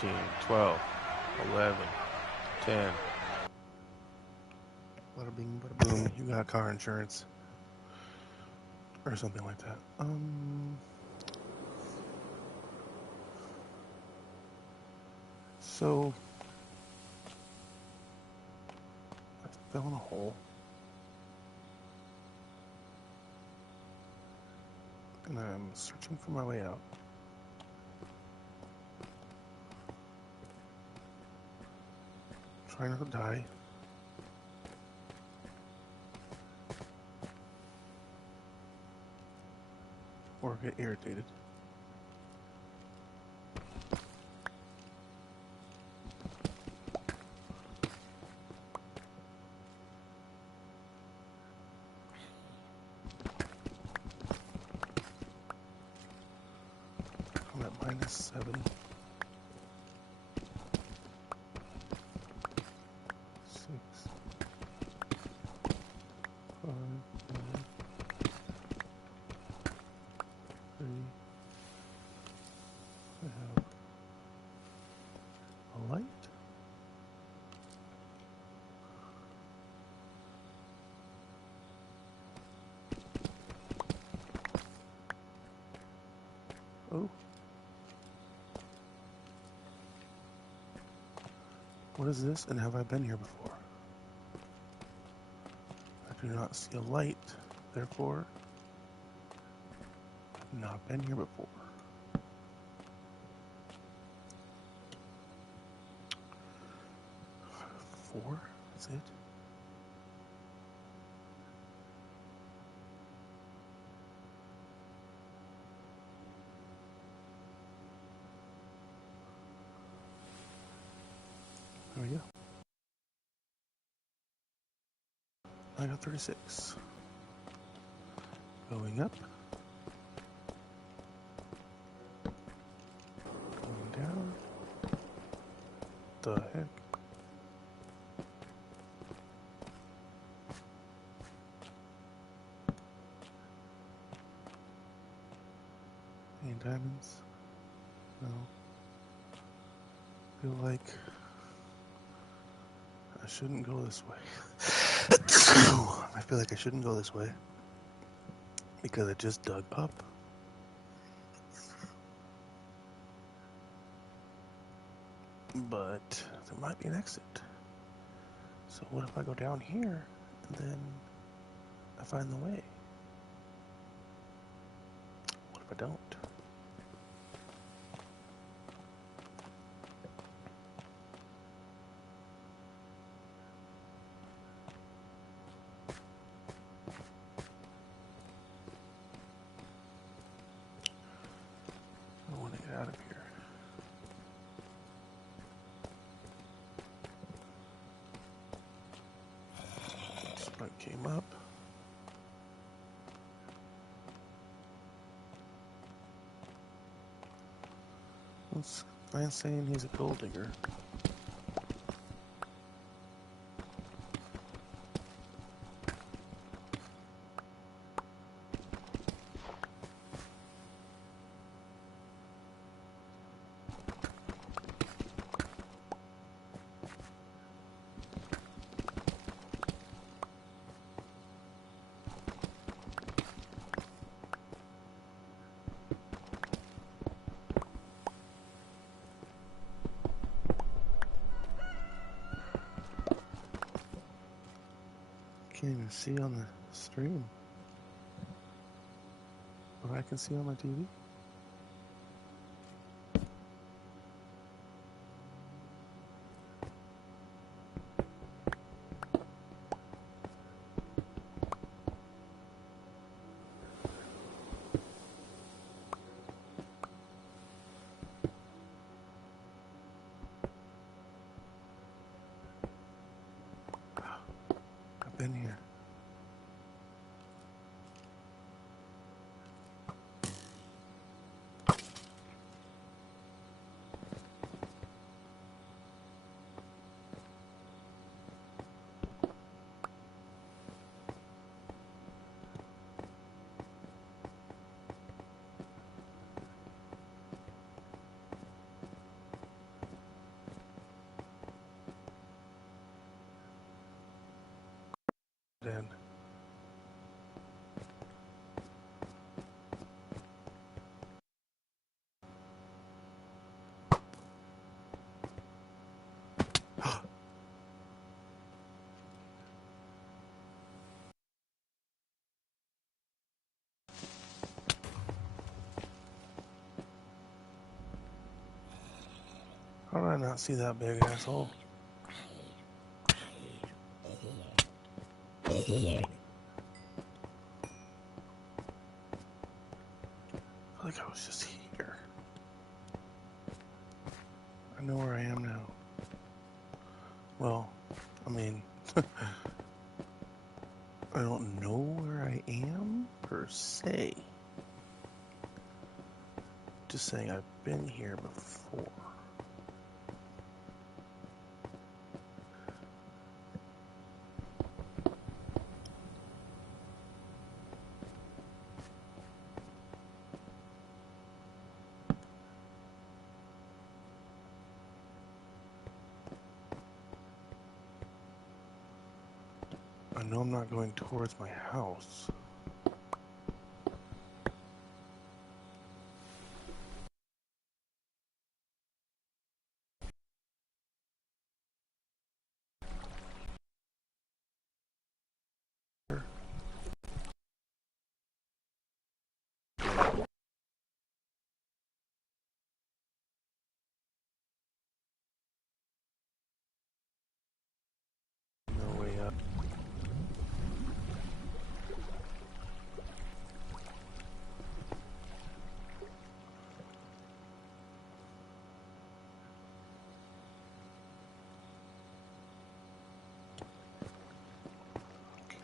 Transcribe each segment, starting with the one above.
13, 12, 11, 10. Bada bing, bada boom. You got car insurance. Or something like that. So I fell in a hole. And I'm searching for my way out. Trying not to die. Or get irritated. I'm at -7. 6, 5, 4, 3. I have a light. Oh. What is this, and have I been here before? I do not see a light, therefore, I've not been here before. 4, that's it. There we go. I got 36. Going up. Going down. The heck? Any diamonds? No. Feel like I shouldn't go this way. I feel like I shouldn't go this way because I just dug up. But there might be an exit. So what if I go down here and then I find the way? What if I don't? I want to get out of here. So I came up. Let's find saying he's a gold digger. Can't even see on the stream what I can see on my TV. I've been here. How did I not see that big asshole? I feel like I was just here. I know where I am now. Well, I mean, I don't know where I am, per se. Just saying I've been here before. I know I'm not going towards my house. No way up.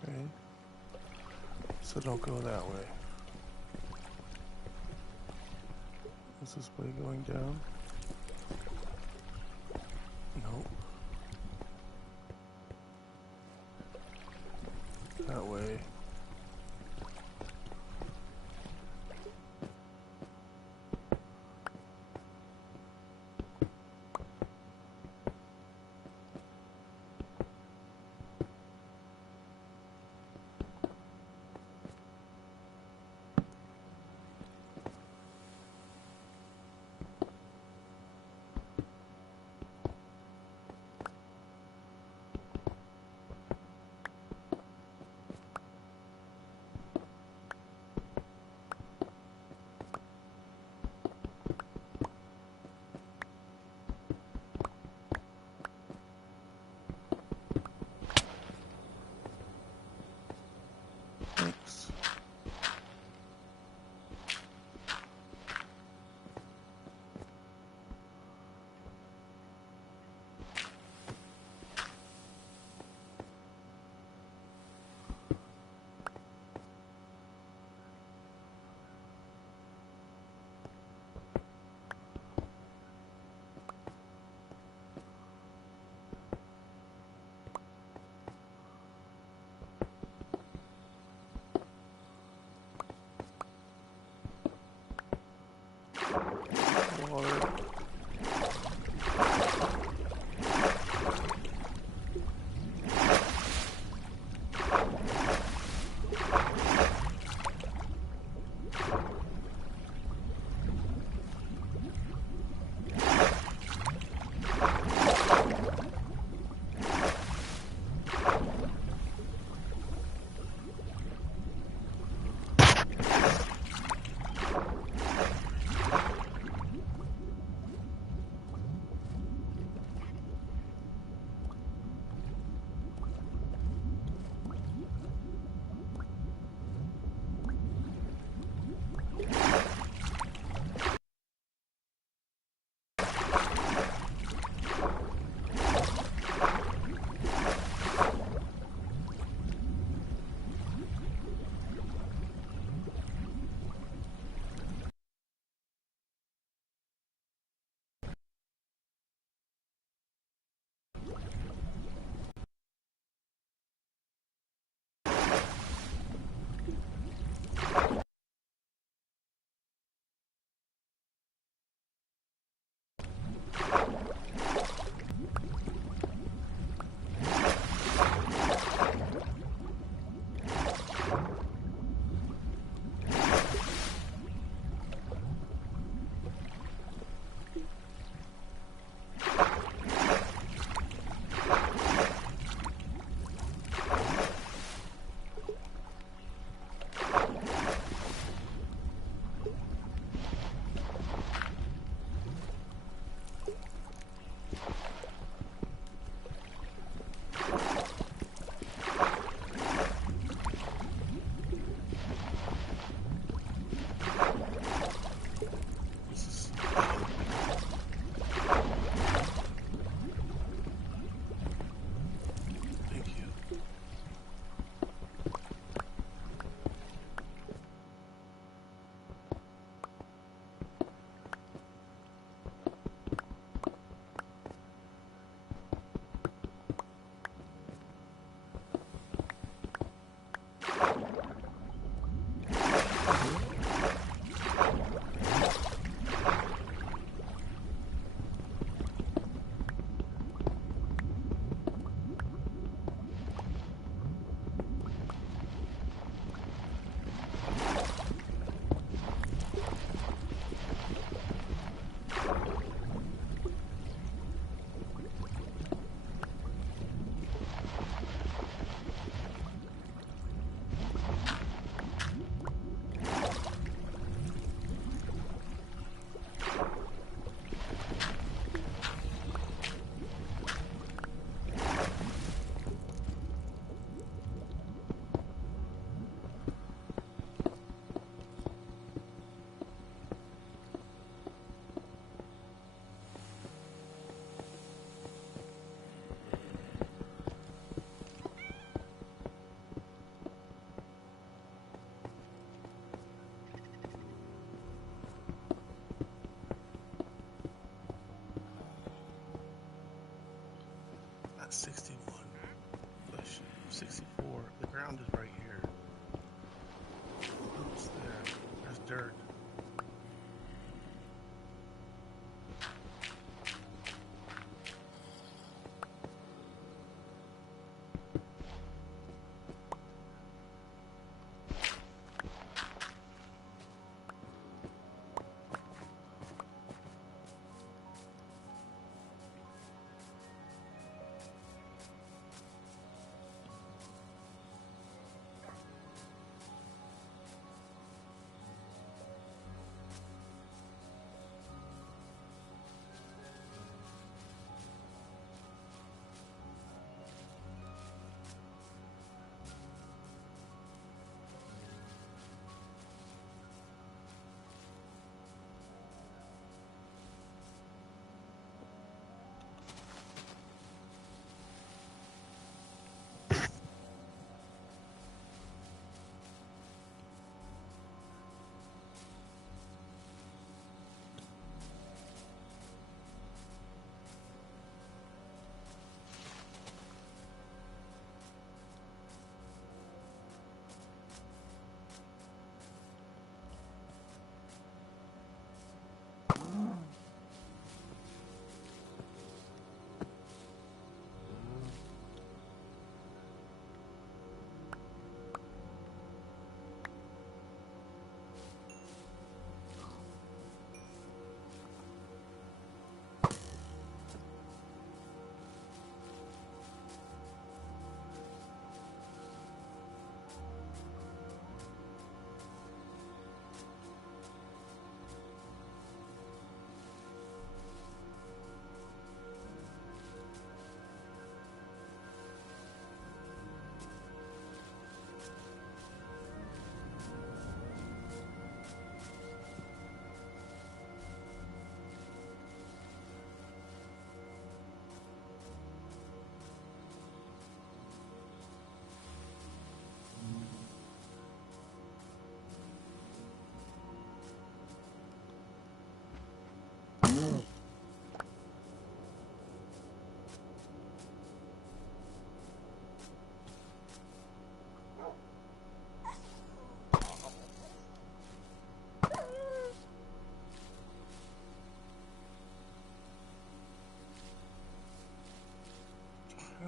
Okay. So don't go that way. Is this way going down? Nope. That way. ground is right here. Oops, there. There's dirt.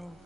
Oh.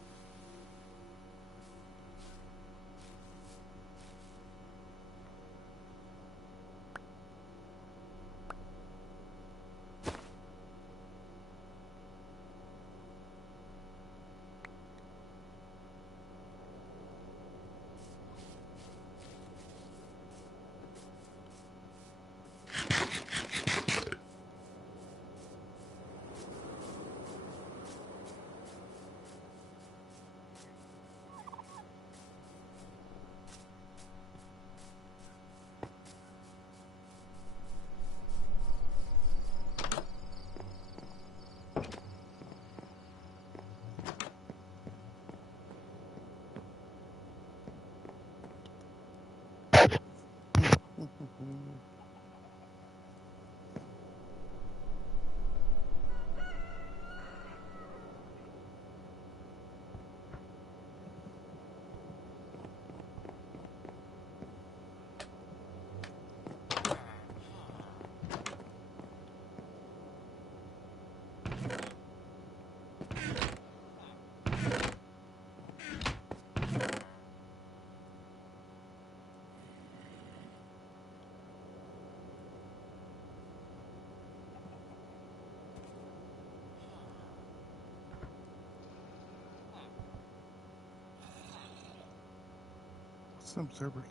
What's an observer do?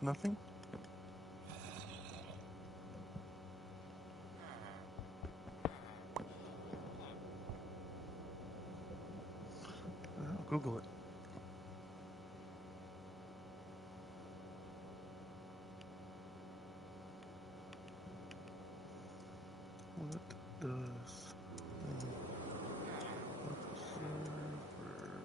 Nothing? I'll Google it. What does an observer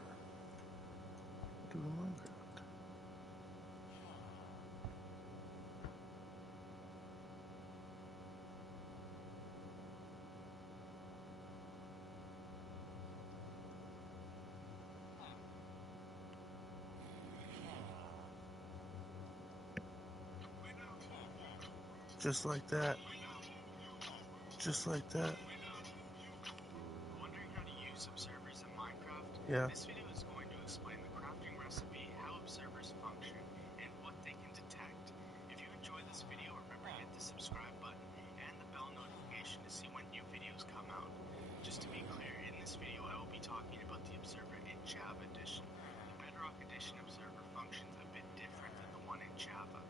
Just like that. Just like that. Wondering how to use observers in Minecraft? Yeah. This video is going to explain the crafting recipe, how observers function, and what they can detect. If you enjoyed this video, remember to hit the subscribe button and the bell notification to see when new videos come out. Just to be clear, in this video I will be talking about the observer in Java Edition. The Bedrock Edition observer functions a bit different than the one in Java.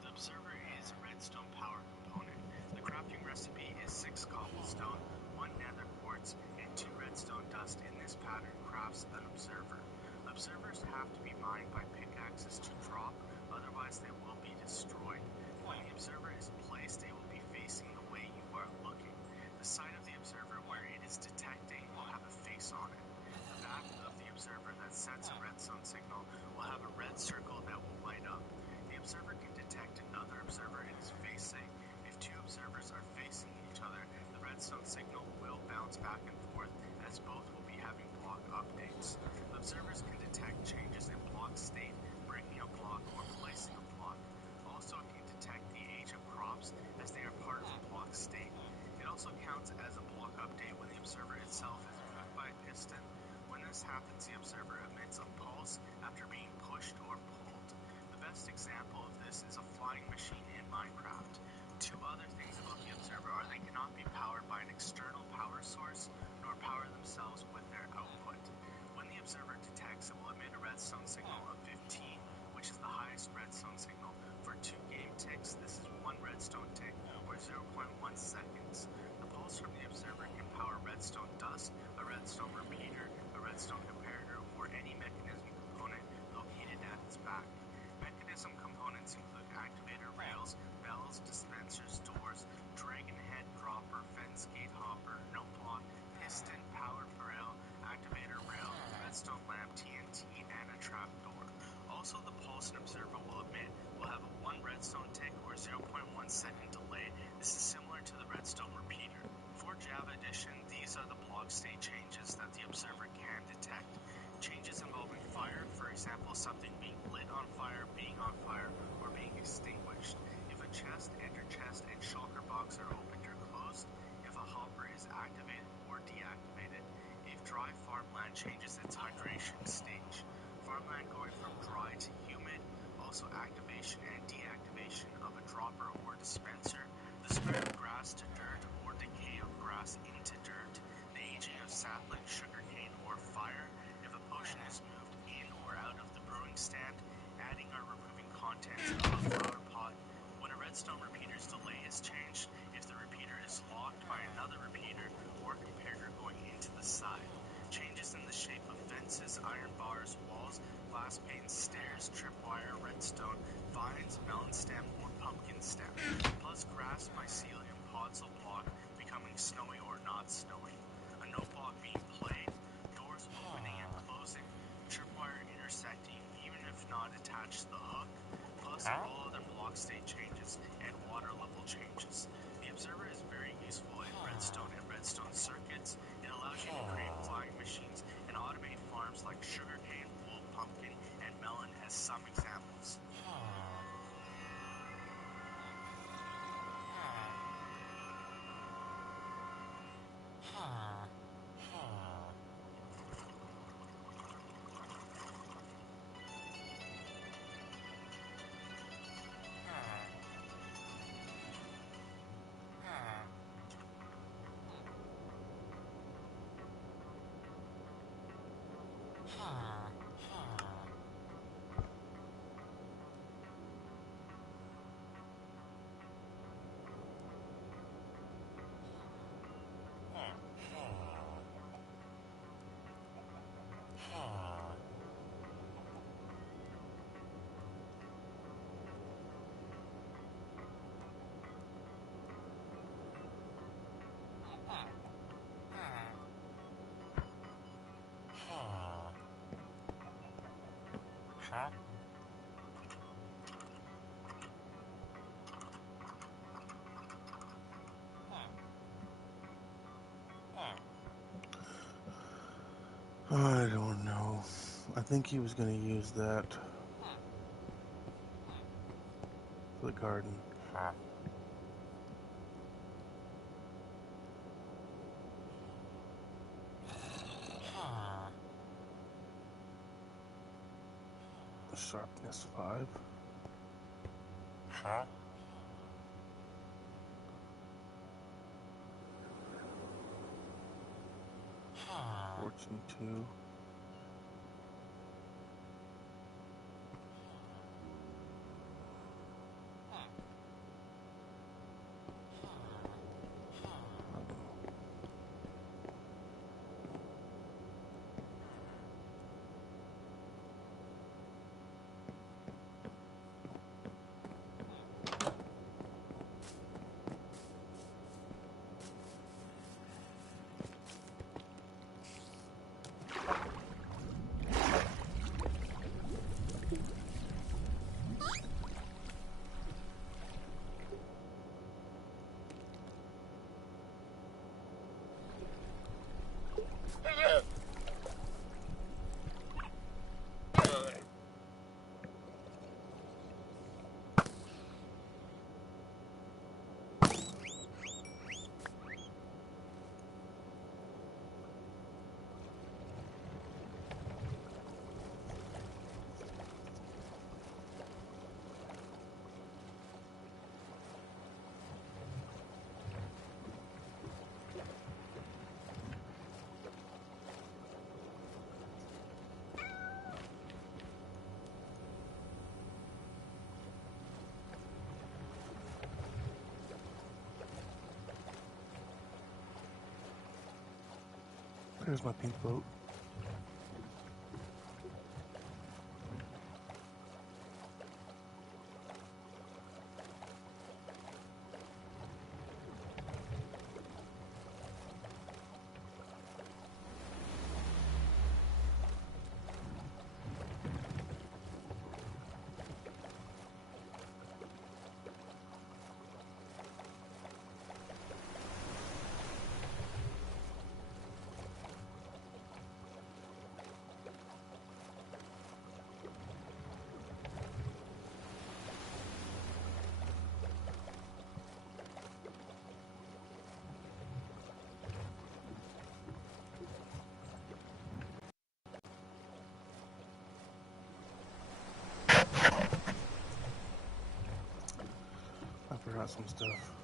The observer is a redstone power component. The crafting recipe is 6 cobblestone, 1 nether quartz, and 2 redstone dust. In this pattern crafts an observer. Observers have to be mined by pickaxes to drop, otherwise they will be destroyed. When the observer is placed, it will be facing the way you are looking. The side of the observer where it is detecting will have a face on it. The back of the observer that sets a redstone signal will have a red circle that will light up. The observer can detect another observer it is facing. If 2 observers are facing each other, the redstone signal will bounce back and forth as both will be having block updates. Observers can detect changes in block state, breaking a block, or placing a block. Also, it can detect the age of crops as they are part of a block state. It also counts as a block update when the observer itself is moved by a piston. When this happens, the observer emits a pulse after being pushed or pulled. The best example of this is a flying machine in Minecraft. 2 other things about the observer are they cannot be powered by an external power source, nor power themselves with their output. When the observer detects, it will emit a redstone signal of 15, which is the highest redstone signal. For 2 game ticks, this is 1 redstone tick, or 0.1 seconds. The pulse from the observer can power redstone dust, a redstone repeater, a redstone comparator, or any mechanism component located at its back. Mechanism components include activator rails, bells, dispensers, doors, dragon head, dropper, fence gate hopper, note block, piston, power rail, activator rail, redstone lamp, TNT, and a trap door. Also, the pulse an observer will emit will have a 1 redstone tick or 0.1 second delay. This is similar to the redstone repeater. For Java Edition, these are the block state changes that the observer can detect. Changes involving fire, for example, something being lit on fire, being on fire, or being extinguished. If a chest, enter chest, and shulker box are opened or closed. If a hopper is activated or deactivated. If dry farmland changes its hydration stage. Farmland going from dry to humid. Also activation and deactivation of a dropper or dispenser. The spread of grass to dirt or decay of grass into dirt. The aging of sapling, sugarcane, or fire. If a potion is moved in or out of the brewing stand, adding or removing contents of a flower pot. When a redstone repeater's delay is changed, if the repeater is locked by another repeater or comparator going into the side. Changes in the shape of fences, iron bars, walls, glass panes, stairs, tripwire, redstone, vines, melon stem, or pumpkin stem. Plus grass, mycelium, pods of block becoming snowy or not snowy. A note block being played. Doors opening and closing, tripwire intersecting even if not attached to the hook, plus all other block state changes and water level changes. The observer is very useful in redstone and redstone circuits. It allows you to create flying machines and automate farms like sugarcane, wool, pumpkin, and melon as some examples. I don't know. I think he was going to use that for the garden. Sharpness 5. Huh? Fortune 2. There's my pink boat. I forgot some stuff.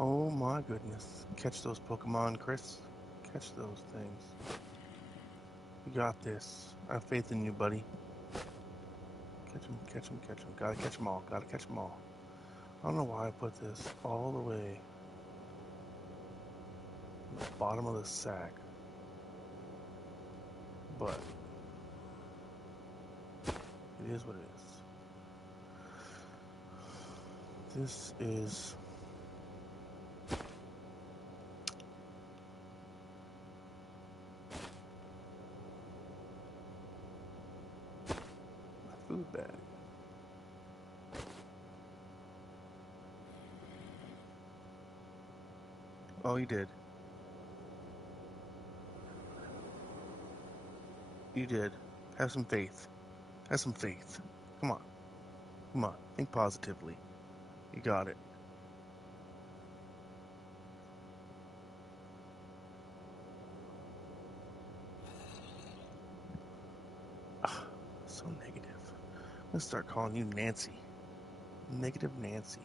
Oh my goodness. Catch those Pokemon, Chris. Catch those things. You got this. I have faith in you, buddy. Catch them, catch them, catch them. Gotta catch them all. Gotta catch them all. I don't know why I put this all the way on the bottom of the sack. But it is what it is. This is my food bag. Oh, you did. You did. Have some faith. Have some faith. Come on. Come on. Think positively. You got it. Ugh, so negative. I'm gonna start calling you Nancy. Negative Nancy.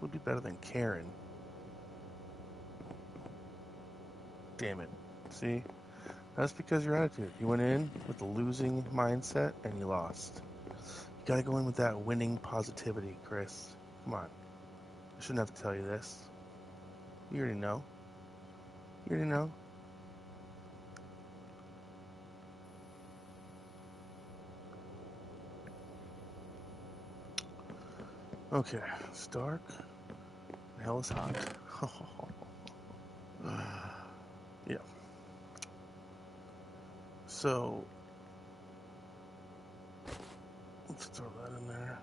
Would be better than Karen. Damn it. See? That's because your attitude. You went in with a losing mindset and you lost. You gotta go in with that winning positivity, Chris. Come on. I shouldn't have to tell you this. You already know. You already know. Okay. It's dark. Hell is hot. Yeah. So, let's throw that in there.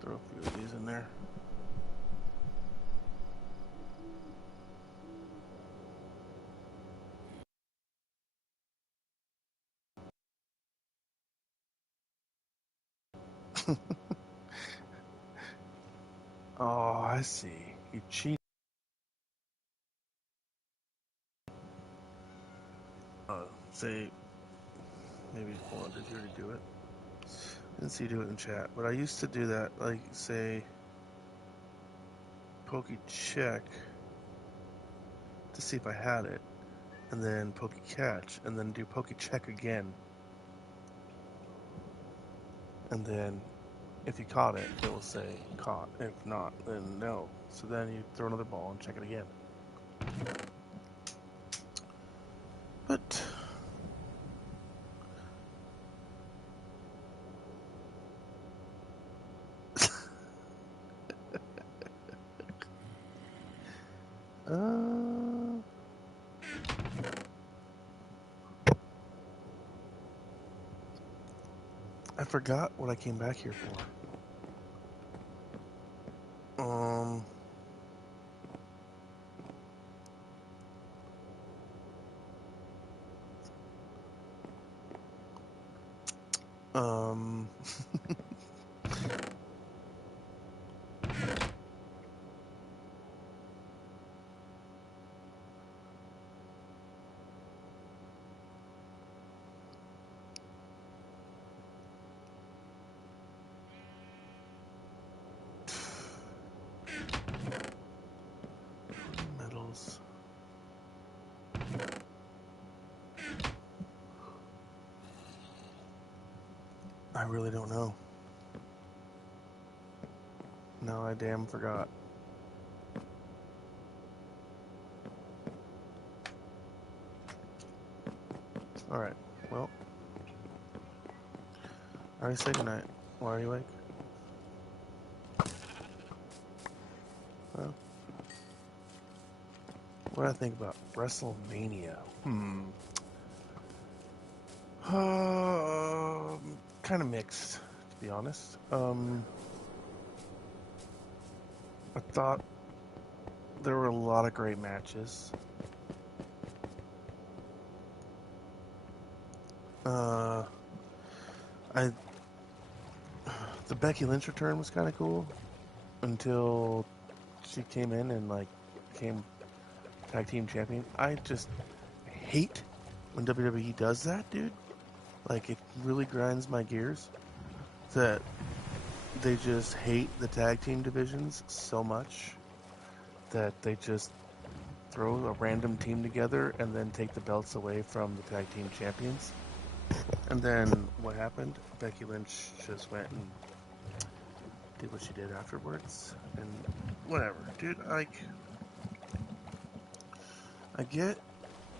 Throw a few of these in there. Oh, I see. You cheat. Say, maybe, hold on, did you already do it? I didn't see you do it in chat, but I used to do that, like, say, Poke check to see if I had it, and then Poke catch, and then do Poke check again. And then if you caught it, it will say caught. If not, then no. So then you throw another ball and check it again. But I forgot what I came back here for. Um, um, medals. I really don't know. No, I damn forgot. Alright, well, I already said goodnight. Why are you awake? Well, what do I think about WrestleMania? Kind of mixed, to be honest. I thought there were a lot of great matches. I the Becky Lynch return was kind of cool until she came in and like became tag team champion. I just hate when WWE does that, dude. Like it really grinds my gears. that they just hate the tag team divisions so much that they just throw a random team together and then take the belts away from the tag team champions. And then what happened? Becky Lynch just went and did what she did afterwards. And whatever. Dude, I get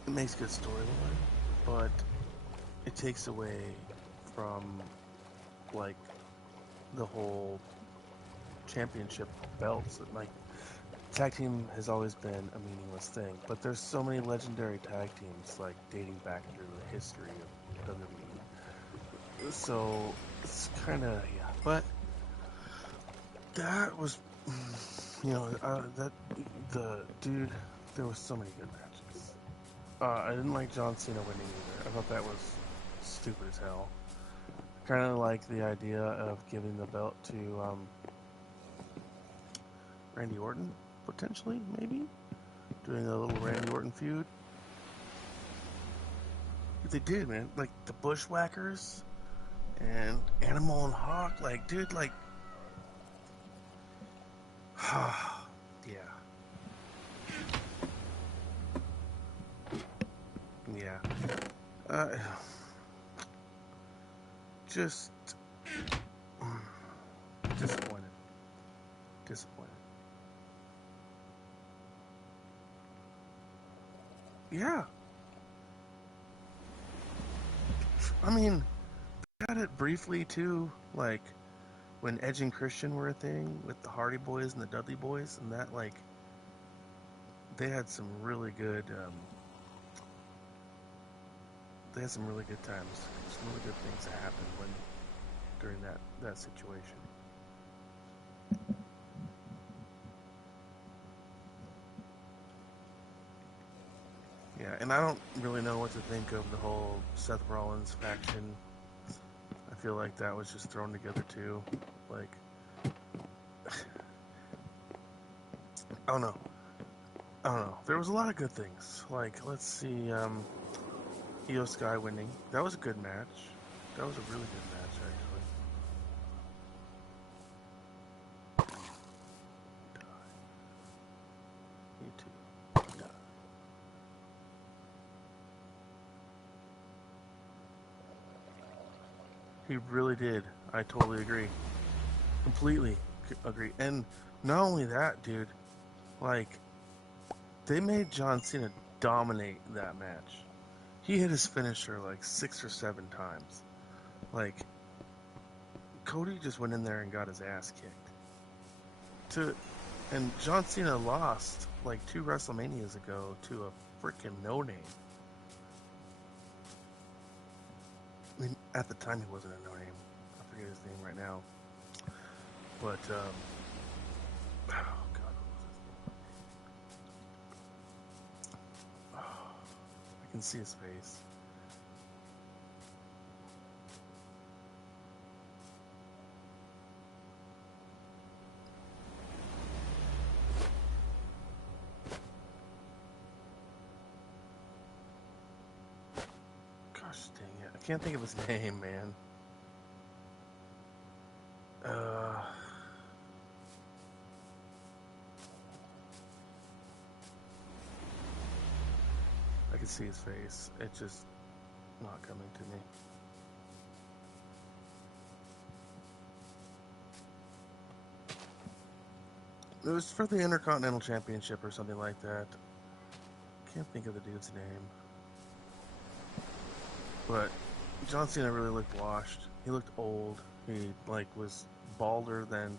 it makes good storyline, but it takes away from like the whole championship belts. Like tag team has always been a meaningless thing, but there's so many legendary tag teams like dating back through the history of WWE. So it's kind of yeah, but that was that the dude. There was so many good matches. I didn't like John Cena winning either. I thought that was stupid as hell. Kind of like the idea of giving the belt to Randy Orton, potentially, maybe doing a little Randy Orton feud. But they did, man. Like the Bushwhackers and Animal and Hawk. Like, dude, like, yeah, yeah. Uh, just disappointed. Disappointed. Yeah. I mean, got it briefly too, like when Edge and Christian were a thing with the Hardy Boys and the Dudley Boys, and that like they had some really good, they had some really good times, some really good things that happened when during that situation. Yeah, and I don't really know what to think of the whole Seth Rollins faction. I feel like that was just thrown together too. Like, I don't know. I don't know. There was a lot of good things. Like, let's see, Io Sky winning. That was a good match. That was a really good match, actually. Me too. Yeah. He really did. I totally agree. Completely agree. And not only that, dude, like, they made John Cena dominate that match. He hit his finisher like 6 or 7 times. Like, Cody just went in there and got his ass kicked. To And John Cena lost like 2 WrestleManias ago to a freaking no name. I mean, at the time he wasn't a no name. I forget his name right now. But oh god, oh, I can see his face. Gosh dang it, I can't think of his name, man. Uh, I can see his face. It's just not coming to me. It was for the Intercontinental Championship or something like that. Can't think of the dude's name. But John Cena really looked washed. He looked old. He like was balder than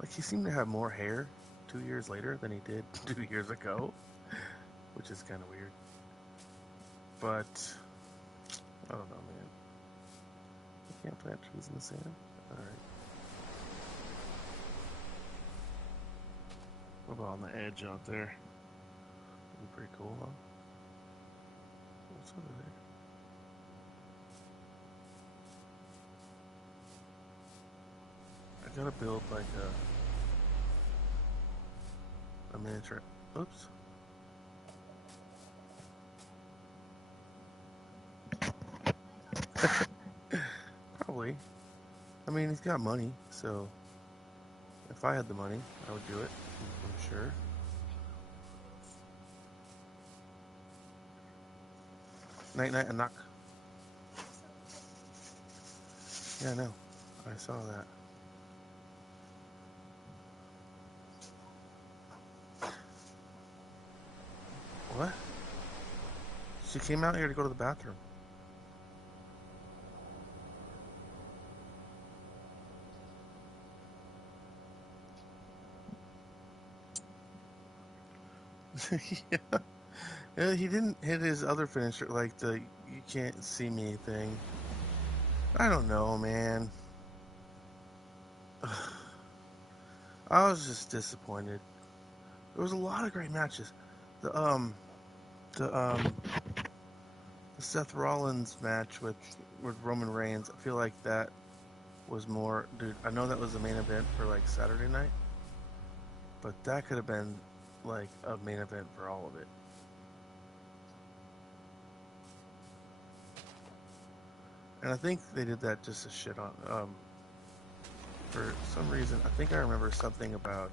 like he seemed to have more hair 2 years later than he did 2 years ago, which is kind of weird. But I don't know, man. You can't plant trees in the sand. All right. What about on the edge out there? That'd be pretty cool, huh? What's over there? I gotta build like a miniature. Oops. Probably. I mean, he's got money, so if I had the money, I would do it. I'm sure. Night, night, and knock. Yeah, I know. I saw that. What? She came out here to go to the bathroom. Yeah. Yeah, he didn't hit his other finisher, like the "you can't see me" thing. I don't know, man. I was just disappointed. There was a lot of great matches. The the the Seth Rollins match with Roman Reigns. I feel like that was more, dude. I know that was the main event for like Saturday night, but that could have been like a main event for all of it. And I think they did that just to shit on. For some reason, I think I remember something about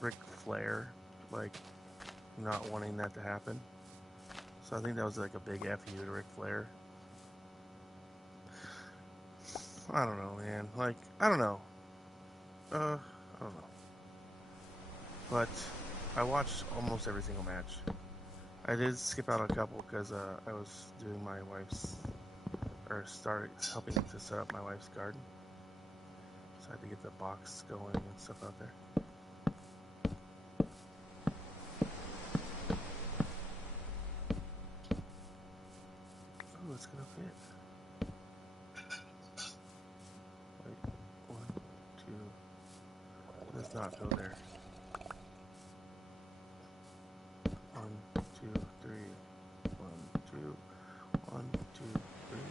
Ric Flair, like not wanting that to happen. So I think that was like a big fu to Ric Flair. I don't know, man. Like I don't know. I don't know. But I watched almost every single match. I did skip out a couple because I was doing my wife's, or started helping to set up my wife's garden. So I had to get the box going and stuff out there. Oh, it's gonna fit. Wait, one, two. Let's not go there. One, two, three. One, two. One, two, three,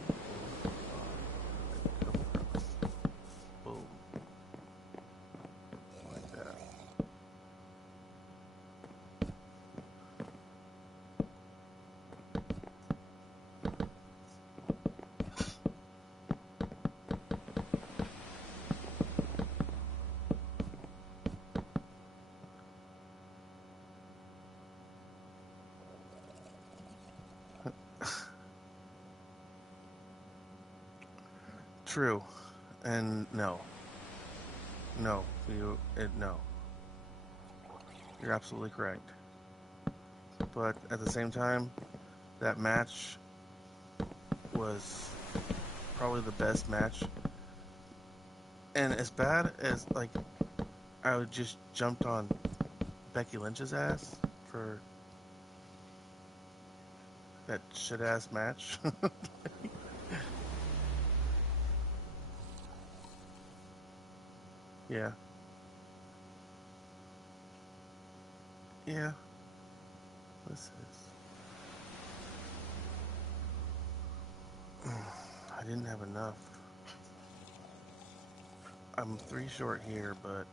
four, five. Come across. Boom. Like that. True. And no. No. No. You're absolutely correct. But at the same time, that match was probably the best match. And as bad as like I would just jumped on Becky Lynch's ass for that shit ass match. Yeah. Yeah. This is. I didn't have enough. I'm three short here, but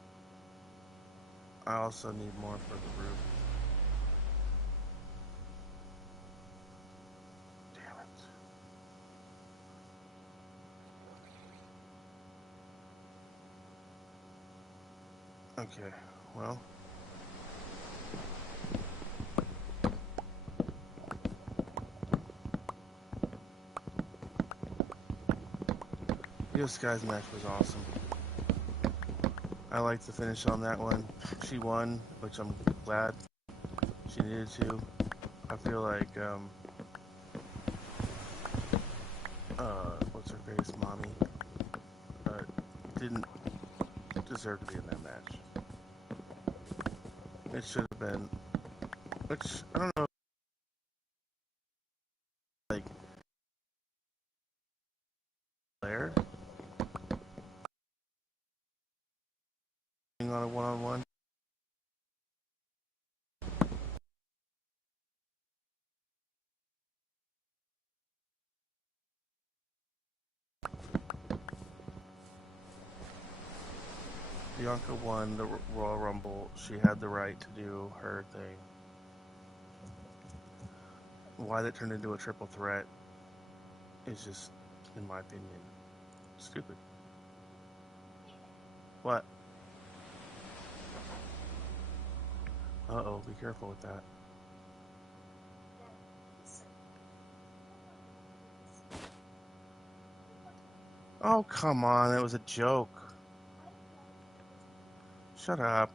I also need more for the roof. Damn it. Okay. Well, Io Sky's match was awesome. I liked the finish on that one. She won, which I'm glad she needed to. I feel like what's her face, mommy, uh, didn't deserve to be in that match. It should have been, which I don't know, like Blair being on a one-on-one. Bianca won the Royal Rumble. She had the right to do her thing. Why that turned into a triple threat is just, in my opinion. Stupid. What? Uh-oh, be careful with that. Oh, come on, it was a joke. Shut up.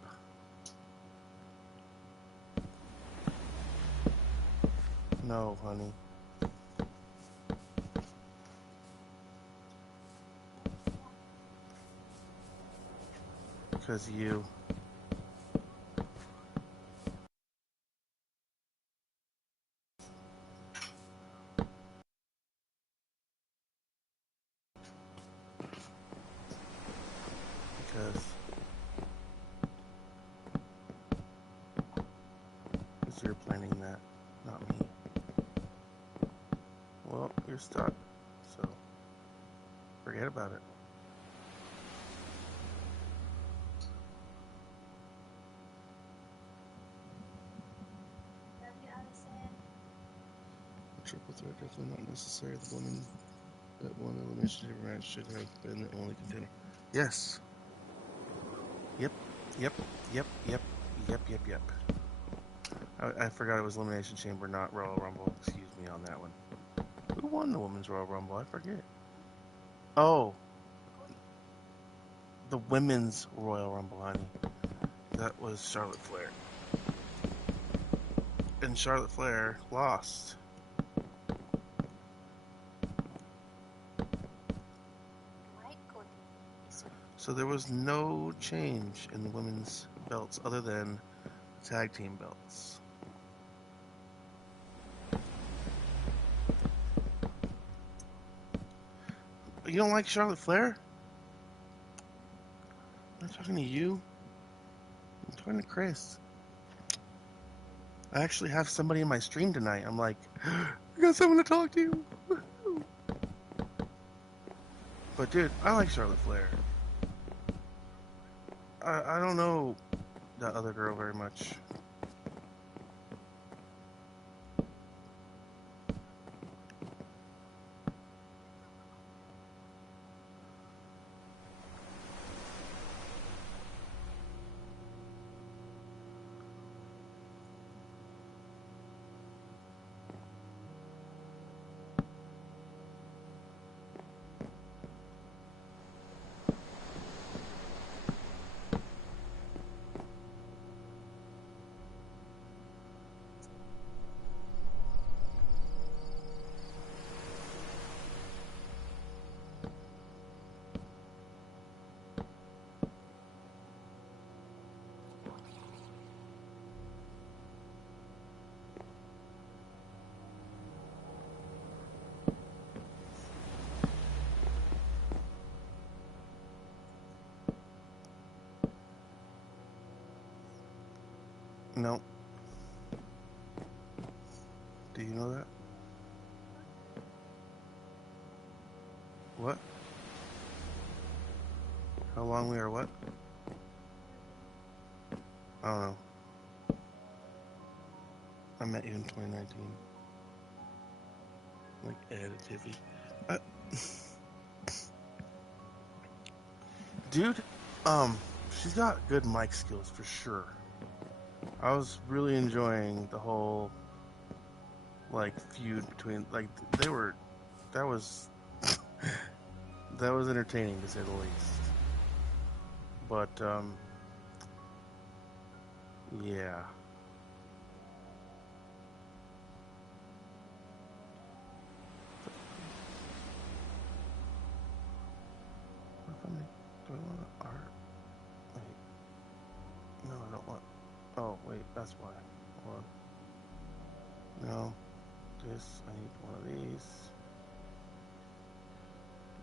No, honey. Because you. Because you're planning that, not me. Well, you're stuck, so forget about it. Triple threat definitely not necessary. The woman that won the elimination match should have been the only contender. Yes. Yep. Yep. Yep. Yep. Yep. Yep. Yep. I forgot it was Elimination Chamber, not Royal Rumble. Excuse me on that one. Who won the Women's Royal Rumble? I forget. Oh, the Women's Royal Rumble, honey. That was Charlotte Flair. And Charlotte Flair lost. So there was no change in the women's belts other than the tag team belts. You don't like Charlotte Flair? I'm not talking to you. I'm talking to Chris. I actually have somebody in my stream tonight. I'm like, I got someone to talk to. But dude, I like Charlotte Flair. I don't know that other girl very much. No. Do you know that? What? How long we are what? I don't know. I met you in 2019. Like Ed and Tiffy. Dude, she's got good mic skills for sure. I was really enjoying the whole like feud between that was that was entertaining to say the least. But yeah. Do I want art? Wait. No, I don't want. Oh, wait, that's why. Hold on. No. This, I need one of these.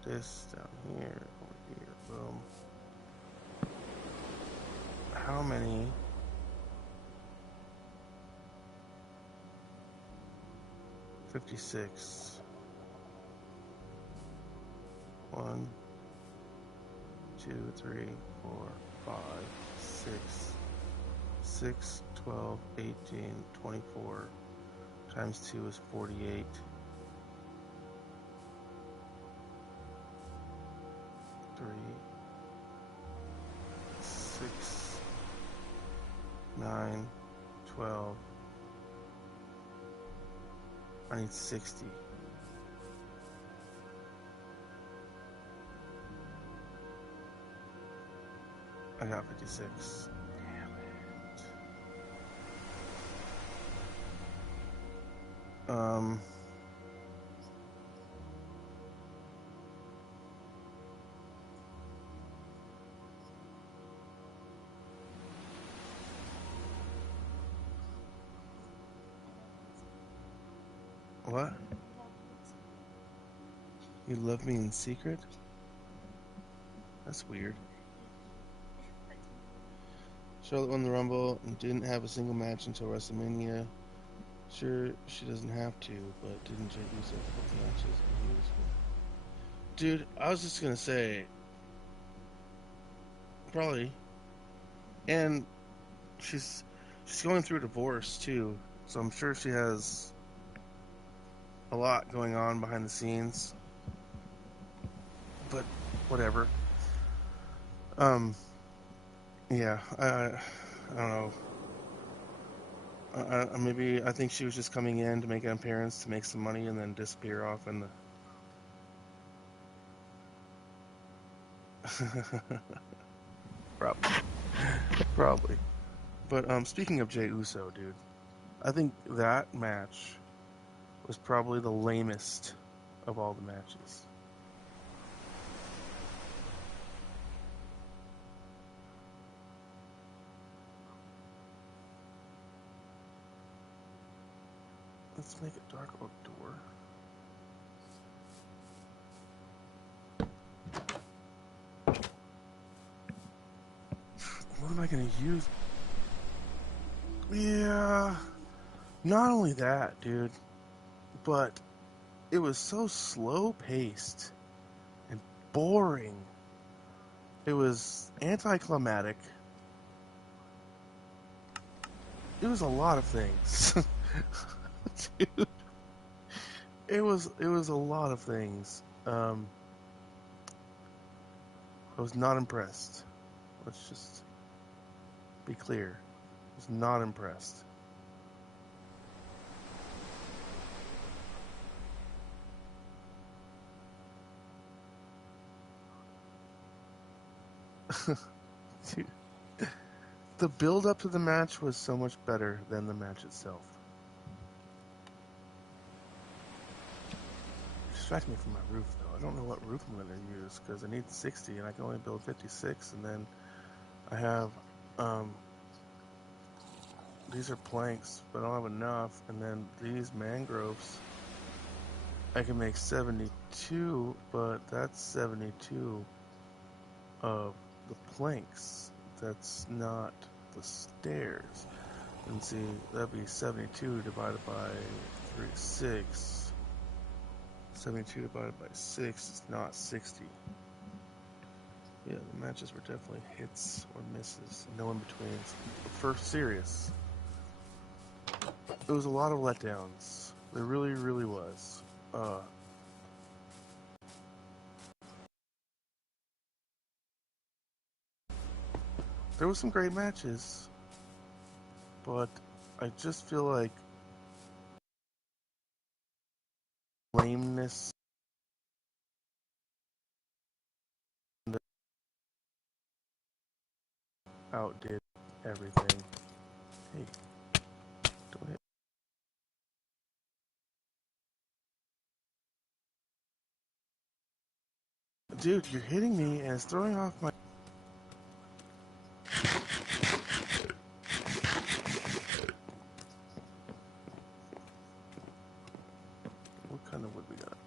This down here, over here, boom. How many? 56. 1, 2, 3, 4, 5, 6, 6, 12, 18, 24. Times 2 is 48. 9, 12. I need 60. I got 56. Damn it. What? You love me in secret? That's weird. Charlotte won the Rumble and didn't have a single match until WrestleMania. Sure, she doesn't have to, but didn't Jey Uso have both matches? Dude, I was just gonna say, probably. And she's going through a divorce too, so I'm sure she has a lot going on behind the scenes. But whatever. Yeah, I don't know. Maybe I think she was just coming in to make an appearance to make some money and then disappear off in the. Probably, probably. But speaking of Jey Uso, dude, I think that match was probably the lamest of all the matches. Let's make it dark oak door. What am I gonna use? Yeah, not only that, dude, but it was so slow paced and boring. It was anticlimactic. It was a lot of things. Dude, it was a lot of things. I was not impressed. Let's just be clear. I was not impressed. Dude, the build up to the match was so much better than the match itself. Distract me from my roof though. I don't know what roof I'm gonna use because I need 60 and I can only build 56, and then I have these are planks, but I don't have enough, and then these mangroves I can make 72, but that's 72 of the planks. That's not the stairs. And see, that'd be 72 divided by 6. 72 divided by 6 is not 60. Yeah, the matches were definitely hits or misses, no in betweens. For serious, it was a lot of letdowns. There really, really was. There was some great matches, but I just feel like lameness outdid everything. Hey, don't hit. Dude, you're hitting me and it's throwing off my. What kind of wood we got up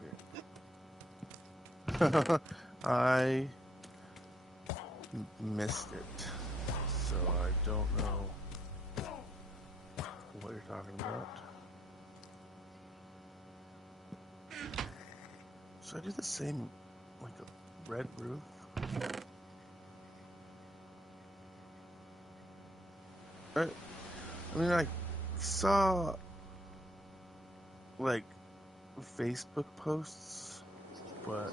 here? I missed it, so I don't know what you're talking about. Should I do the same, like a red roof? I mean, I saw like Facebook posts, but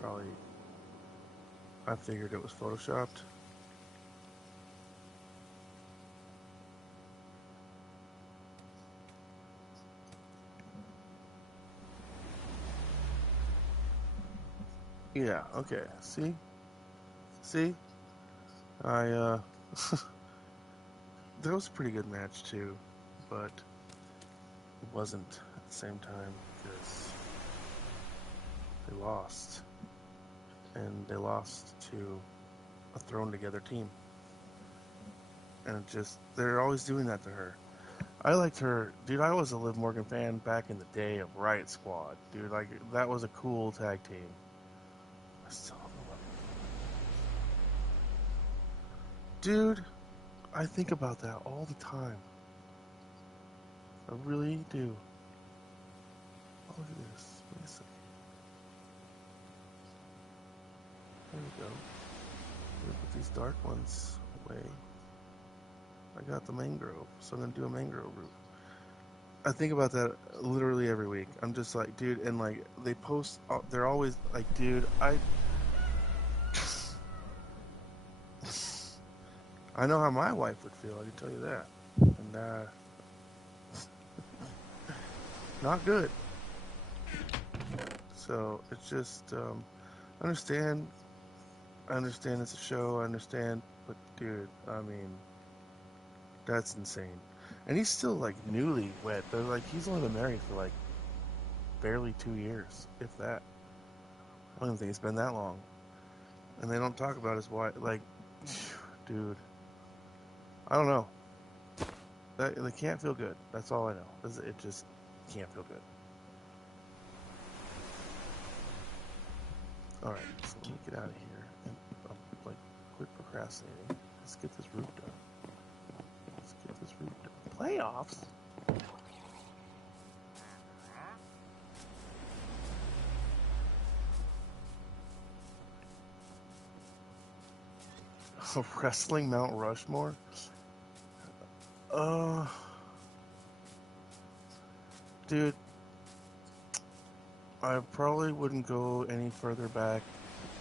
probably I figured it was photoshopped. Yeah, okay. See? See? I, that was a pretty good match too, but it wasn't at the same time because they lost. And they lost to a thrown together team. And it just, they're always doing that to her. I liked her, dude. I was a Liv Morgan fan back in the day of Riot Squad, dude. Like, that was a cool tag team. I still don't know what. Dude, I think about that all the time. I really do. Oh, look at this. Wait a second. There we go. I'm gonna put these dark ones away. I got the mangrove, so I'm gonna do a mangrove root. I think about that literally every week. I'm just like, dude, and like they post, they're always like, dude, I know how my wife would feel. I can tell you that, and not good. So it's just, understand. I understand it's a show. I understand, but dude, I mean, that's insane. And he's still like newly wed. They're like he's only been married for like barely 2 years, if that. I don't even think it's been that long. And they don't talk about his wife. Like, dude, I don't know. They can't feel good. That's all I know. It just can't feel good. All right, so let me get out of here and like quit procrastinating. Let's get this root done. Let's get this root done. Playoffs. Wrestling Mount Rushmore. Uh, dude, I probably wouldn't go any further back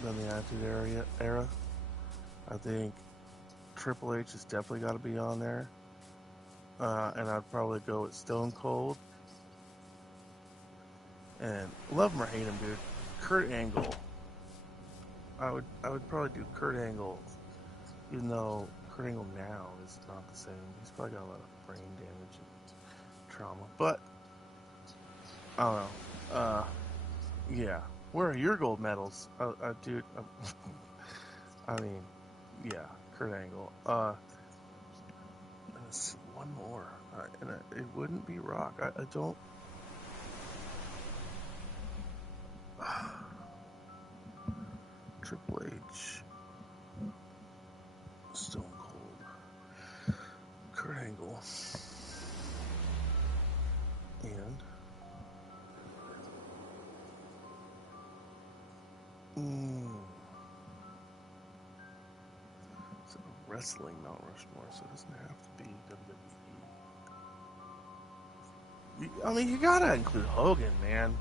than the Attitude Era. I think Triple H has definitely got to be on there. And I'd probably go with Stone Cold. And love him or hate him, dude. Kurt Angle. I would probably do Kurt Angle, even though Kurt Angle now is not the same. He's probably got a lot of brain damage and trauma. But I don't know. Yeah. Where are your gold medals, dude? I mean, yeah, Kurt Angle. Let's one more, and it wouldn't be Rock. I don't. Triple H, Stone Cold, Kurt Angle, and so wrestling Mount Rushmore, so it doesn't have to be WWE. I mean, you gotta include Hogan, man.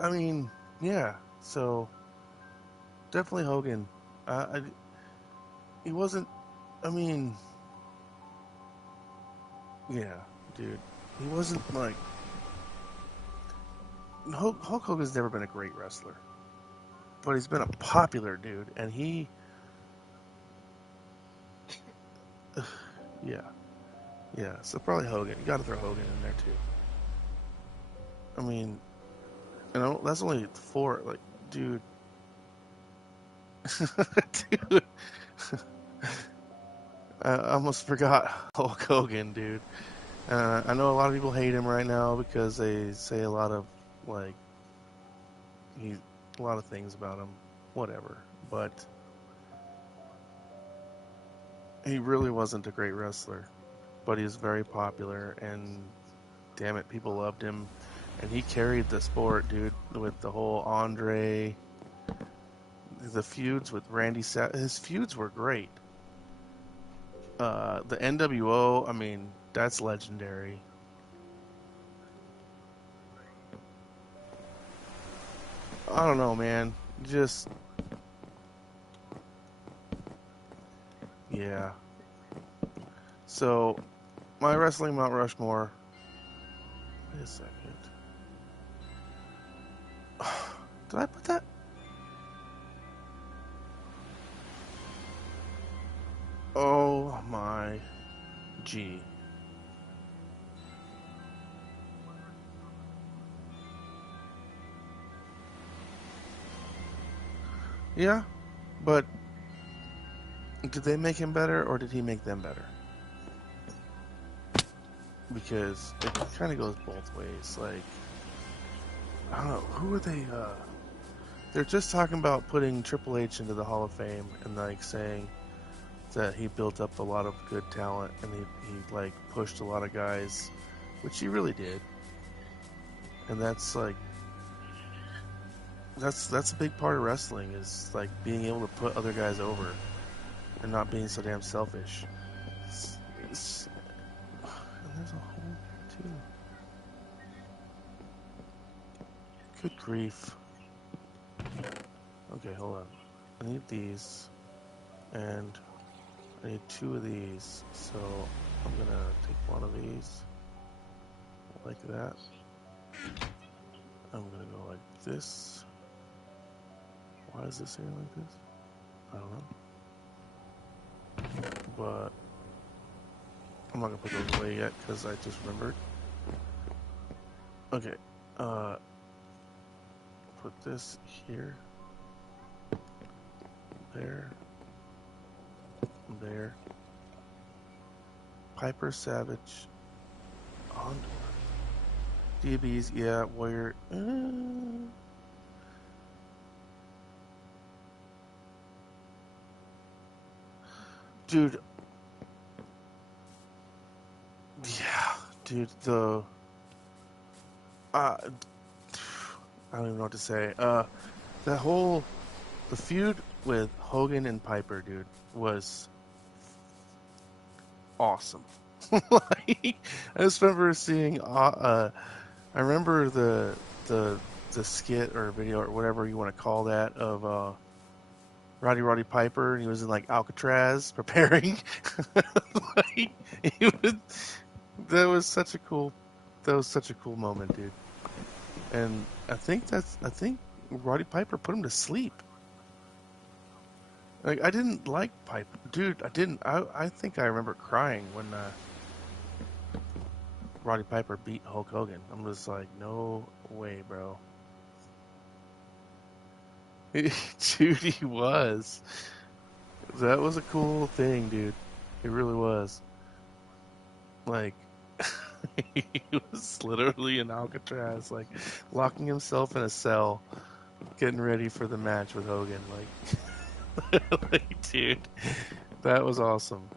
I mean, yeah. So definitely Hogan. He wasn't. I mean, yeah, dude. He wasn't like Hulk Hogan's never been a great wrestler, but he's been a popular dude, and yeah, yeah. So probably Hogan. You got to throw Hogan in there too. I mean, that's only four. Like, dude, dude. I almost forgot Hulk Hogan, dude. I know a lot of people hate him right now because they say a lot of like he a lot of things about him, whatever. But he really wasn't a great wrestler. But he was very popular, and damn it, people loved him, and he carried the sport, dude. With the whole Andre, the feuds with Randy his feuds were great. The NWO, I mean, that's legendary. I don't know, man. Just yeah. So my wrestling Mount Rushmore. Wait a second. Did I put that? Oh my G. Yeah, but did they make him better or did he make them better? Because it kind of goes both ways. Like, I don't know, who are they? They're just talking about putting Triple H into the Hall of Fame and like saying that he built up a lot of good talent and he like pushed a lot of guys, which he really did. And that's like that's a big part of wrestling is like being able to put other guys over and not being so damn selfish. And there's a hole here too. Good grief. Okay, hold on. I need these, and I need 2 of these. So I'm gonna take 1 of these, like that. I'm gonna go like this. Why is this here like this? I don't know. But I'm not gonna put those away yet because I just remembered. Okay. Put this here. There. There. Piper, Savage, Ondor. DBs, yeah, Warrior. Dude. Yeah, dude, I don't even know what to say. The feud with Hogan and Piper, dude, was awesome. Like, I just remember seeing, I remember the skit or video or whatever you want to call that of Roddy Piper, and he was in like Alcatraz preparing. Like, he was, that was such a cool, that was such a cool moment, dude. And I think Roddy Piper put him to sleep. Like, I didn't like Piper, dude. I didn't. I think I remember crying when Roddy Piper beat Hulk Hogan. I'm just like, no way, bro. Dude, he was. That was a cool thing, dude. It really was. Like, he was literally in Alcatraz, like locking himself in a cell, getting ready for the match with Hogan. Like, dude, that was awesome.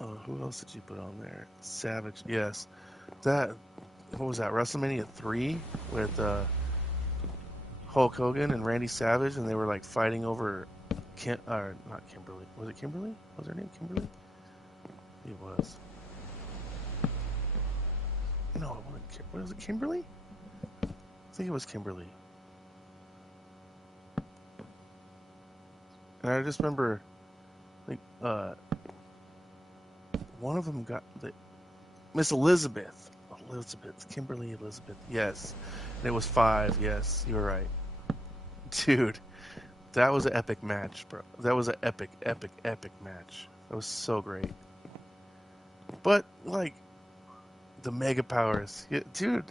Who else did you put on there? Savage, yes. That what was that? WrestleMania 3 with Hulk Hogan and Randy Savage, and they were like fighting over not Kimberly. Was it Kimberly? Was her name Kimberly? It was. No, it wasn't. Was it Kimberly? I think it was Kimberly. And I just remember, like, one of them got Miss Elizabeth. Kimberly Elizabeth. Yes, and it was 5. Yes, you're right, dude. That was an epic match, bro. That was an epic match. That was so great. But like the mega powers, yeah, dude.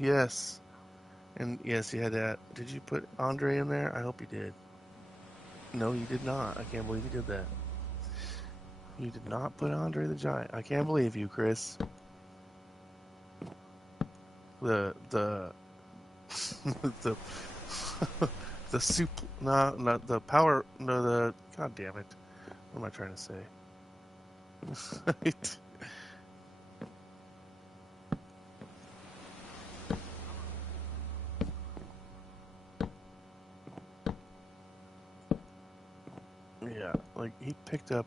Yes, and yes, you had that. Did you put Andre in there? I hope you did. No, you did not. I can't believe you did that. You did not put Andre the Giant. I can't believe you, Chris. The the the soup. No, not the power. No, the God damn it. What am I trying to say? Yeah, like he picked up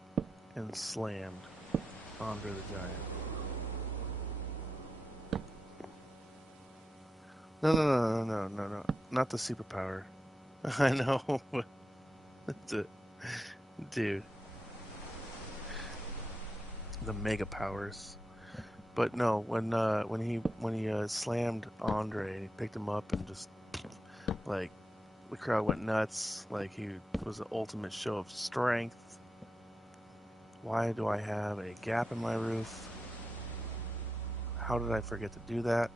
and slammed Andre the Giant. No. Not the superpower. I know. Dude, the mega powers. But no, when he slammed Andre, he picked him up and just Like, the crowd went nuts. Like, he was the ultimate show of strength. Why do I have a gap in my roof? How did I forget to do that?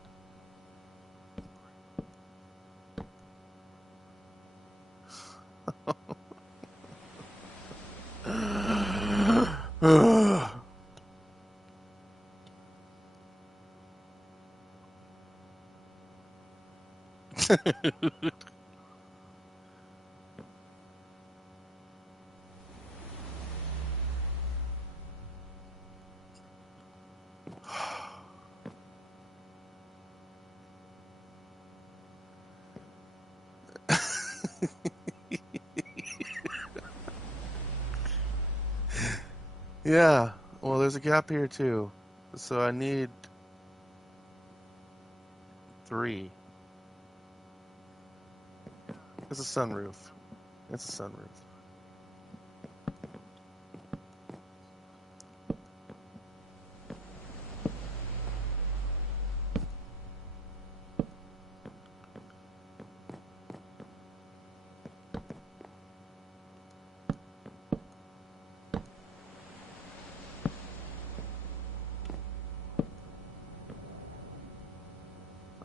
Yeah, well, there's a gap here too. So I need 3. It's a sunroof. It's a sunroof.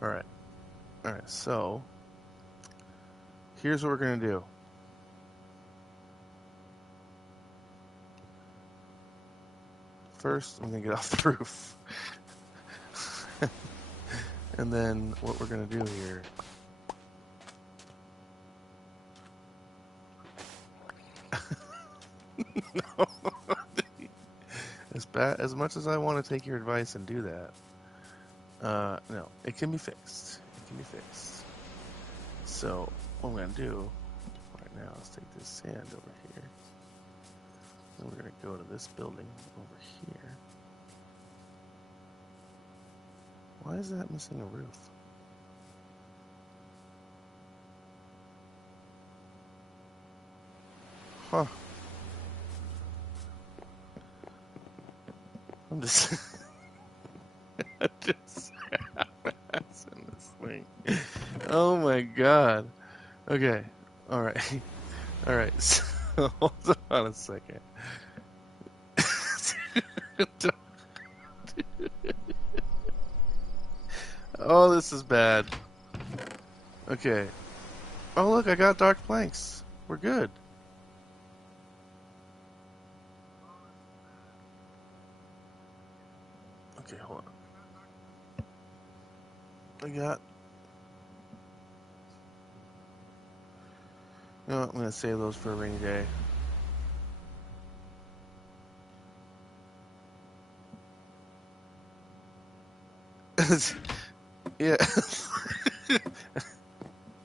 All right. All right. So here's what we're gonna do. First, I'm gonna get off the roof, and then what we're gonna do here. No. As much as I want to take your advice and do that, no, it can be fixed. It can be fixed. So what I'm gonna do right now is take this sand over here, and we're gonna go to this building over here. Why is that missing a roof? Huh. I'm just I'm just in this thing. Oh my god. Okay. All right. All right. So hold on a second. Oh, this is bad. Okay. Oh, look, I got dark planks. We're good. Okay, hold on. I got. You know what, I'm gonna save those for a rainy day. Yeah.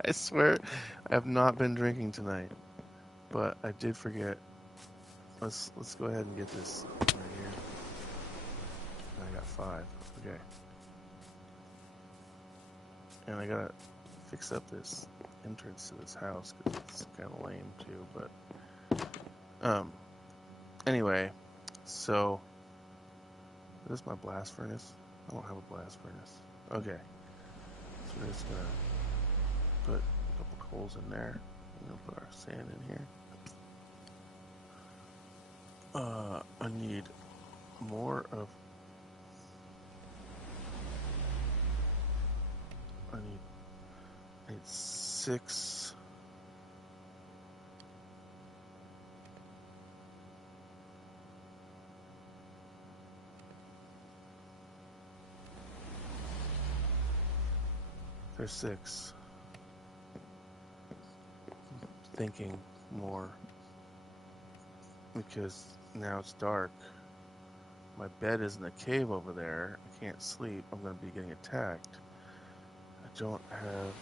I swear, I have not been drinking tonight, but I did forget. Let's go ahead and get this right here. I got 5. Okay. And I gotta fix up this entrance to this house because it's kind of lame too. But anyway, so is this my blast furnace? I don't have a blast furnace. Okay, so we're just gonna put a couple coals in there. I'm gonna put our sand in here. I need more of. I need 6. There's 6. Thinking more because now it's dark. My bed is in the cave over there. I can't sleep. I'm gonna be getting attacked. I don't have.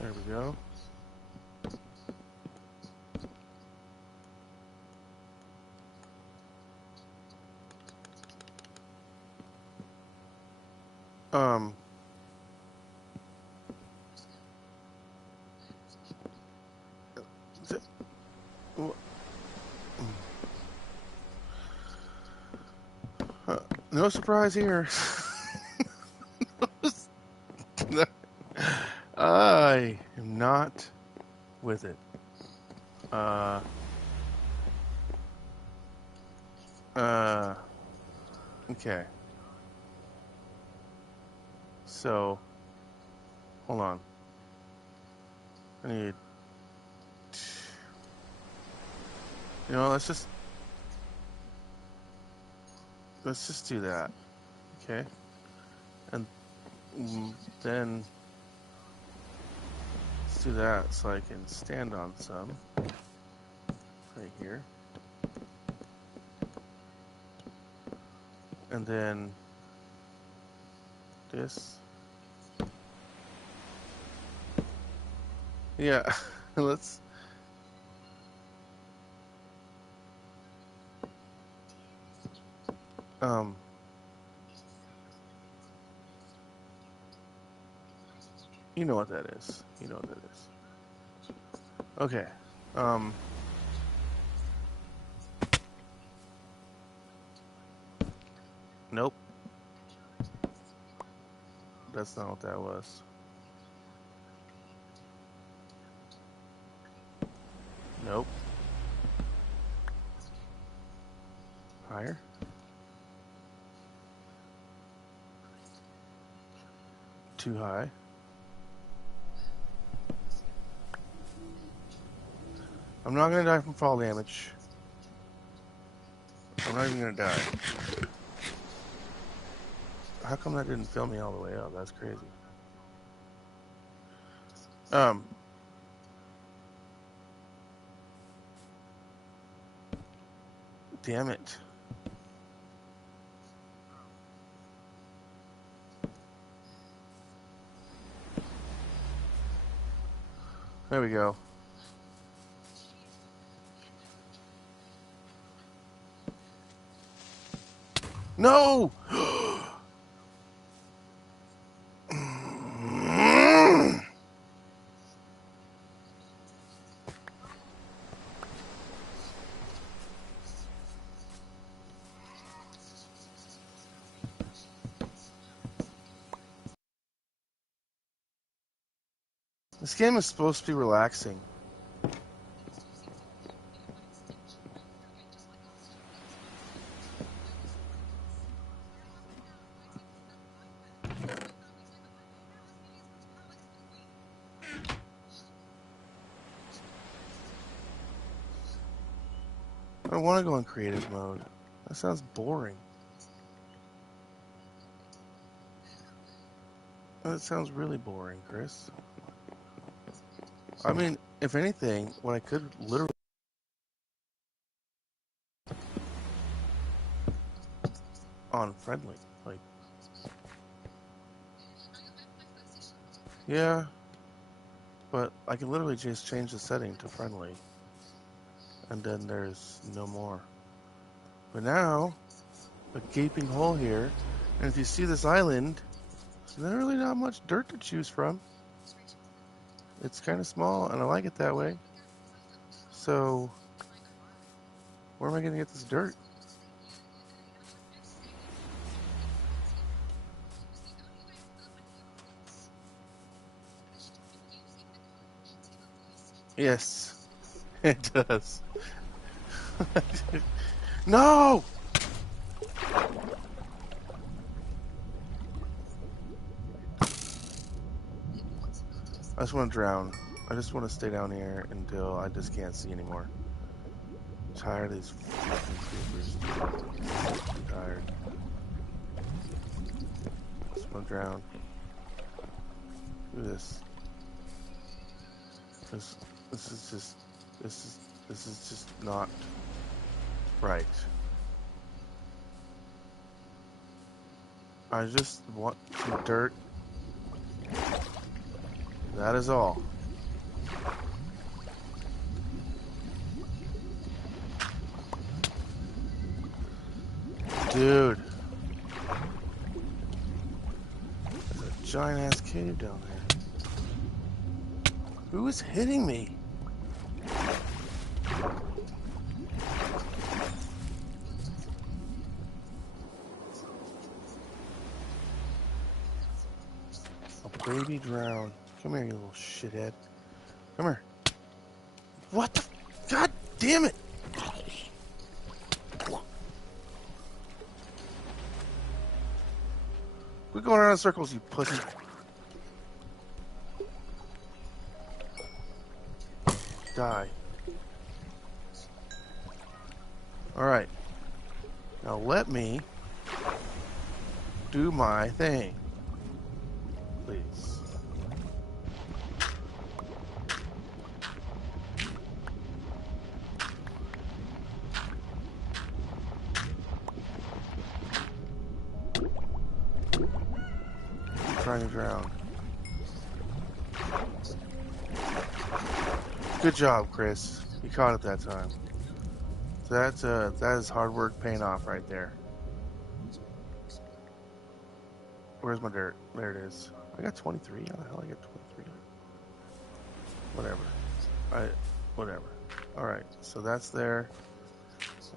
There we go. Um. th- w- no surprise here. I am not with it. Uh. Uh. Okay. So, hold on. I need. Let's just do that. Okay. And then let's do that so I can stand on some right here. And then this. Yeah. Let's. Um. You know what that is. You know what that is. Okay. Um. Nope. That's not what that was. Nope. Higher. Too high. I'm not gonna die from fall damage. I'm not even gonna die. How come that didn't fill me all the way up? That's crazy. Um. Damn it. There we go. No! This game is supposed to be relaxing. I don't want to go in creative mode. That sounds boring. That sounds really boring, Chris. I mean, if anything, what I could literally on friendly, like, yeah, but I can literally just change the setting to friendly, and then there's no more. But now, a gaping hole here, and if you see this island, there's really not much dirt to choose from. It's kind of small, and I like it that way. So, where am I going to get this dirt? Yes, it does. No! I just want to drown. I just want to stay down here until I just can't see anymore. I'm tired of these fucking creepers. I'm tired. I just want to drown. Do this. This, this is just, this is just not right. I just want some dirt. That is all. Dude. giant ass cave down there. Who is hitting me? A baby drowned. Come here, you little shithead. Come here. What the? God damn it! Quit going around in circles, you pussy. Die. Alright. Now let me do my thing. Please. I'm trying to drown. Good job, Chris. You caught it that time. So that is hard work paying off right there. Where's my dirt? There it is. I got 23. How the hell I get 23? Whatever. Whatever. Alright, so that's there.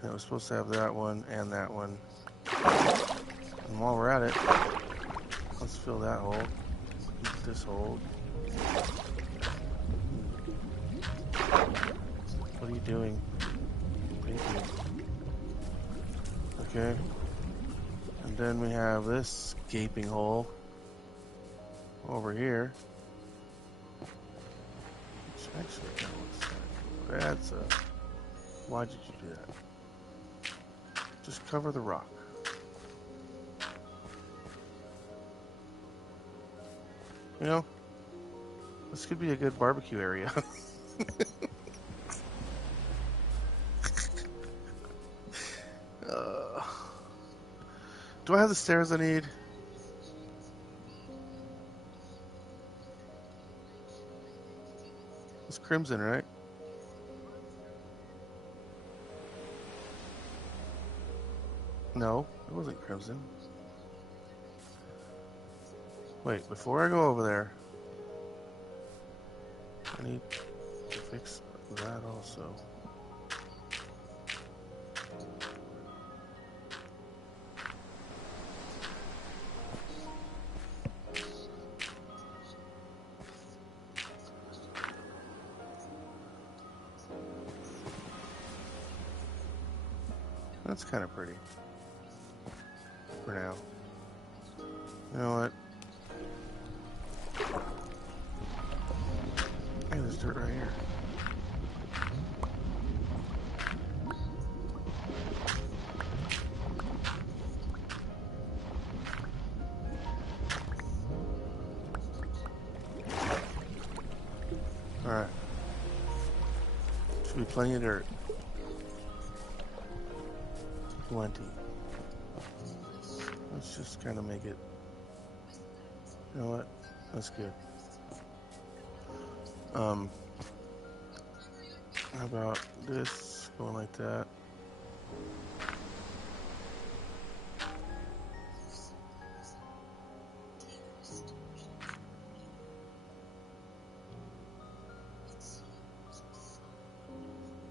And it was supposed to have that one and that one. And while we're at it, let's fill that hole. This hole. What are you doing? Thank you. Okay. And then we have this gaping hole over here. Which actually kind of looks like that's a. Why did you do that? Just cover the rock. You know, this could be a good barbecue area. Do I have the stairs I need? It's crimson, right? No, it wasn't crimson. Wait, before I go over there, I need to fix that also. That's kind of pretty. For now. You know what? Hey, there's dirt right here. Alright. Should be plenty of dirt. Plenty. Let's just kind of make it. You know what? That's good. How about this going like that?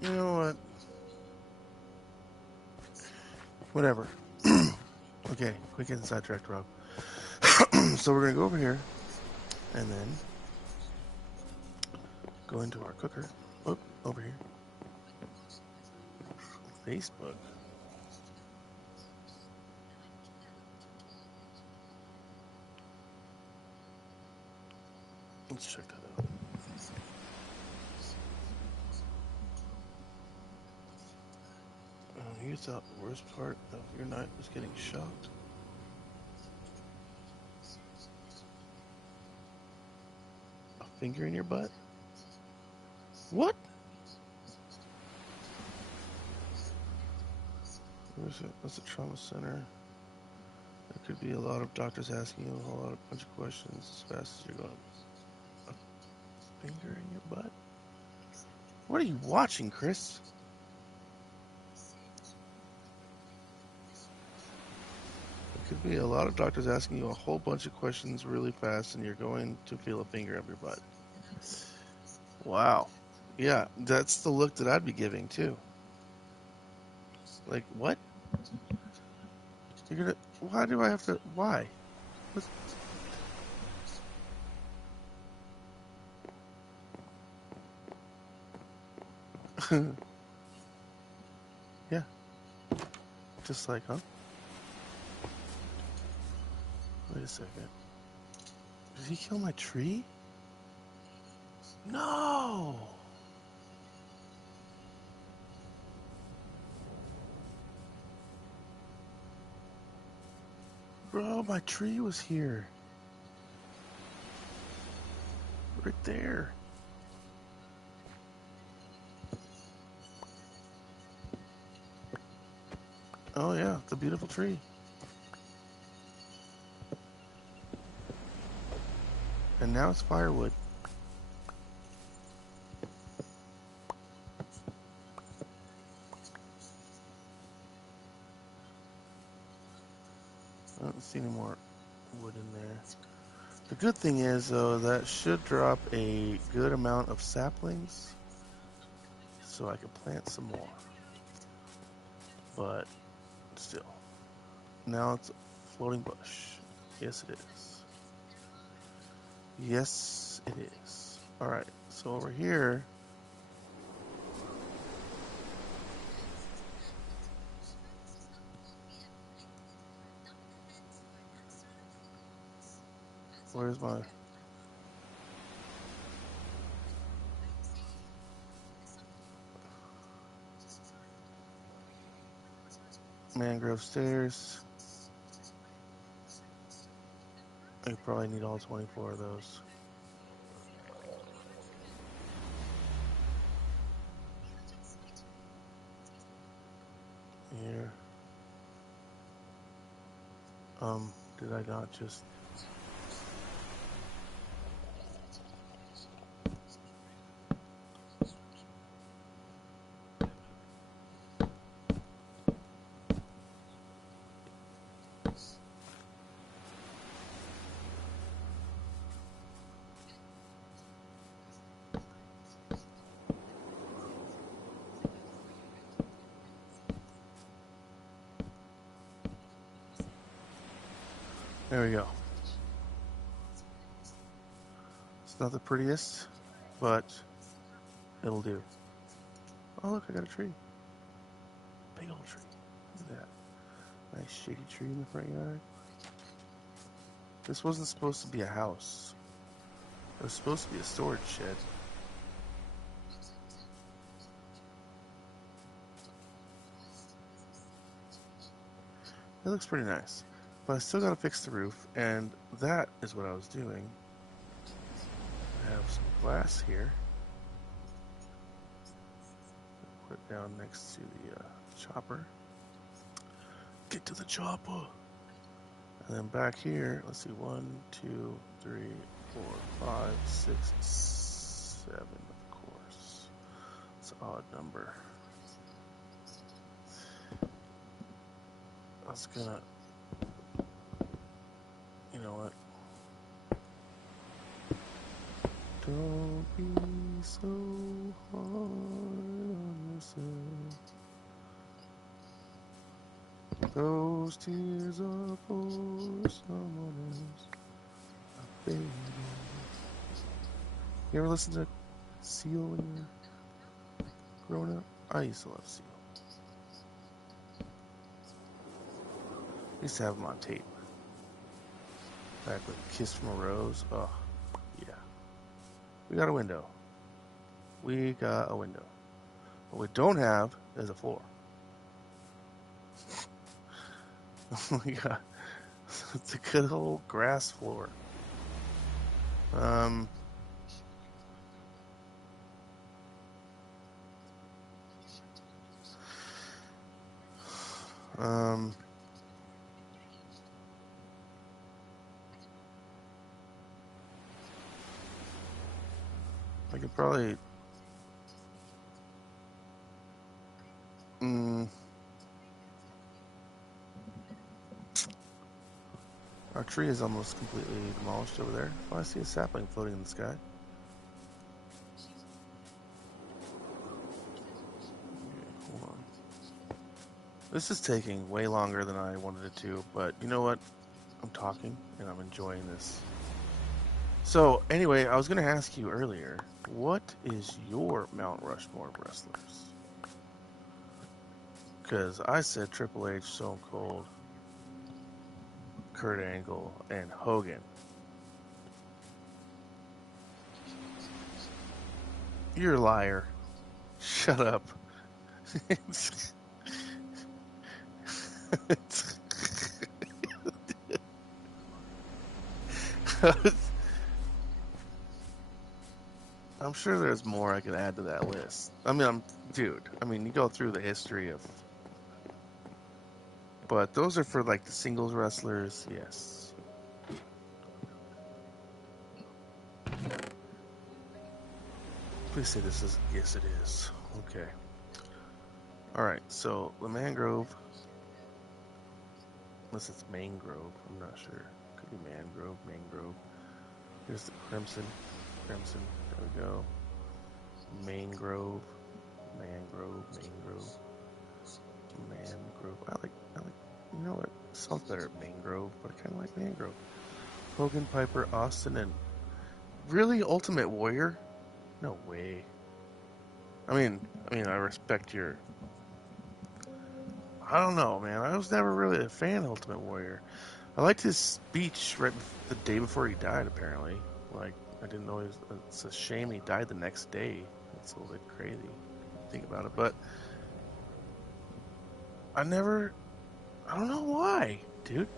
You know what? Whatever. Okay, quick getting sidetracked, Rob. So we're gonna go over here, and then go into our cooker. Oh, over here. Facebook. Let's check that out. You thought the worst part of your night was getting shocked? A finger in your butt? What? Where's it? That's a trauma center. There could be a lot of doctors asking you a bunch of questions as fast as you're going. A finger in your butt? What are you watching, Chris? Could be a lot of doctors asking you a whole bunch of questions really fast, and you're going to feel a finger up your butt. Wow. Yeah, that's the look that I'd be giving too. Like, what? You're gonna? Why do I have to? Why? What's, yeah, just like, huh? Wait a second. Did he kill my tree? No! Bro, my tree was here. Right there. Oh, yeah, it's a beautiful tree. And now it's firewood. I don't see any more wood in there. The good thing is, though, that should drop a good amount of saplings, so I can plant some more. But still, now it's a floating bush. Yes, it is. Yes, it is. All right, so over here, where's my mangrove stairs? I probably need all 24 of those. Here. Did I not just... There we go. It's not the prettiest, but it'll do. Oh, look, I got a tree. Big old tree. Look at that. Nice shady tree in the front yard. This wasn't supposed to be a house. It was supposed to be a storage shed. It looks pretty nice. But I still gotta fix the roof, and that is what I was doing. I have some glass here. Put it down next to the chopper. Get to the chopper! And then back here, let's see, 1, 2, 3, 4, 5, 6, 7, of course. It's an odd number. I was gonna, you know what? Don't be so hard on yourself. Those tears are for someone else, baby. You ever listen to Seal when you were growing up? I used to love Seal. I used to have them on tape. Back with Kiss from a Rose. Oh, yeah. We got a window. We got a window. What we don't have is a floor. We got it's a good old grass floor. I could probably Our tree is almost completely demolished over there. Oh, I see a sapling floating in the sky. Okay, hold on. This is taking way longer than I wanted it to, but you know what? I'm talking and I'm enjoying this. So, anyway, I was going to ask you earlier, what is your Mount Rushmore of wrestlers? Because I said Triple H, Stone Cold, Kurt Angle, and Hogan. You're a liar. Shut up. I'm sure there's more I could add to that list. I mean, dude. I mean, you go through the history of, but those are for like the singles wrestlers. Yes. Please say this is. Yes, it is. Okay. All right. So the Mangrove, unless it's Mangrove, I'm not sure. Could be Mangrove. Here's the Crimson. There we go. Mangrove. I like. You know what? It sounds better at Mangrove, but I kind of like Mangrove. Hogan, Piper, Austin, and really Ultimate Warrior? No way. I mean, I respect your. I don't know, man. I was never really a fan of Ultimate Warrior. I liked his speech the day before he died. Apparently, like I didn't know it's a shame he died the next day. It's a little bit crazy. Think about it, but I never. I don't know why, dude.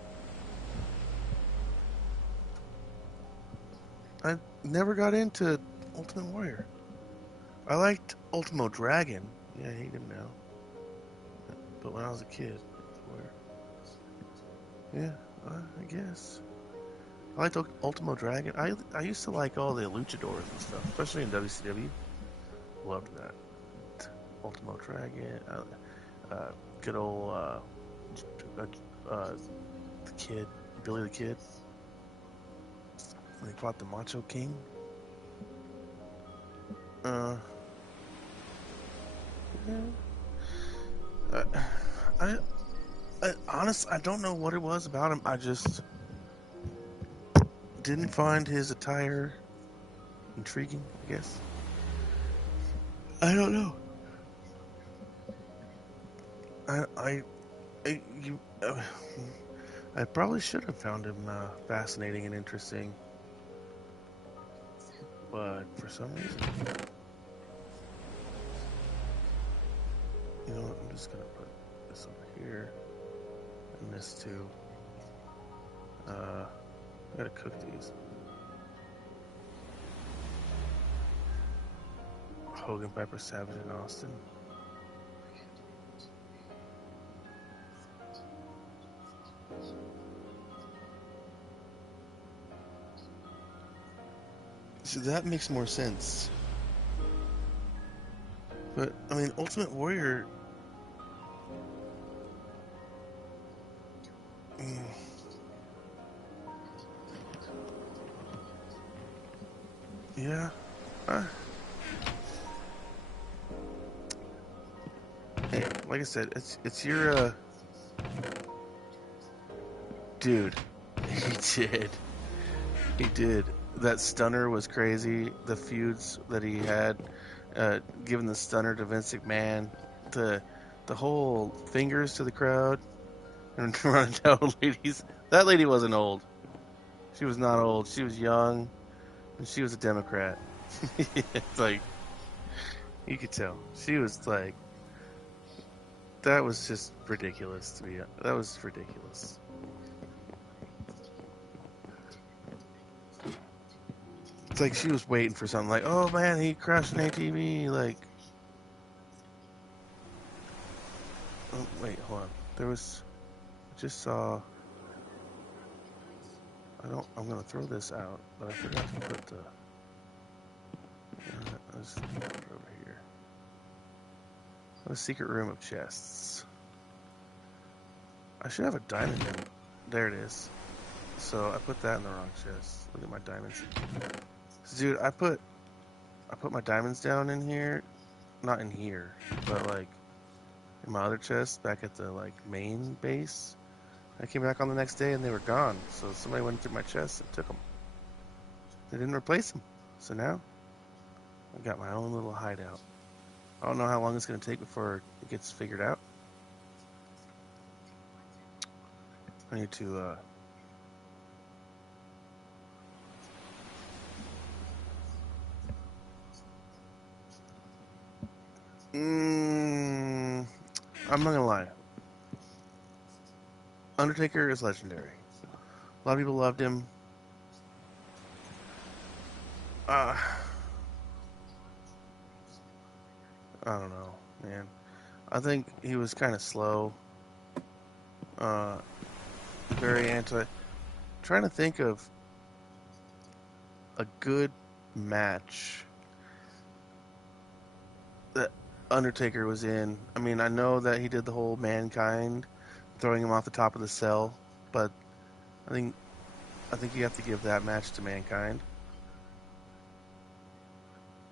I never got into Ultimate Warrior. I liked Ultimo Dragon. Yeah, I hate him now. But when I was a kid, Warrior. Yeah, I guess. I liked Ultimo Dragon. I used to like all the luchadors and stuff, especially in WCW. Loved that. Ultimo Dragon. Good old the kid, Billy the Kid. When he fought the Macho King. Uh, yeah. I, I don't know what it was about him. I just didn't find his attire intriguing, I guess. I don't know. I, you, I probably should have found him fascinating and interesting, but for some reason, you know what? I'm just gonna put this over here and this too. I gotta cook these. Hogan, Piper, Savage, and Austin. So that makes more sense. But I mean, Ultimate Warrior. Mm, yeah. Uh, hey, like I said, it's your dude. He did. He did. That stunner was crazy. The feuds that he had, giving the stunner to Vince McMahon, the whole fingers to the crowd and running down ladies. That lady wasn't old. She was not old. She was young, and she was a Democrat. It's like you could tell. She was like that was just ridiculous to me. That was ridiculous. It's like she was waiting for something. Like, oh man, he crashed an ATV. Like, oh wait, hold on. There was. I just saw. I don't. I'm gonna throw this out, but I forgot to put the. Let's put it over here. A secret room of chests. I should have a diamond in. There it is. So I put that in the wrong chest. Look at my diamonds. Dude, I put my diamonds down in here, not in here, but like in my other chest back at the like main base. I came back on the next day and they were gone. So somebody went through my chest and took them. They didn't replace them. So now I got my own little hideout. I don't know how long it's going to take before it gets figured out. I need to I'm not gonna lie. Undertaker is legendary. A lot of people loved him. Uh, I don't know, man. I think he was kind of slow. Uh, very anti. Trying to think of a good match that Undertaker was in. I mean, I know that he did the whole Mankind throwing him off the top of the cell, but I think you have to give that match to Mankind.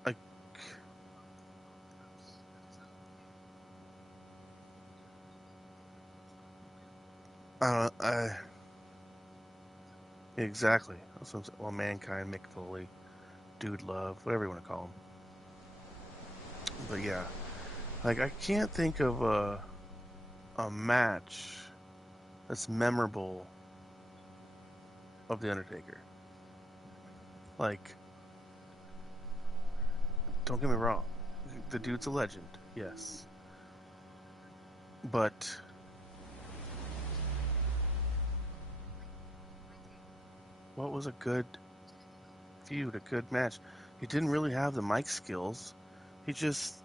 I, I don't know. Exactly. That's what I'm saying. Well, Mankind, Mick Foley, Dude Love, whatever you want to call him. But yeah, like I can't think of a match that's memorable of the Undertaker. Like, don't get me wrong, the dude's a legend, yes, but what was a good feud, a good match? He didn't really have the mic skills. He just,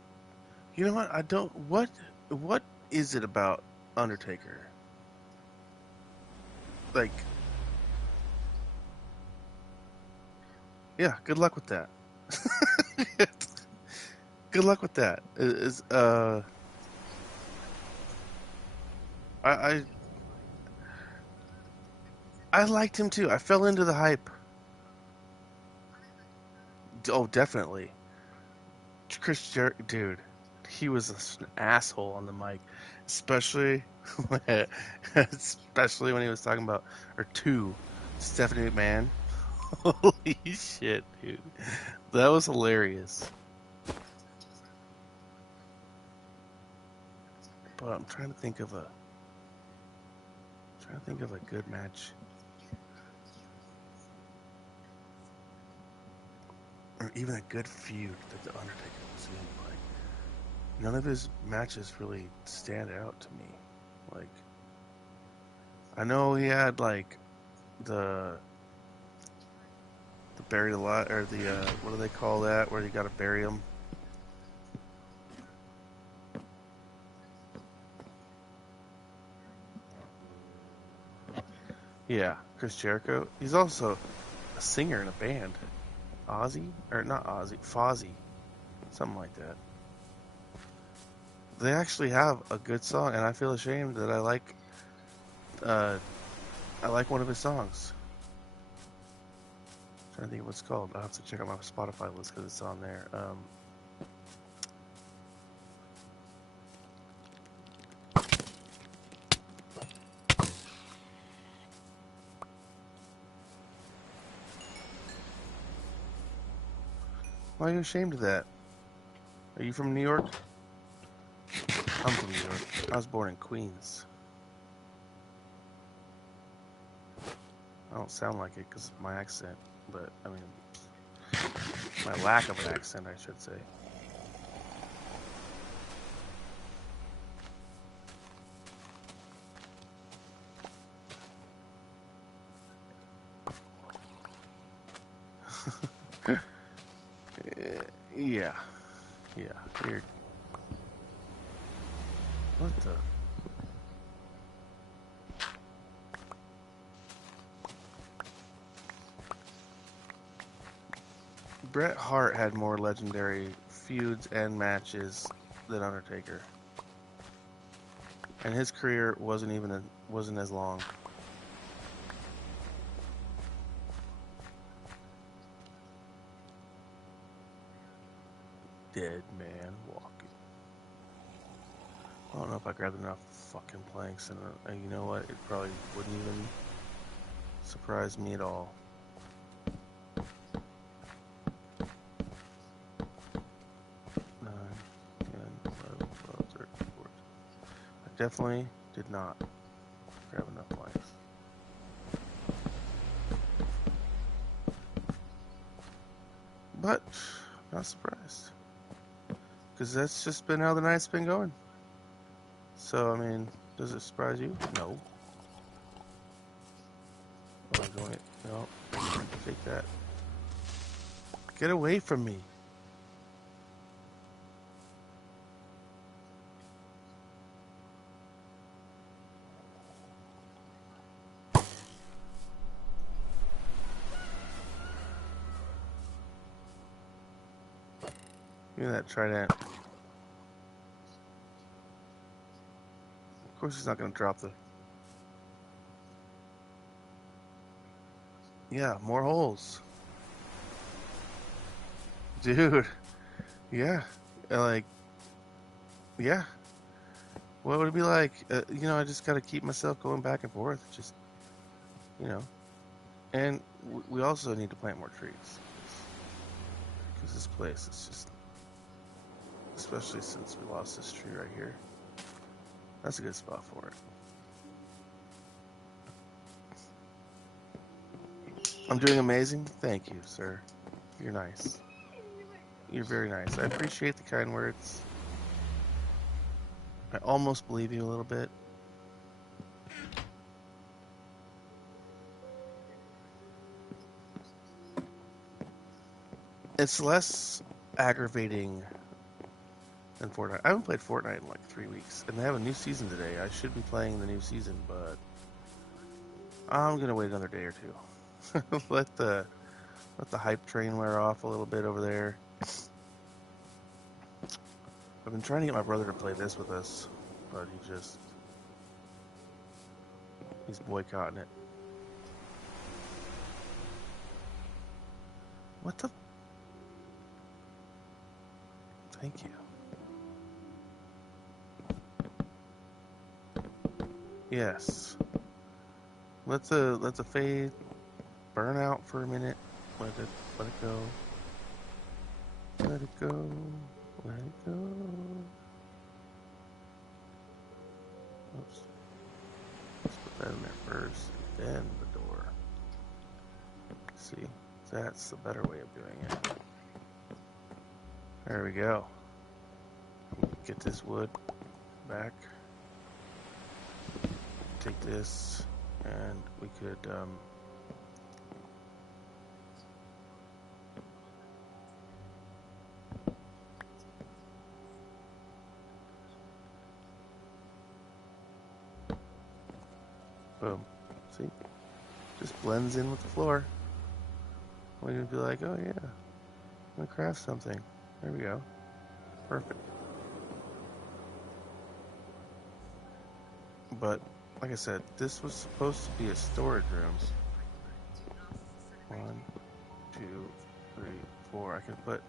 you know what? I don't. What is it about Undertaker? Like, yeah. Good luck with that. Good luck with that. I, I I liked him too. I fell into the hype. Oh, definitely. Dude, he was an asshole on the mic, especially especially when he was talking about or two Stephanie McMahon. Holy shit, dude, that was hilarious. But I'm trying to think of a good match or even a good feud that the Undertaker was in. Like none of his matches really stand out to me. Like I know he had like the buried alive or the what do they call that? Where you got to bury him. Yeah, Chris Jericho. He's also a singer in a band. Ozzy or not Ozzy, Fozzy, something like that. They actually have a good song, and I feel ashamed that uh, I like one of his songs. I'm trying to think of what it's called. I'll have to check out my Spotify list because it's on there. Why are you ashamed of that? Are you from New York? I'm from New York. I was born in Queens. I don't sound like it because of my accent, but I mean, my lack of an accent, I should say. Yeah, yeah. Weird. What the? Bret Hart had more legendary feuds and matches than Undertaker, and his career wasn't as long. dead man walking. I don't know if I grabbed enough fucking planks, and you know what? It probably wouldn't even surprise me at all. 9, 10, 11, 12, 13, 14. I definitely did not grab enough planks. But, not surprised. Because that's just been how the night's been going. So, I mean, does it surprise you? No. Oh, I'm doing it. No. Take that. Get away from me. Give me that trident. Of course he's not going to drop the... Yeah, more holes. Dude. Yeah. Like, yeah. What would it be like? I just got to keep myself going back and forth. Just, you know. And we also need to plant more trees. Because this place is just... Especially since we lost this tree right here. That's a good spot for it. I'm doing amazing. Thank you, sir. You're nice. You're very nice. I appreciate the kind words. I almost believe you a little bit. It's less aggravating than Fortnite. I haven't played Fortnite in like 3 weeks, and they have a new season today. I should be playing the new season, but I'm gonna wait another day or two. let the hype train wear off a little bit over there. I've been trying to get my brother to play this with us, but he's boycotting it. What the? Thank you. Yes. Let's a fade burn out for a minute. Let it go. Let it go. Let it go. Oops. Let's put that in there first, then the door. See, that's the better way of doing it. There we go. Get this wood back. Take this, and we could boom. See? Just blends in with the floor. We're gonna be like, oh yeah, I'm gonna craft something. There we go. Perfect. But like I said, this was supposed to be a storage room. 1, 2, 3, 4. I can put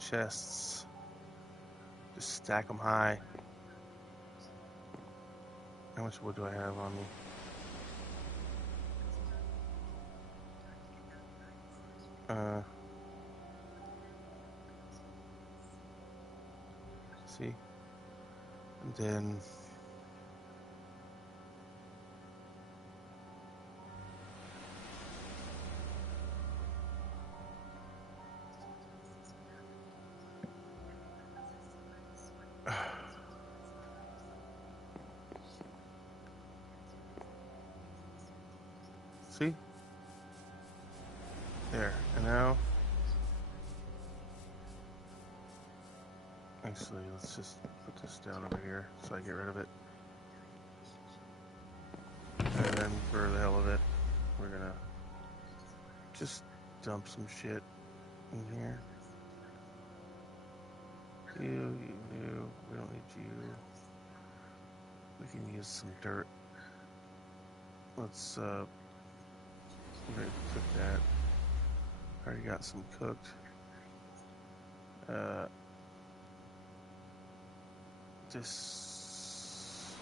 chests. Just stack them high. How much wood do I have on me? See? And then see? There. And now actually let's just put this down over here so I get rid of it. And then for the hell of it, we're gonna just dump some shit in here. You, we don't need you. We can use some dirt. Let's we're gonna cook that. Already got some cooked. Uh, this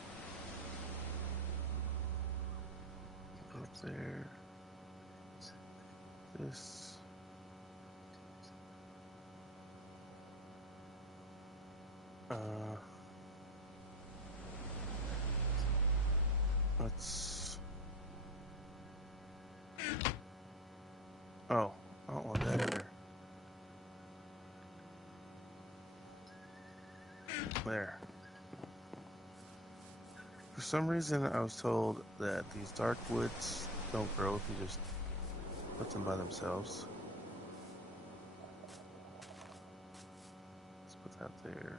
up there. This. Let's. Oh, I don't want that either. There. For some reason, I was told that these dark woods don't grow if you just put them by themselves. Let's put that there.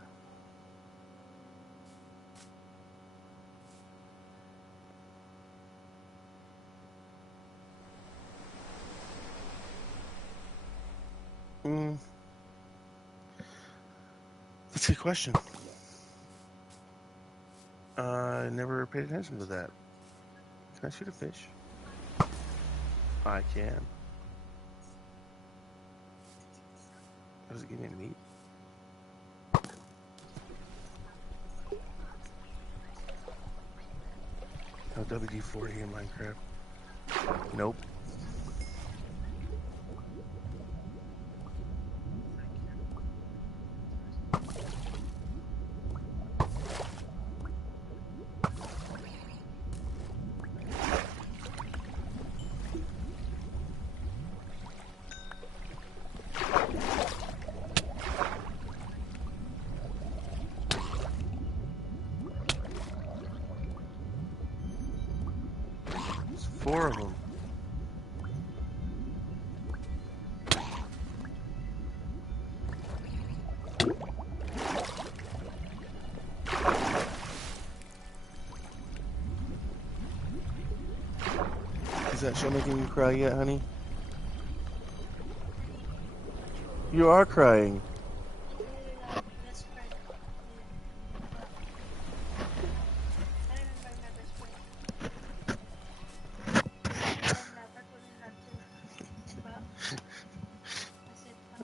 That's a good question. I never paid attention to that. Can I shoot a fish? I can. Does it give me meat? No WD-40 in Minecraft. Nope. There's 4 of them. Is that show making you cry yet, honey? You are crying.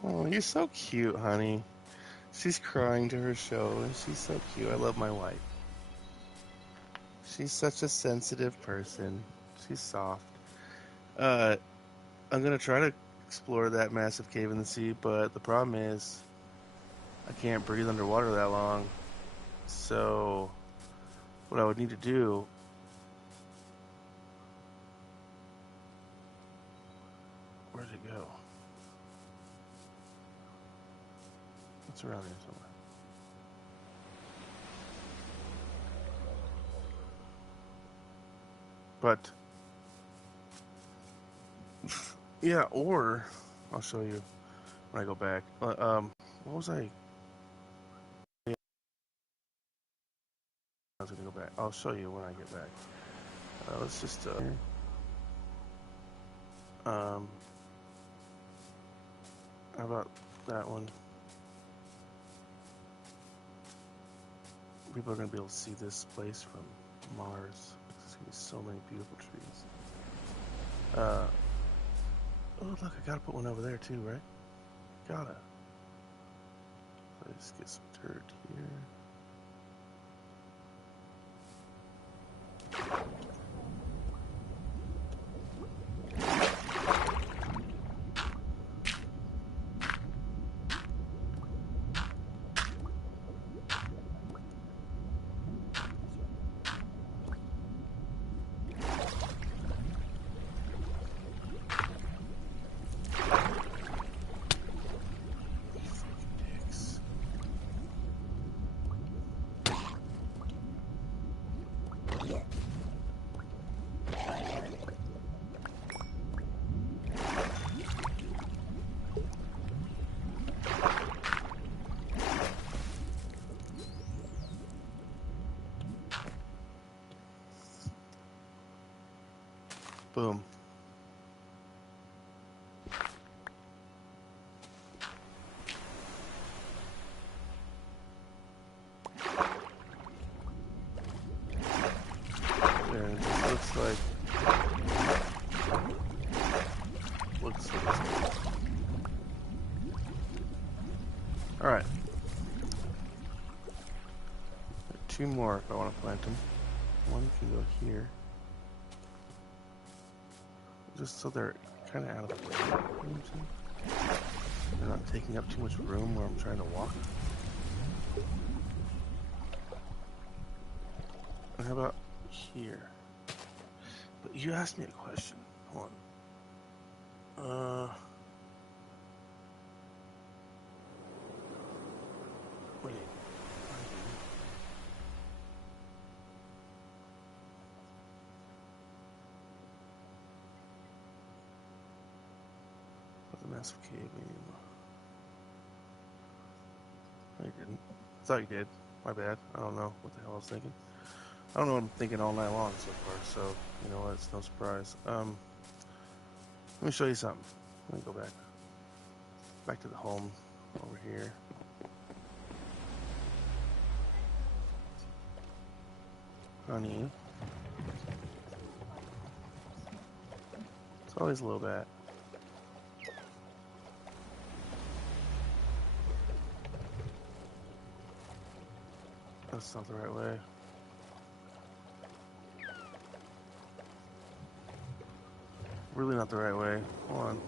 Oh, you're so cute, honey. She's crying to her show, and she's so cute. I love my wife. She's such a sensitive person. She's soft. I'm gonna try to explore that massive cave in the sea, but the problem is I can't breathe underwater that long. So what I would need to do. Where'd it go? It's around here somewhere. But yeah, or I'll show you when I go back. What was I? Yeah, I was gonna go back. I'll show you when I get back. Let's just how about that one? People are gonna be able to see this place from Mars. There's gonna be so many beautiful trees. Oh look, I gotta put one over there too, right? Gotta. Let's get some dirt here. Boom. There, it just looks like 2 more if I want to plant them. One can go here. Just so they're kind of out of the way. You know what I'm saying? They're not taking up too much room where I'm trying to walk. And how about here? But you asked me a question. Hold on. Wait. The massive cave. No, you didn't. I thought you did. My bad. I don't know what the hell I was thinking. I don't know what I'm thinking all night long so far, so you know what, it's no surprise. Let me show you something. Let me go back to the home over here. Honey. It's always a little bit. That's not the right way. Really not the right way. Hold on.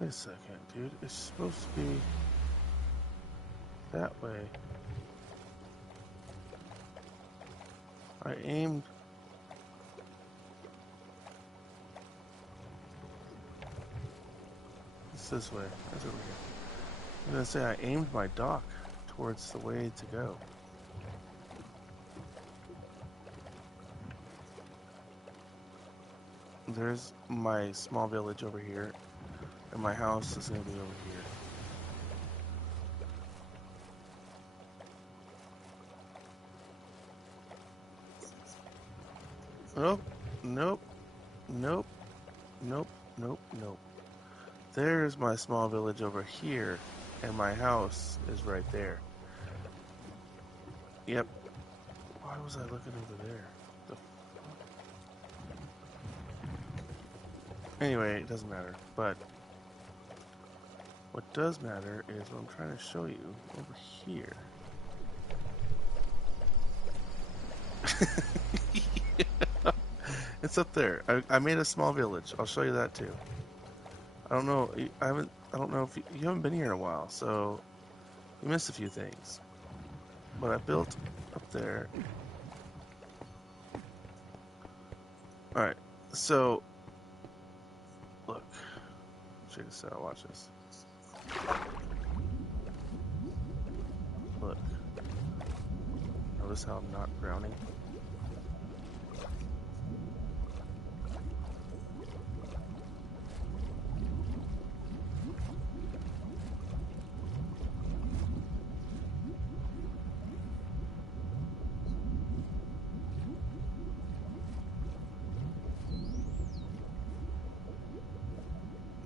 Wait a second, dude. It's supposed to be that way. I aimed. It's this way. That's over here. I'm gonna say I aimed my dock towards the way to go. There's my small village over here, and my house is gonna be over here. Nope, nope, nope, nope, nope, nope. There's my small village over here, and my house is right there. Yep. Why was I looking over there? The fuck? Anyway, it doesn't matter. But what does matter is what I'm trying to show you over here. Yeah. It's up there. I made a small village. I'll show you that too. I don't know. I don't know if you haven't been here in a while, so you missed a few things. But I built up there. All right. So look. Check this out. Watch this. Look. Notice how I'm not drowning.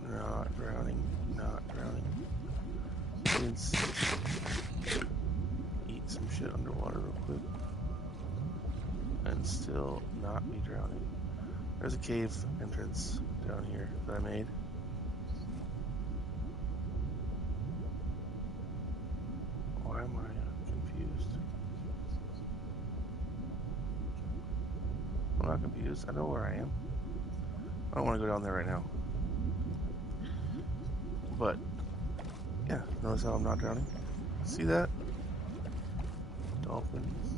Not drowning. Not drowning. Let's eat some shit underwater real quick. And still not be drowning. There's a cave entrance down here that I made. Why am I confused? I'm not confused. I know where I am. I don't want to go down there right now. But, yeah, notice how I'm not drowning? See that? Dolphins.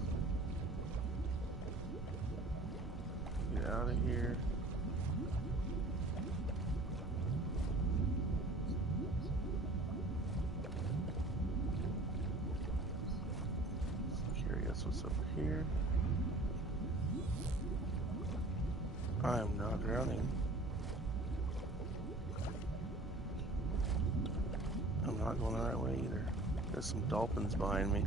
Get out of here. Curious what's over here. I am not drowning. I'm not going the right way either. There's some dolphins behind me.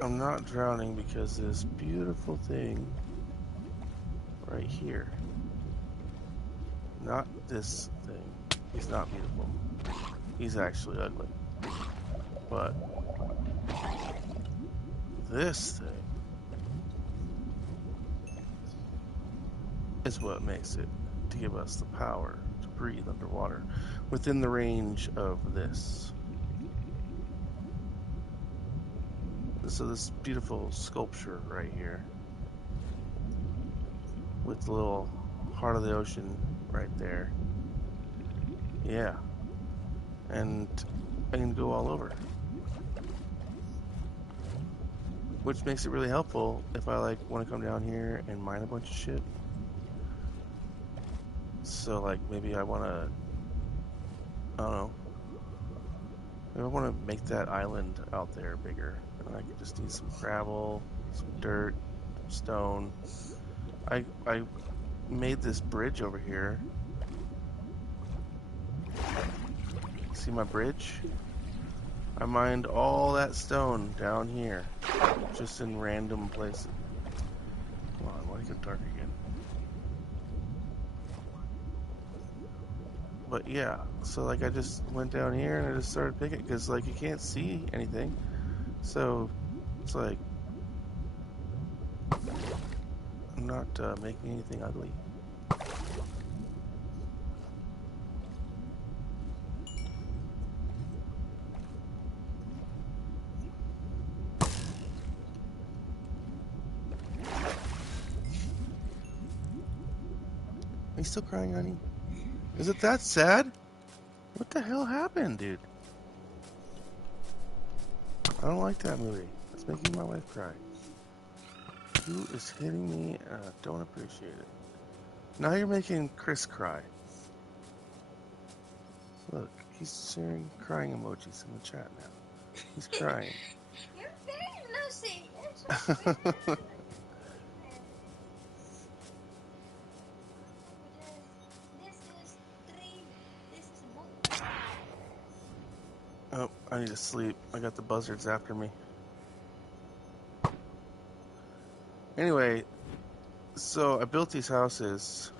I'm not drowning because this beautiful thing right here. Not this thing. He's not beautiful. He's actually ugly. But this thing is what makes it to give us the power to breathe underwater within the range of this. So this beautiful sculpture right here with the little heart of the ocean right there. Yeah. And I can go all over. Which makes it really helpful if I like want to come down here and mine a bunch of shit. So like maybe I want to, I don't know, maybe I want to make that island out there bigger. And I could just need some gravel, some dirt, some stone. I made this bridge over here. See my bridge? I mined all that stone down here, just in random places. Come on, why did it get dark again? But yeah, so like I just went down here and I just started picking because like you can't see anything, so it's like I'm not making anything ugly. Are you still crying, honey? Is it that sad? What the hell happened, dude? I don't like that movie. It's making my wife cry. Who is hitting me? Don't appreciate it. Now you're making Chris cry. Look, he's sharing crying emojis in the chat now. He's crying. You're very nosy. You're so bad. This is 3. This is a book. Oh, I need to sleep. I got the buzzards after me. Anyway, so I built these houses.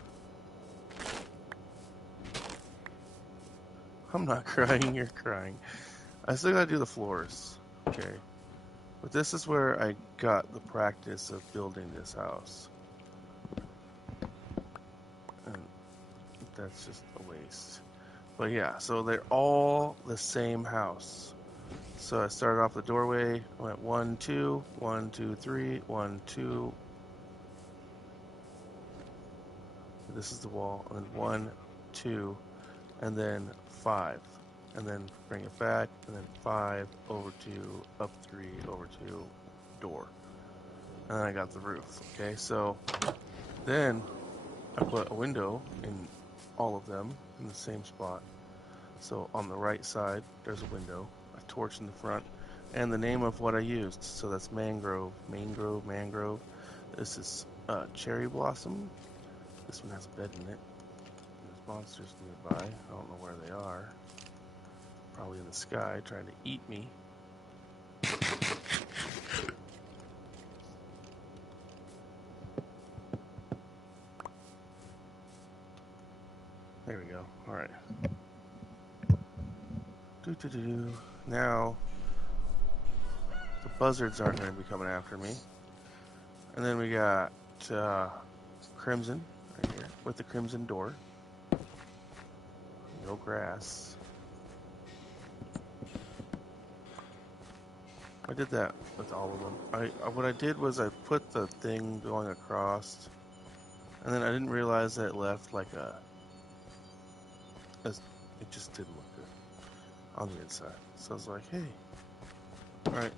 I'm not crying, you're crying. I still gotta do the floors. Okay. But this is where I got the practice of building this house. And that's just a waste. But yeah, so they're all the same house. So I started off the doorway, went 1, 2, 1, 2, 3, 1, 2. This is the wall, and then 1, 2, and then 5. And then bring it back, and then 5, over 2, up 3, over 2, door. And then I got the roof, okay? So then I put a window in all of them in the same spot. So on the right side, there's a window, a torch in the front, and the name of what I used. So that's mangrove, mangrove. This is cherry blossom. This one has a bed in it. There's monsters nearby. I don't know where they are. Probably in the sky trying to eat me. There we go. All right. Now, the buzzards aren't going to be coming after me. And then we got crimson right here with the crimson door. No grass. I did that with all of them. What I did was I put the thing going across, and then I didn't realize that it left like it just didn't look good on the inside. So I was like, hey, all right.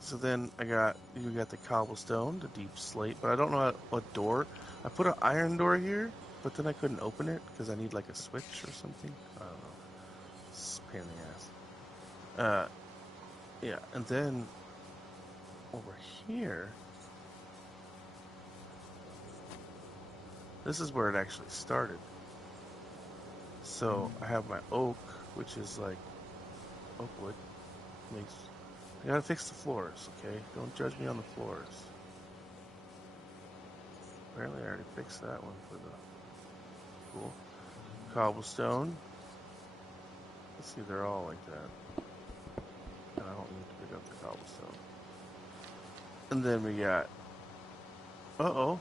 So then you got the cobblestone, the deep slate, but I don't know what door. I put an iron door here, but then I couldn't open it because I need like a switch or something. I don't know. It's a pain in the ass. Yeah, and then over here, this is where it actually started. So I have my oak, which is like oak wood. I gotta fix the floors, okay? Don't judge me on the floors. Apparently I already fixed that one for the cool. Cobblestone. Let's see, they're all like that. And I don't need to pick up the cobblestone. And then we got, uh-oh,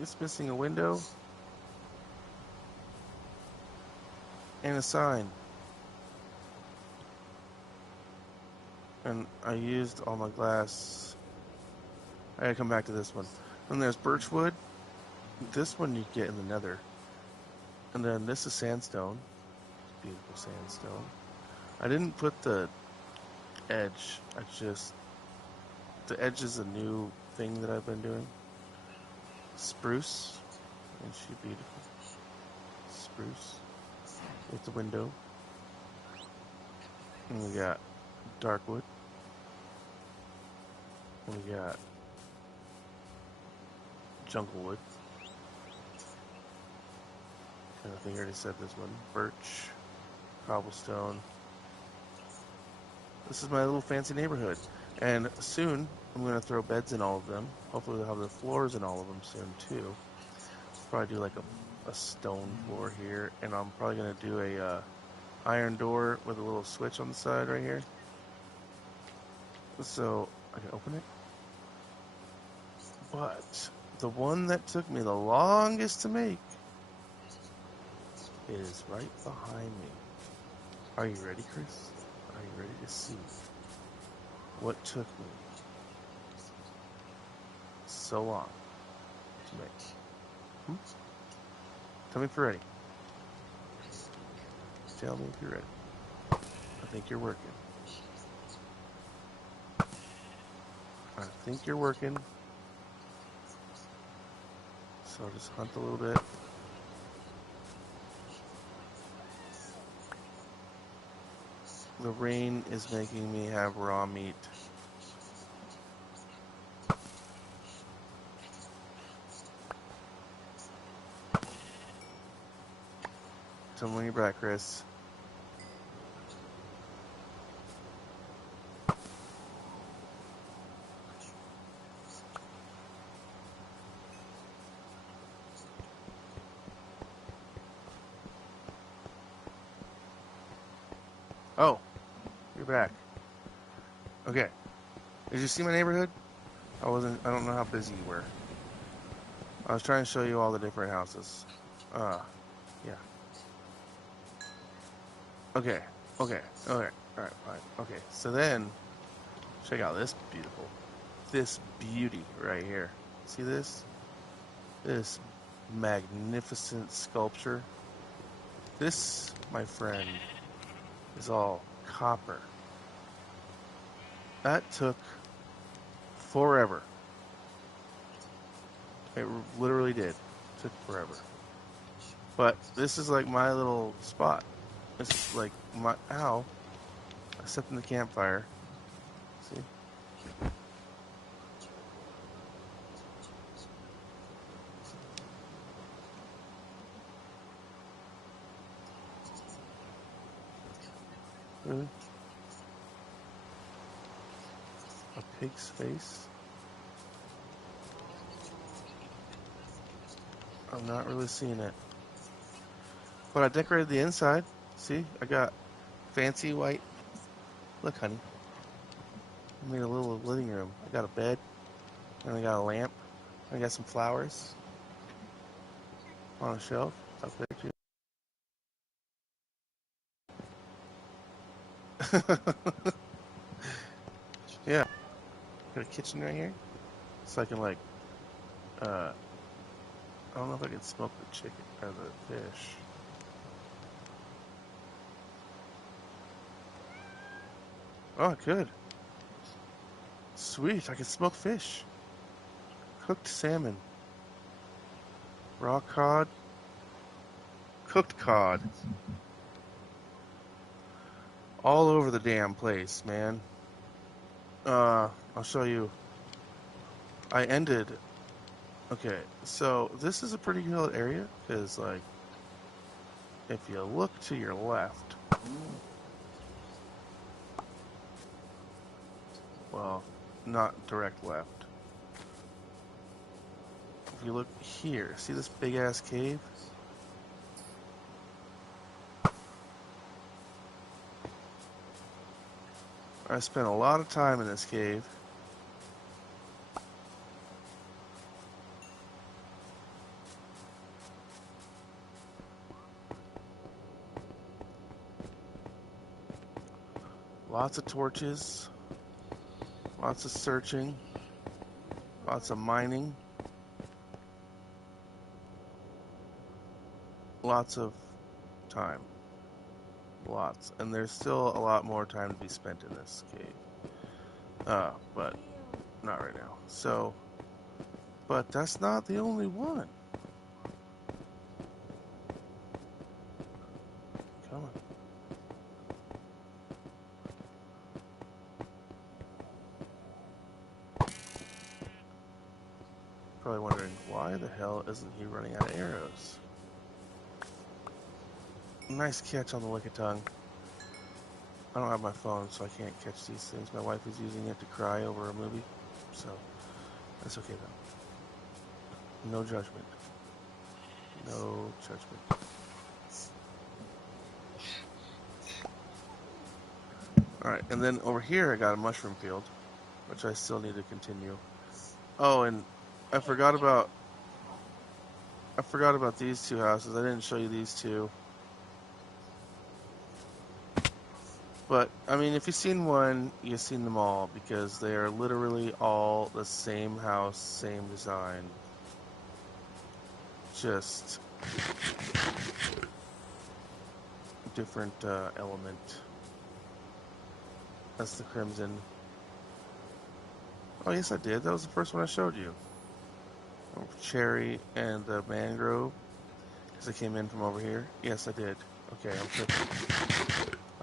it's missing a window and a sign. And I used all my glass. I gotta come back to this one. And there's birchwood. This one you get in the nether. And then this is sandstone. Beautiful sandstone. I didn't put the edge. The edge is a new thing that I've been doing. Spruce. Ain't she beautiful? Spruce. With the window. And we got darkwood. And we got junglewood. And I think I already said this one. Birch. Cobblestone. This is my little fancy neighborhood. And soon, I'm going to throw beds in all of them. Hopefully they'll have the floors in all of them soon, too. Probably do like a stone floor here. And I'm probably going to do a iron door with a little switch on the side right here. So, I can open it. But the one that took me the longest to make is right behind me. Are you ready, Chris? Are you ready to see what took me so long to make? Tell me if you're ready. Tell me if you're ready. I think you're working. I think you're working. So just hunt a little bit. The rain is making me have raw meat. Tell me when you're back, Chris. Oh, you're back. Okay. Did you see my neighborhood? I don't know how busy you were. I was trying to show you all the different houses. Yeah. Okay. Alright, fine. Okay, so then, check out this beauty right here. See this? This magnificent sculpture. This, my friend, is all copper. That took forever. It literally did. It took forever. But this is like my little spot. This is like my, ow. I stepped in the campfire. See? Really? A pig's face? I'm not really seeing it. But I decorated the inside. See? I got fancy white. Look, honey. I made a little living room. I got a bed. And I got a lamp. I got some flowers on a shelf. I'll picture you. Yeah. Got a kitchen right here. So I can like, I don't know if I can smoke the chicken or the fish. Oh, I could. Sweet, I can smoke fish. Cooked salmon. Raw cod. Cooked cod. All over the damn place, man. I'll show you. I ended. Okay, so this is a pretty good area because, like, if you look to your left, well, not direct left. If you look here, see this big ass cave? I spent a lot of time in this cave. Lots of torches, lots of searching, lots of mining, lots of time. Lots. And there's still a lot more time to be spent in this cave. But not right now. So, but that's not the only one. Come on. Probably wondering, why the hell isn't he running out of arrows? Nice catch on the Lickitung. I don't have my phone, so I can't catch these things. My wife is using it to cry over a movie, so that's okay though. No judgment. No judgment. Alright, and then over here I got a mushroom field, which I still need to continue. Oh, and I forgot about these two houses. I didn't show you these two. But, I mean, if you've seen one, you've seen them all, because they are literally all the same house, same design. Just different element. That's the crimson. Oh, yes, I did. That was the first one I showed you. Cherry and the mangrove, because I came in from over here. Yes, I did. Okay,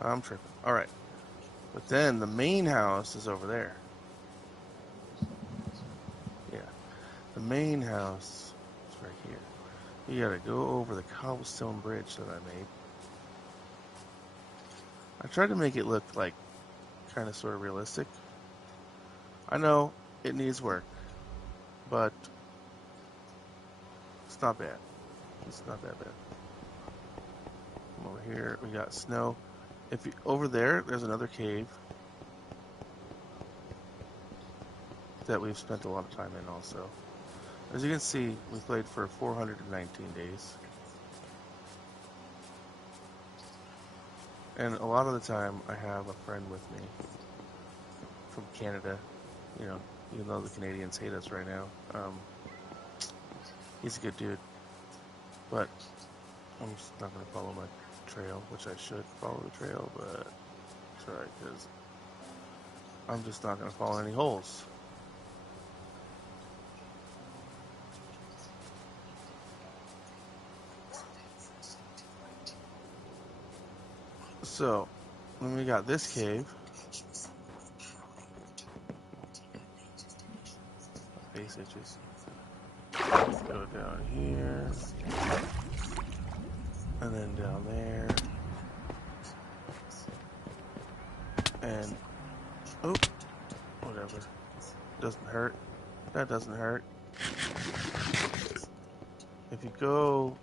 I'm tripping. All right. But then the main house is over there. Yeah. The main house is right here. You gotta go over the cobblestone bridge that I made. I tried to make it look like kind of sort of realistic. I know it needs work, but it's not bad. It's not that bad. Come over here, we got snow. If you over there's another cave that we've spent a lot of time in also. As you can see, we played for 419 days. And a lot of the time, I have a friend with me from Canada. You know, even though the Canadians hate us right now. He's a good dude. But I'm just not going to follow my trail, which I should follow the trail, but that's right, because I'm just not going to follow any holes. So, then we got this cave. Face itches. Go down here. And then down there. And, oh, whatever. Doesn't hurt. That doesn't hurt. If you go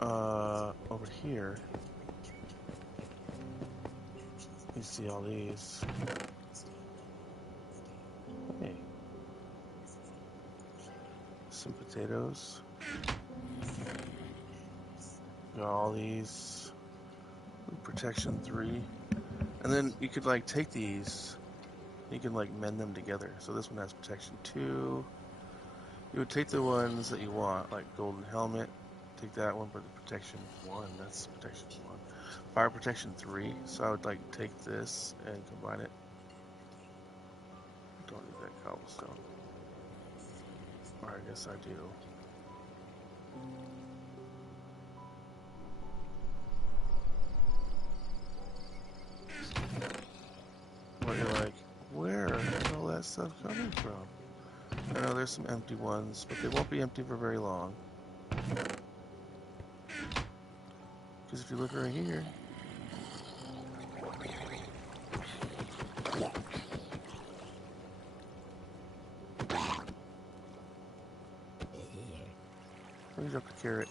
over here, you see all these. Hey, some potatoes. Got all these. Protection 3. And then you could like take these, you can like mend them together. So this one has protection 2. You would take the ones that you want, like golden helmet. Take that one, but the protection 1, that's protection 1. Fire protection 3, so I would like take this and combine it. Don't need that cobblestone. Or I guess I do. But you're like, where is all that stuff coming from? I know there's some empty ones, but they won't be empty for very long. Because if you look right here, let me drop the carrot.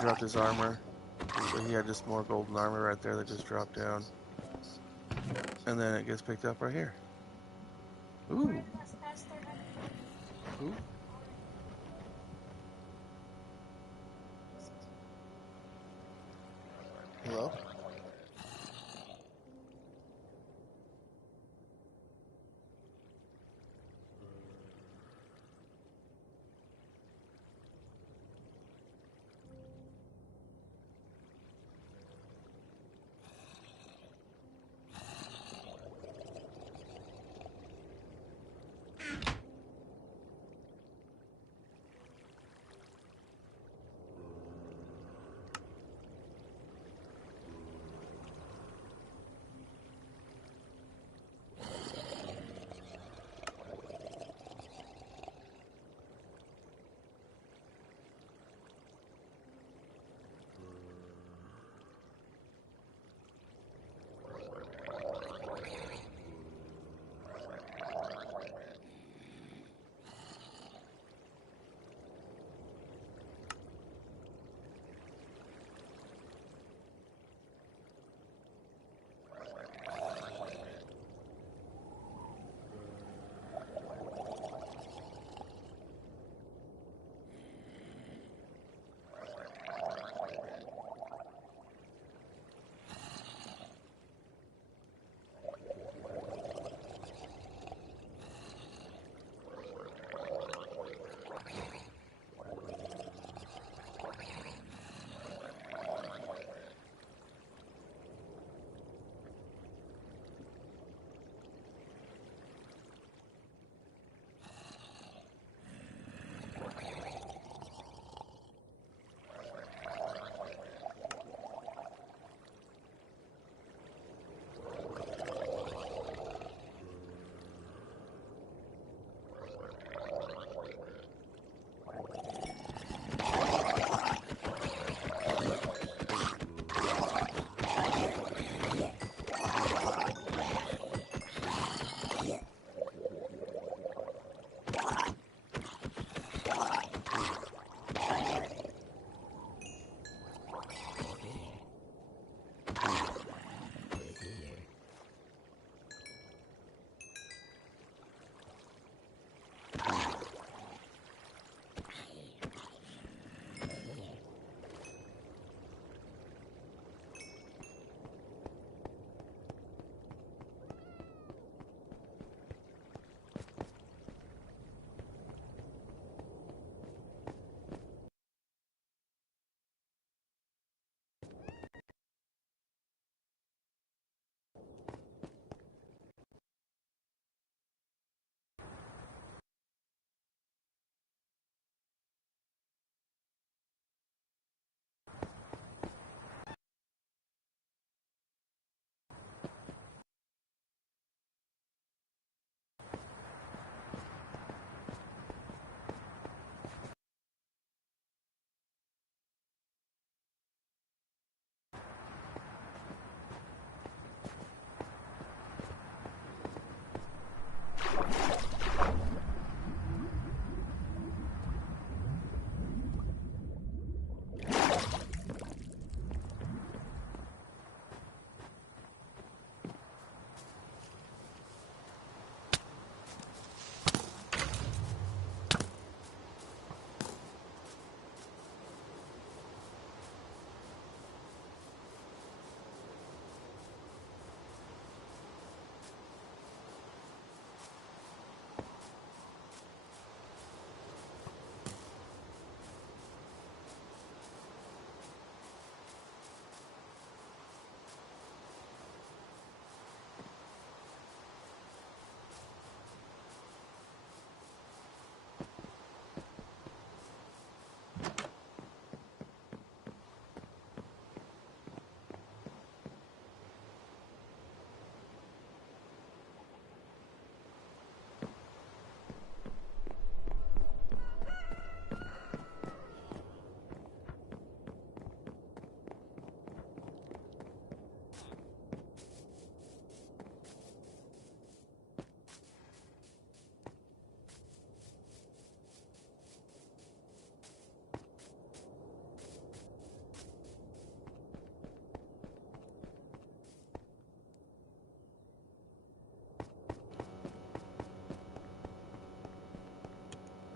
dropped his armor. So he had just more golden armor right there that just dropped down. And then it gets picked up right here. Ooh. Ooh. Hello?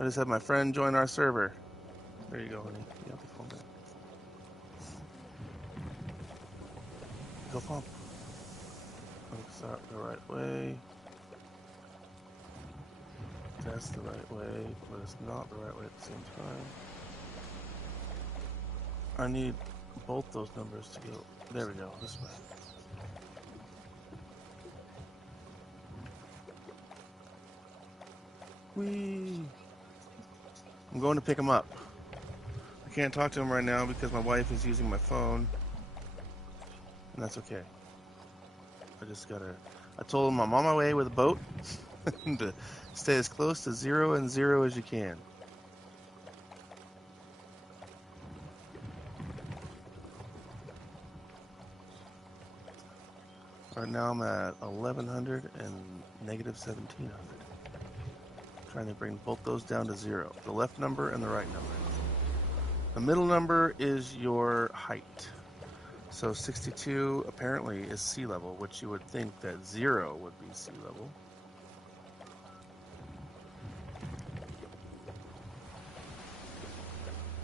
I just had my friend join our server. There you go, honey. You have the phone back. Go pump. Looks that the right way. That's the right way, but it's not the right way at the same time. I need both those numbers to go. There we go, this way. Whee! I'm going to pick him up. I can't talk to him right now because my wife is using my phone. And that's okay. I told him I'm on my way with a boat to stay as close to 0 and 0 as you can. Right now I'm at 1100 and negative 1700. Trying to bring both those down to 0. The left number and the right number. The middle number is your height. So 62 apparently is sea level, which you would think that 0 would be sea level.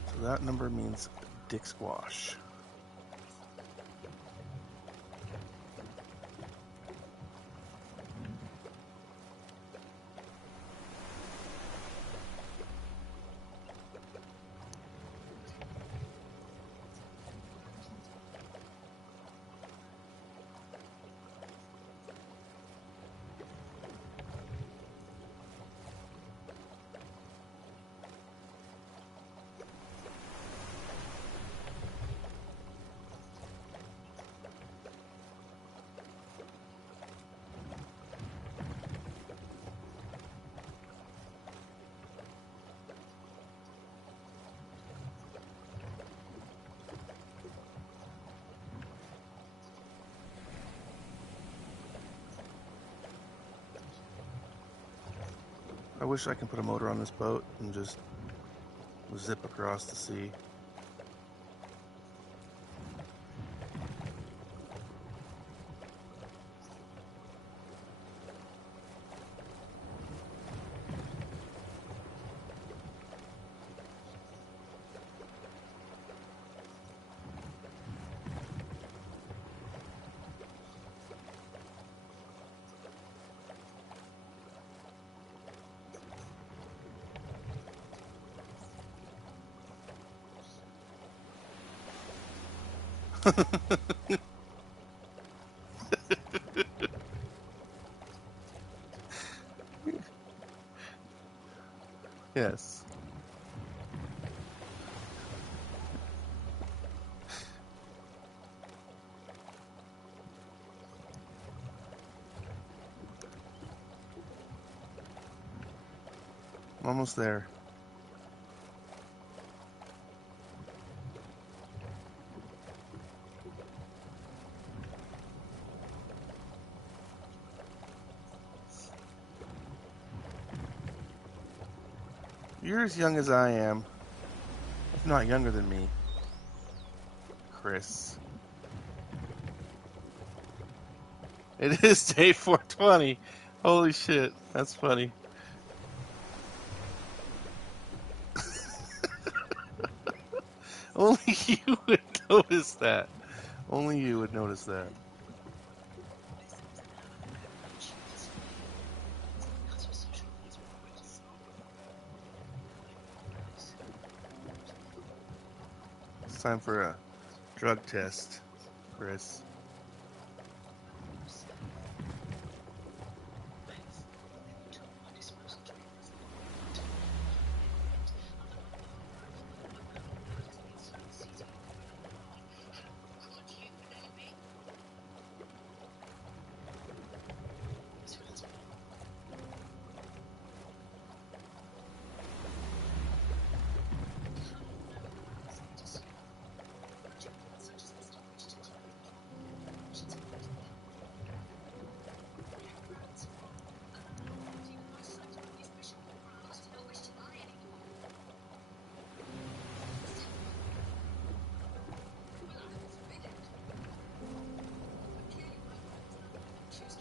So that number means dick squash. I wish I could put a motor on this boat and just zip across the sea. Yes. I'm almost there. You're as young as I am, if not younger than me, Chris. It is day 420. Holy shit, that's funny. Only you would notice that. Only you would notice that. It's time for a drug test, Chris.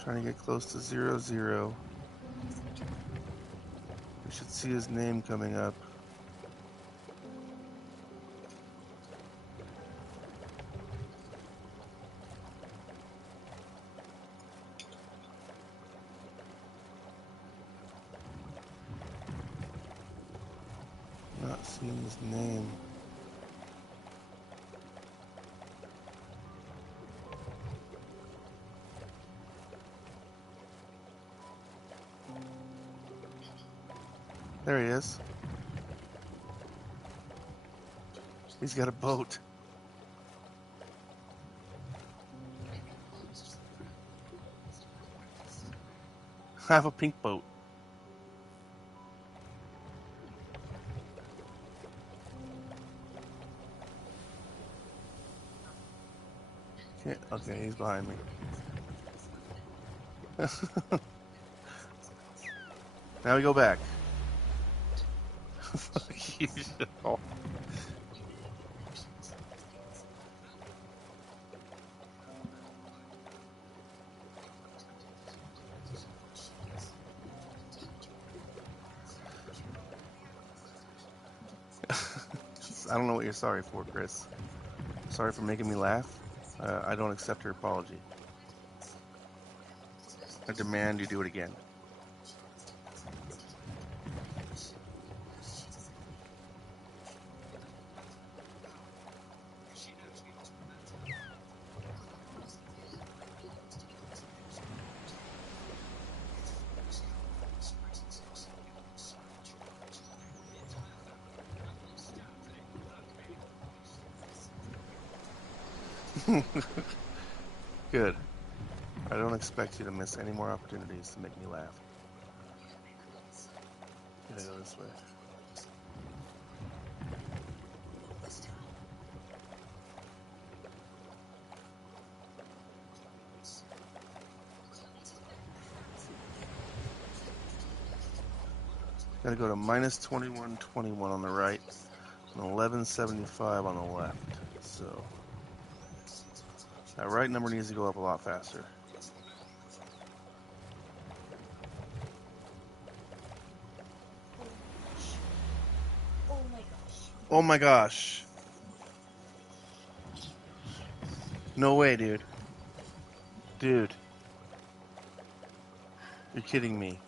Trying to get close to 0, 0. We should see his name coming up. Not seeing his name. There he is. He's got a boat. I have a pink boat. Okay, he's behind me. Now we go back. Fuck you, Joe. I don't know what you're sorry for, Chris. Sorry for making me laugh. I don't accept your apology. I demand you do it again. Good. I don't expect you to miss any more opportunities to make me laugh. Gotta go this way. Gotta go to minus 2121 on the right and 1175 on the left. So that right number needs to go up a lot faster. Oh my gosh. Oh my gosh. No way, dude. Dude. You're kidding me.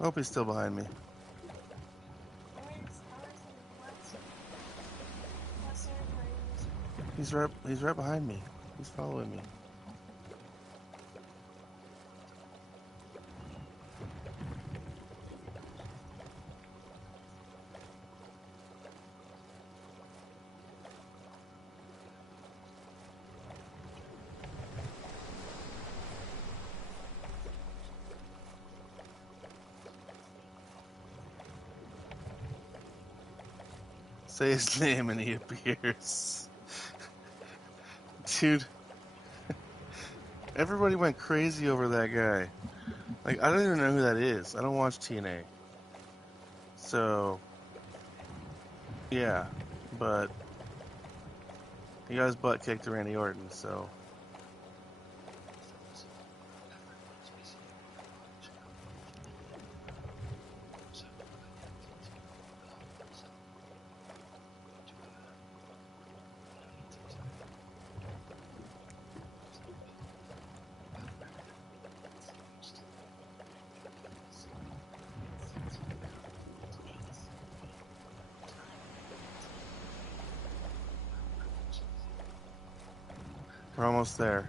I hope he's still behind me. He's right behind me. He's following me. Say his name and he appears. Dude. Everybody went crazy over that guy. Like, I don't even know who that is. I don't watch TNA. So, yeah. But he got his butt kicked to Randy Orton, so. We're almost there.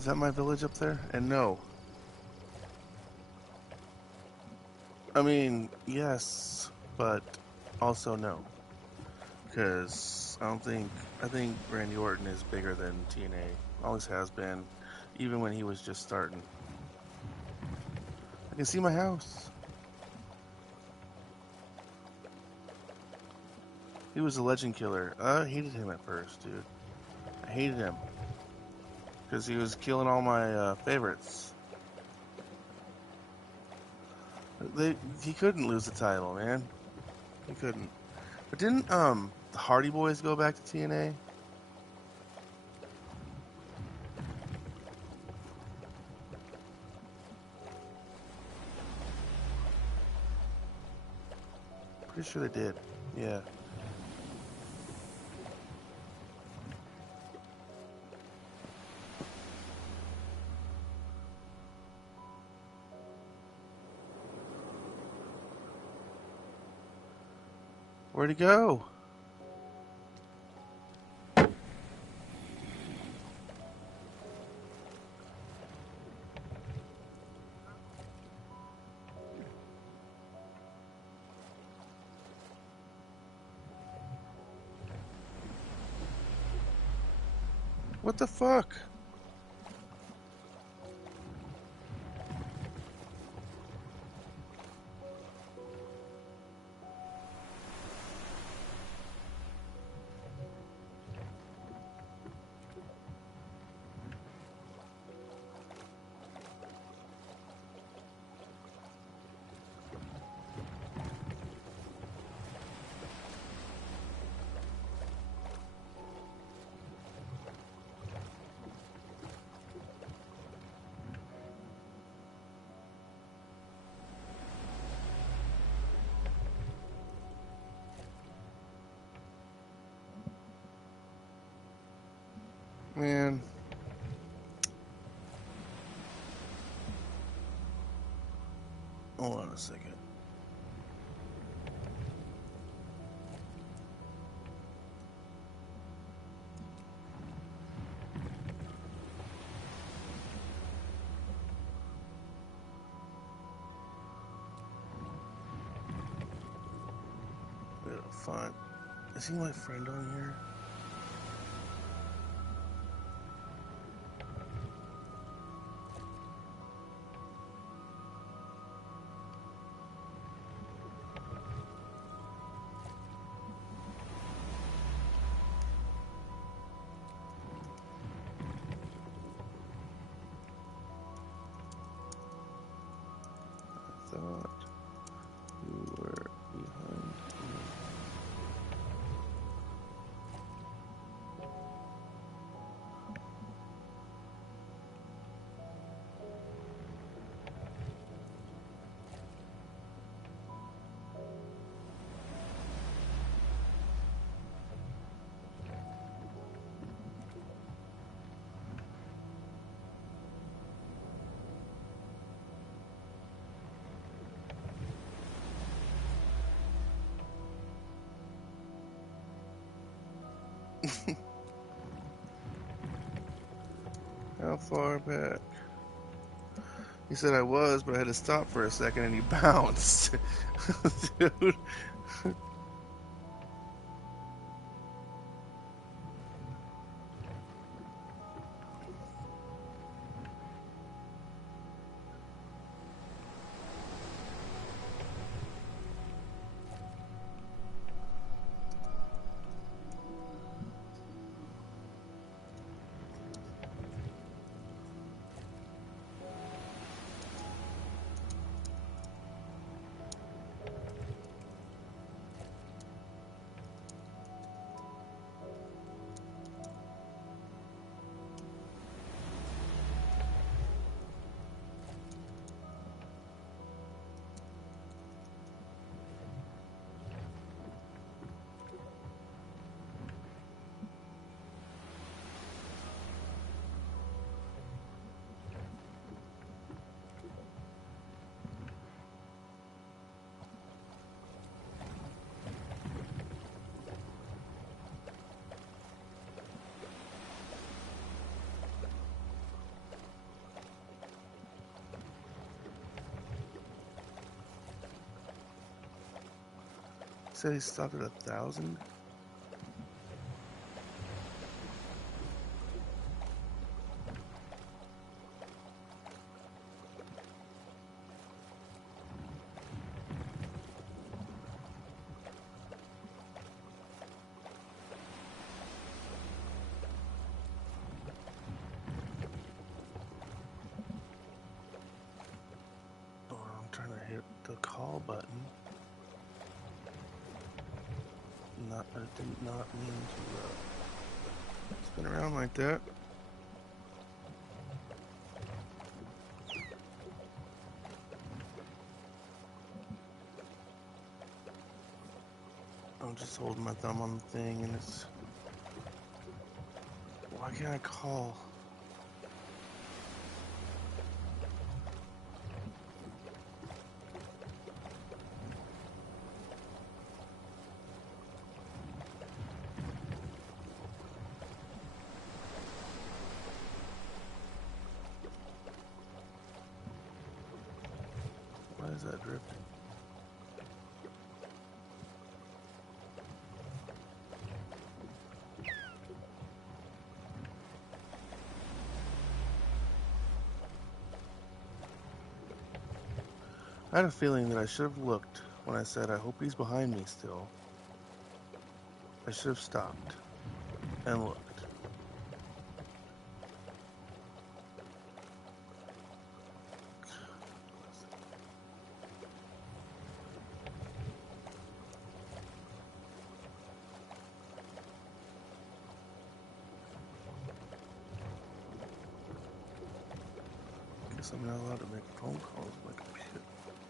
Is that my village up there? And no. I mean, yes, but also no. Because I think Randy Orton is bigger than TNA. Always has been, even when he was just starting. I can see my house. He was a legend killer. I hated him at first, dude. I hated him. Because he was killing all my favorites. He couldn't lose the title, man. He couldn't. But didn't the Hardy Boys go back to TNA? Pretty sure they did. Yeah. Where'd he go? What the fuck? Man. Hold on a second. Gotta find. Is he my friend on here? I thought you were behind me. How far back? He said I was, but I had to stop for a second and he bounced. Dude. said he stopped at 1,000? Oh, I'm trying to hit the call button. I did not mean to spin around like that. I'm just holding my thumb on the thing and it's... Why can't I call? Why is that drifting? I had a feeling that I should have looked when I said I hope he's behind me still. I should have stopped and looked. Guess I'm not allowed to make phone calls with my computer.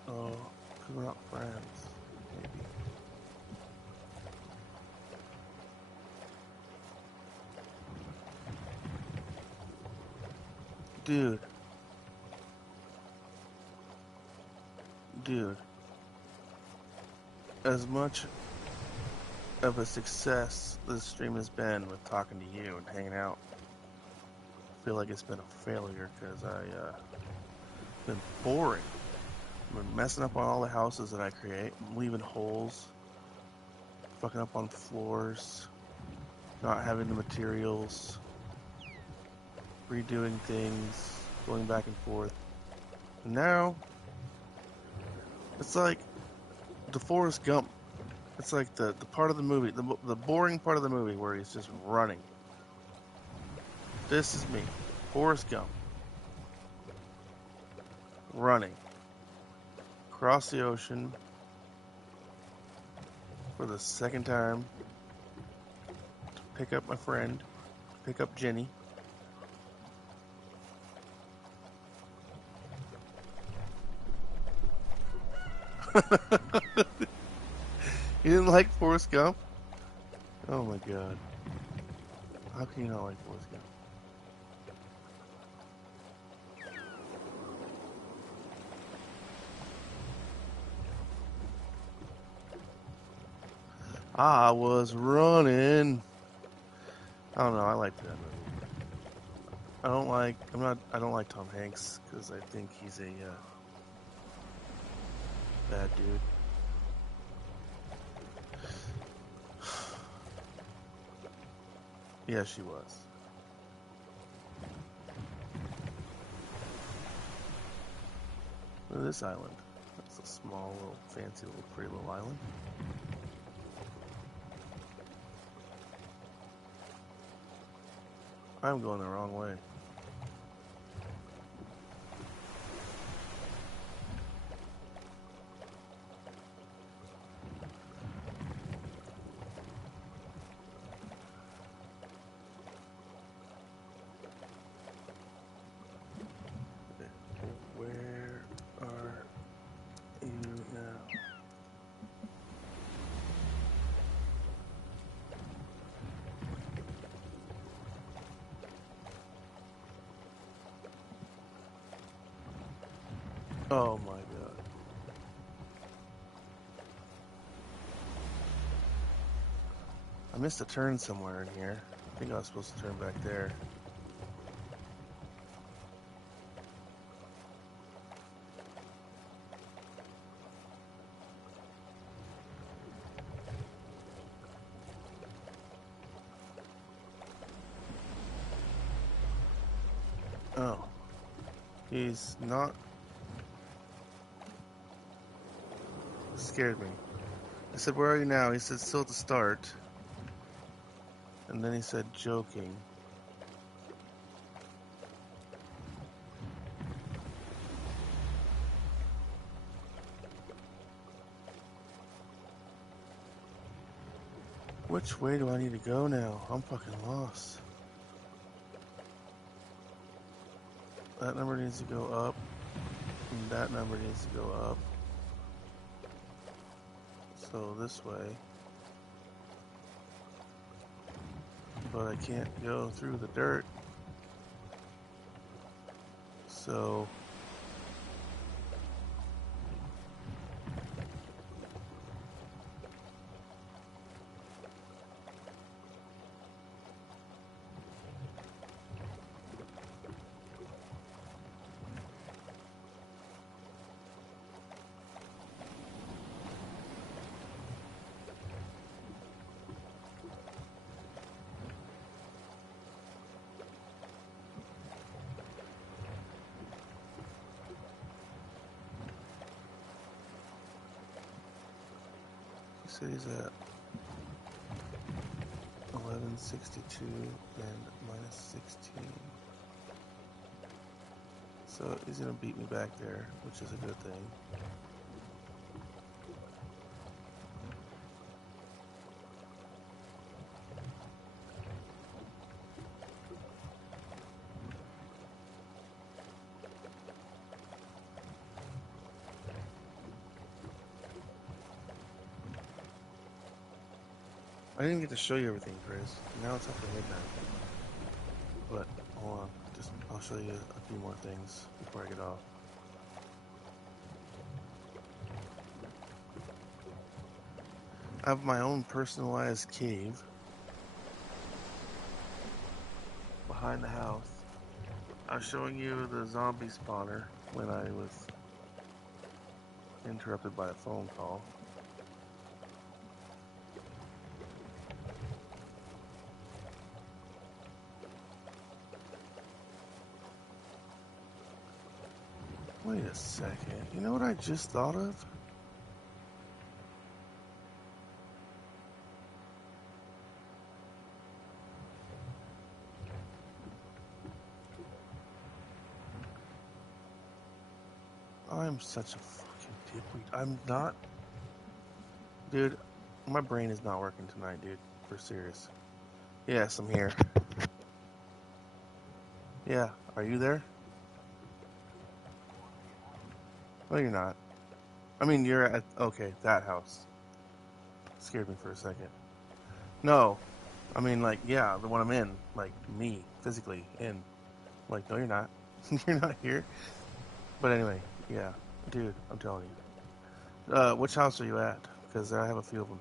Oh, because we're not friends. Maybe. Dude, as much of a success this stream has been with talking to you and hanging out, I feel like it's been a failure because it's been boring. I've been messing up on all the houses that I create, leaving holes, fucking up on floors, not having the materials, redoing things, going back and forth. And now, it's like the Forrest Gump. It's like the part of the movie, the boring part of the movie where he's just running. This is me, Forrest Gump, running across the ocean for the second time to pick up my friend, pick up Jenny. You didn't like Forrest Gump? Oh my god. How can you not like Forrest Gump? I was running. I don't know, I like that movie. I don't like Tom Hanks because I think he's a bad dude. Yeah, she was. Look at this island. That's a small little fancy little pretty little island. I'm going the wrong way. Where are you now? Oh my god. I missed a turn somewhere in here. I think I was supposed to turn back there. Oh. He's not... Scared me. I said, where are you now? He said, still at the start. And then he said, joking. Which way do I need to go now? I'm fucking lost. That number needs to go up. And that number needs to go up. So this way. But I can't go through the dirt. So... He's at 1162 and minus 16. So he's gonna beat me back there, which is a good thing. I didn't get to show you everything, Chris. Now it's after midnight. But hold on, I'll show you a few more things before I get off. I have my own personalized cave behind the house. I was showing you the zombie spawner when I was interrupted by a phone call. Wait a second. You know what I just thought of? I'm such a fucking dipweed. I'm not... Dude, my brain is not working tonight, dude. For serious. Yes, I'm here. Yeah, are you there? No, you're not. I mean, you're at... Okay, that house. Scared me for a second. No. I mean, like, yeah, the one I'm in. Like, me, physically, in. Like, no, you're not. You're not here. But anyway, yeah. Dude, I'm telling you. Which house are you at? Because I have a few of them.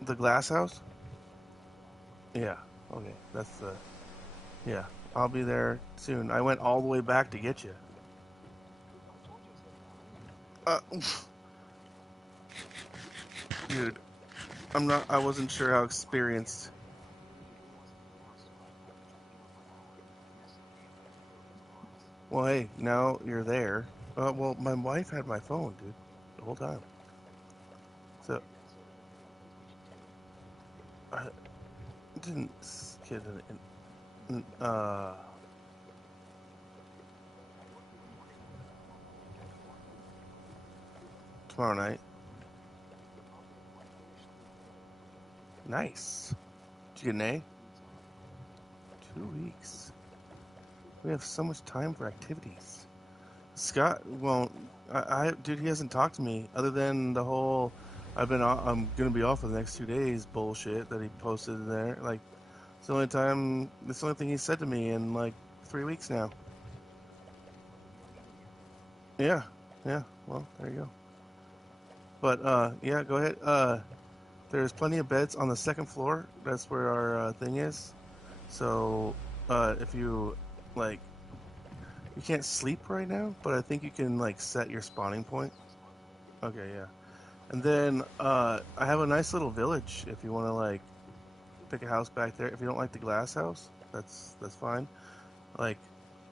The glass house? Yeah. Okay, that's the... Yeah, I'll be there soon. I went all the way back to get you. Dude, I wasn't sure how experienced. Well, hey, now you're there. Well, my wife had my phone, dude, the whole time. So, I didn't get tomorrow night. Nice. Did you get an A? 2 weeks. We have so much time for activities. Scott, well, dude, he hasn't talked to me other than the whole I'm gonna be off for the next 2 days bullshit that he posted in there. Like, it's the only thing he said to me in like 3 weeks now. Yeah, yeah. Well, there you go. But yeah, go ahead. There's plenty of beds on the second floor. That's where our thing is. So, if you like, you can't sleep right now, but I think you can like set your spawning point. Okay, yeah. And then I have a nice little village if you want to like pick a house back there. If you don't like the glass house, that's fine. Like,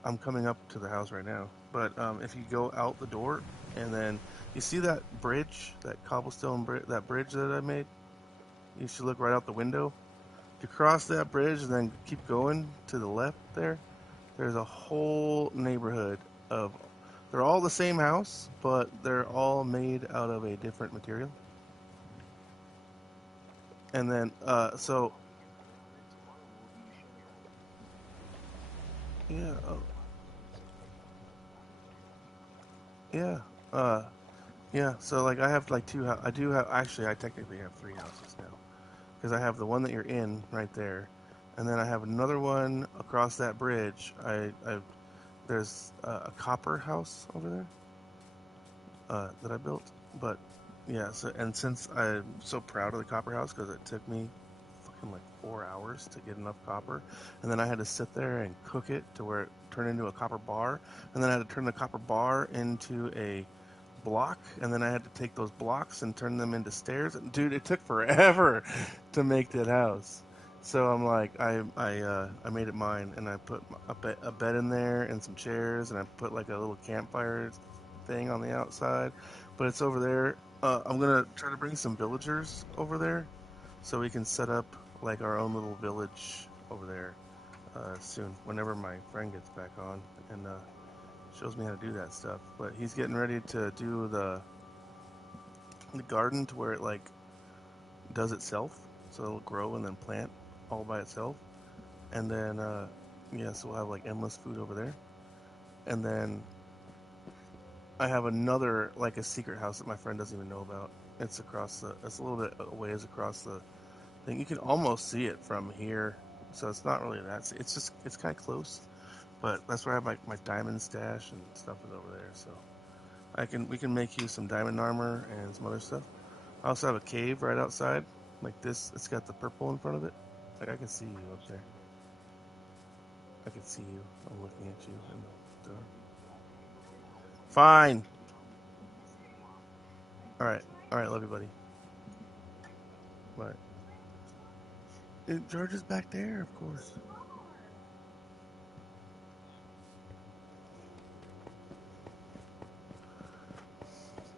I'm coming up to the house right now, but if you go out the door and then you see that bridge, that cobblestone bridge, that bridge that I made, you should look right out the window. If you cross that bridge and then keep going to the left there, there's a whole neighborhood of. They're all the same house, but they're all made out of a different material. And then, so yeah, yeah, uh, yeah. So like, I have like two. I do have actually. I technically have three houses now because I have the one that you're in right there, and then I have another one across that bridge. I there's a copper house over there that I built, but yeah. So and since I'm so proud of the copper house because it took me fucking like 4 hours to get enough copper, and then I had to sit there and cook it to where it turned into a copper bar, and then I had to turn the copper bar into a block, and then I had to take those blocks and turn them into stairs. Dude, it took forever to make that house. So I'm like, I made it mine, and I put a bed in there and some chairs, and I put like a little campfire thing on the outside. But it's over there. I'm gonna try to bring some villagers over there, so we can set up like our own little village over there soon. Whenever my friend gets back on, and shows me how to do that stuff. But he's getting ready to do the garden to where it like does itself, so it'll grow and then plant all by itself. And then yeah, so we'll have like endless food over there. And then I have another like a secret house that my friend doesn't even know about. It's across the. It's a little bit a ways across the thing. You can almost see it from here, so it's not really that. It's just it's kind of close. But that's where I have my diamond stash and stuff is over there. So we can make you some diamond armor and some other stuff. I also have a cave right outside, like this. It's got the purple in front of it. Like I can see you up there. I can see you. I'm looking at you in the door. Fine. All right. All right. Love you, buddy. But George is back there, of course.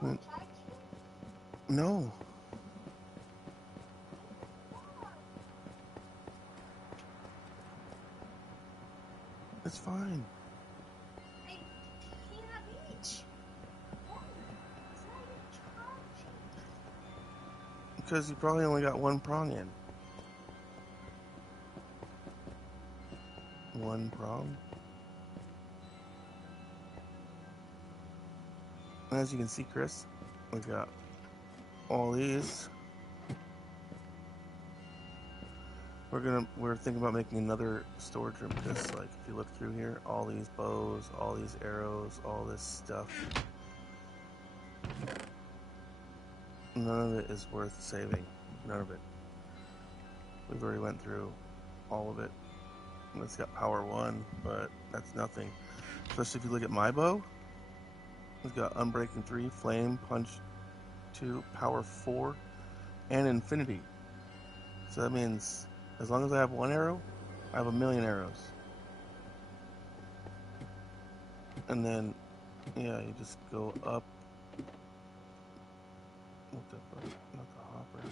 Mm, no, it's fine I can't reach. Oh, it's not even charging. because you probably only got one prong in. One prong. And as you can see, Chris, we've got all these. We're thinking about making another storage room because like if you look through here, all these bows, all these arrows, all this stuff, none of it is worth saving. None of it. We've already went through all of it. And it's got power 1, but that's nothing. Especially if you look at my bow, it's got unbreaking 3, flame, punch 2, power 4, and infinity. So that means as long as I have one arrow, I have a million arrows. And then yeah, you just go up. What the fuck? Not the hopper.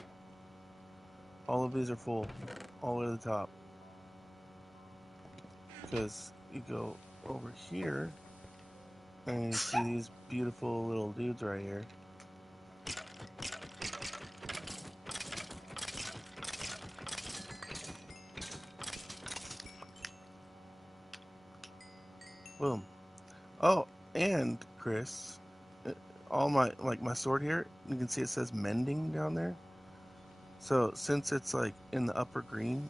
All of these are full, all the way to the top. Because you go over here and you see these beautiful little dudes right here. Boom. Oh, and Chris, all my sword here, you can see it says mending down there. So since it's like in the upper green,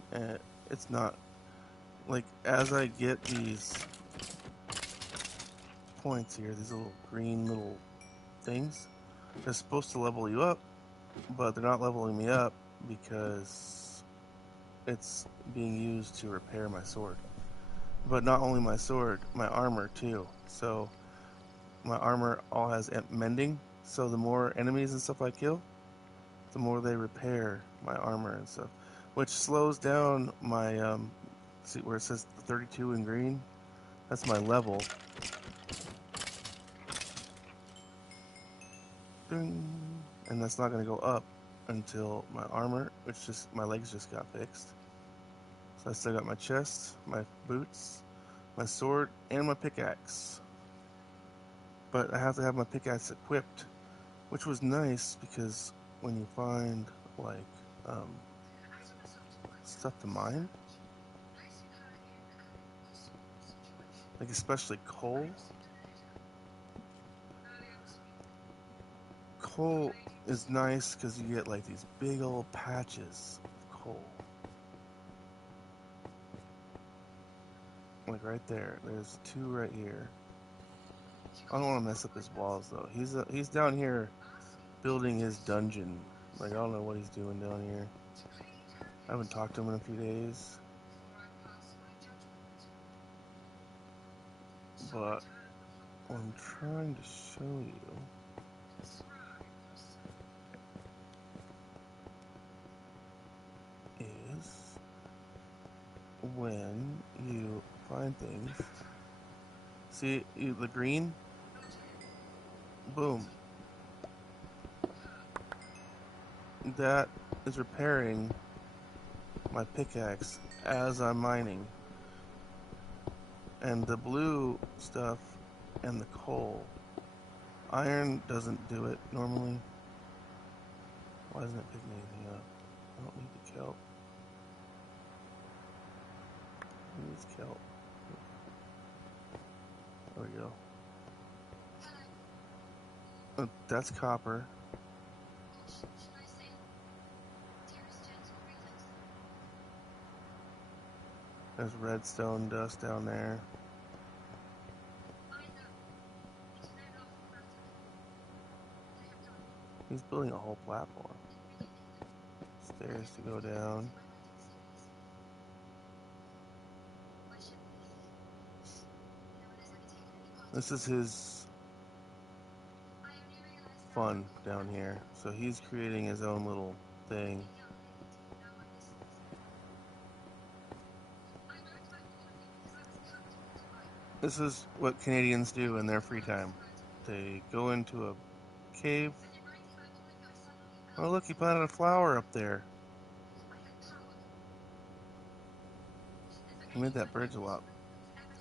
it's not like as I get these points here, these little green little things, they're supposed to level you up, but they're not leveling me up because it's being used to repair my sword. But not only my sword, my armor too. So my armor all has mending. So the more enemies and stuff I kill, the more they repair my armor and stuff, which slows down my see where it says 32 in green. That's my level. Ding. And that's not going to go up until my armor, which just my legs just got fixed. So I still got my chest, my boots, my sword, and my pickaxe. But I have to have my pickaxe equipped, which was nice because when you find like stuff to mine, like especially coal. Coal is nice because you get like these big old patches of coal. Like right there. There's two right here. I don't want to mess up his walls though. He's down here building his dungeon. Like I don't know what he's doing down here. I haven't talked to him in a few days. But what I'm trying to show you is when you find things. See the green? Boom. That is repairing my pickaxe as I'm mining. And the blue stuff and the coal. Iron doesn't do it normally. Why isn't it picking anything up? I don't need the kelp. It needs kelp. There we go. That's copper. There's redstone dust down there. He's building a whole platform. Stairs to go down. This is his fun down here. So he's creating his own little thing. This is what Canadians do in their free time. They go into a cave. Oh look, he planted a flower up there. He made that bridge a lot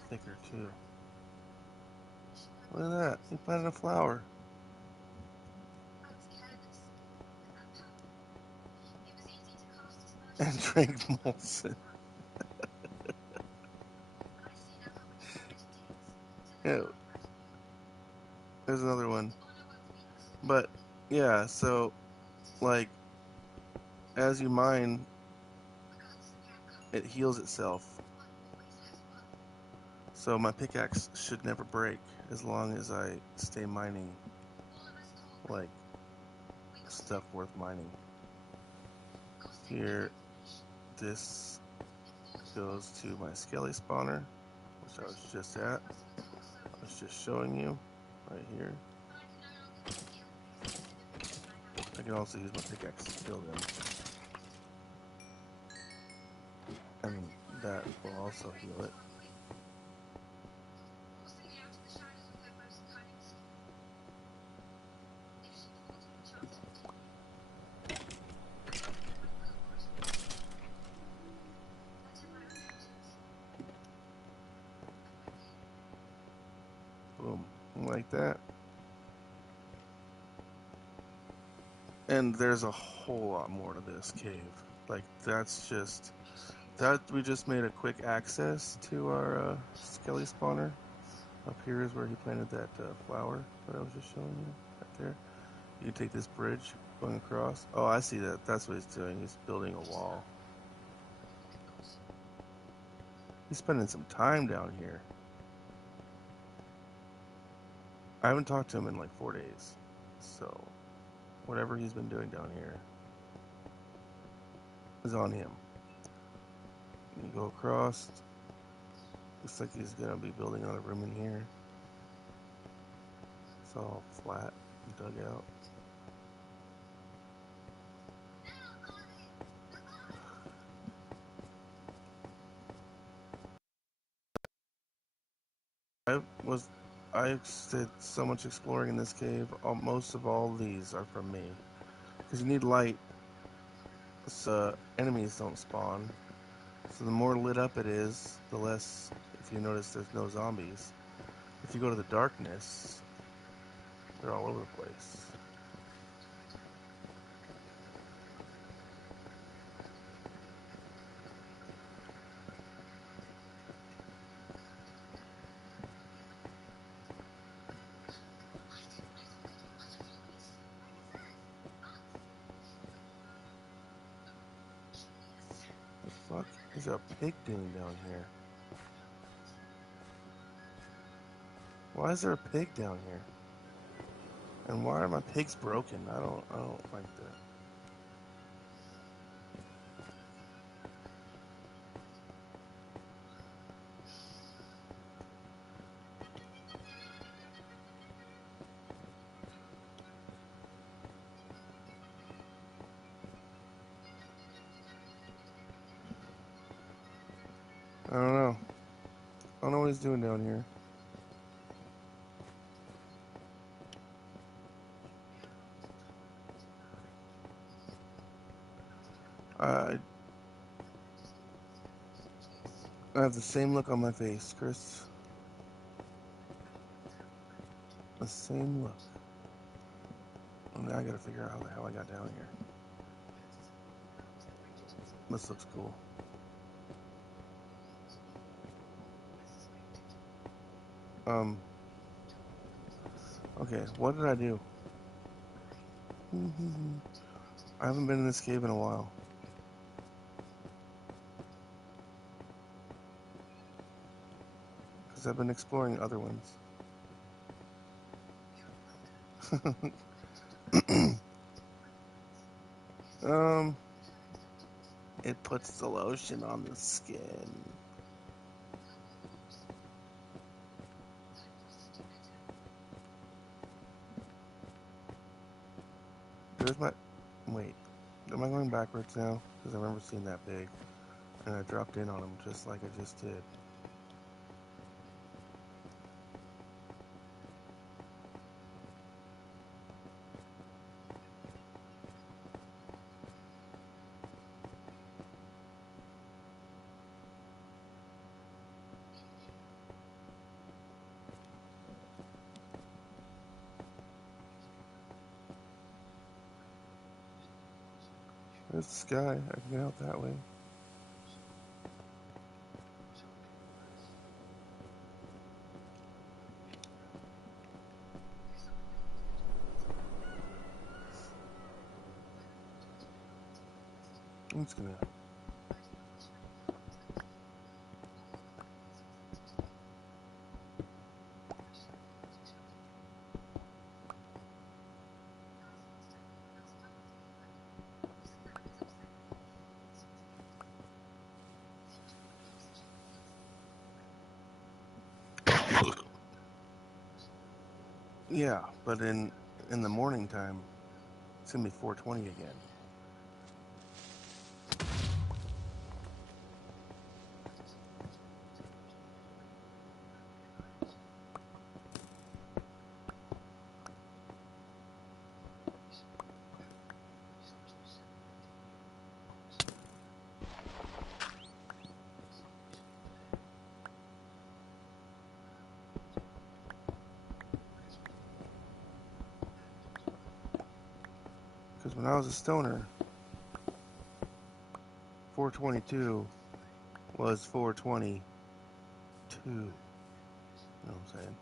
thicker too. Look at that, he planted a flower. And drank Molson. Yeah, there's another one. But yeah, so like as you mine, it heals itself. So my pickaxe should never break as long as I stay mining like stuff worth mining. Here, this goes to my skelly spawner, which I was just at. I was just showing you right here. I can also use my pickaxe to kill them. And that will also heal it. Boom. Like that. And there's a whole lot more to this cave. Like, that's just... That, we just made a quick access to our skelly spawner. Up here is where he planted that flower that I was just showing you, right there. You can take this bridge going across. Oh, I see that. That's what he's doing. He's building a wall. He's spending some time down here. I haven't talked to him in like 4 days. So, whatever he's been doing down here is on him. You go across. Looks like he's going to be building another room in here. It's all flat and dug out. I did so much exploring in this cave. Most of all these are from me. Because you need light so enemies don't spawn. So the more lit up it is, the less, if you notice, there's no zombies. If you go to the darkness, they're all over the place. The fuck is a pig doing down here? Why is there a pig down here? And why are my pigs broken? I don't like that. I don't know. I don't know what he's doing down here. I I have the same look on my face, Chris. The same look. And now I gotta figure out how the hell I got down here. This looks cool. Okay, what did I do? I haven't been in this cave in a while. Because I've been exploring other ones. It puts the lotion on the skin. There's my... Wait. Am I going backwards now? Because I remember seeing that big. And I dropped in on him just like I just did. There's the sky. I can get out that way. I'm just gonna... Yeah, but in the morning time, it's gonna be 4:20 again. Because when I was a stoner, 422 was 422. You know what I'm saying?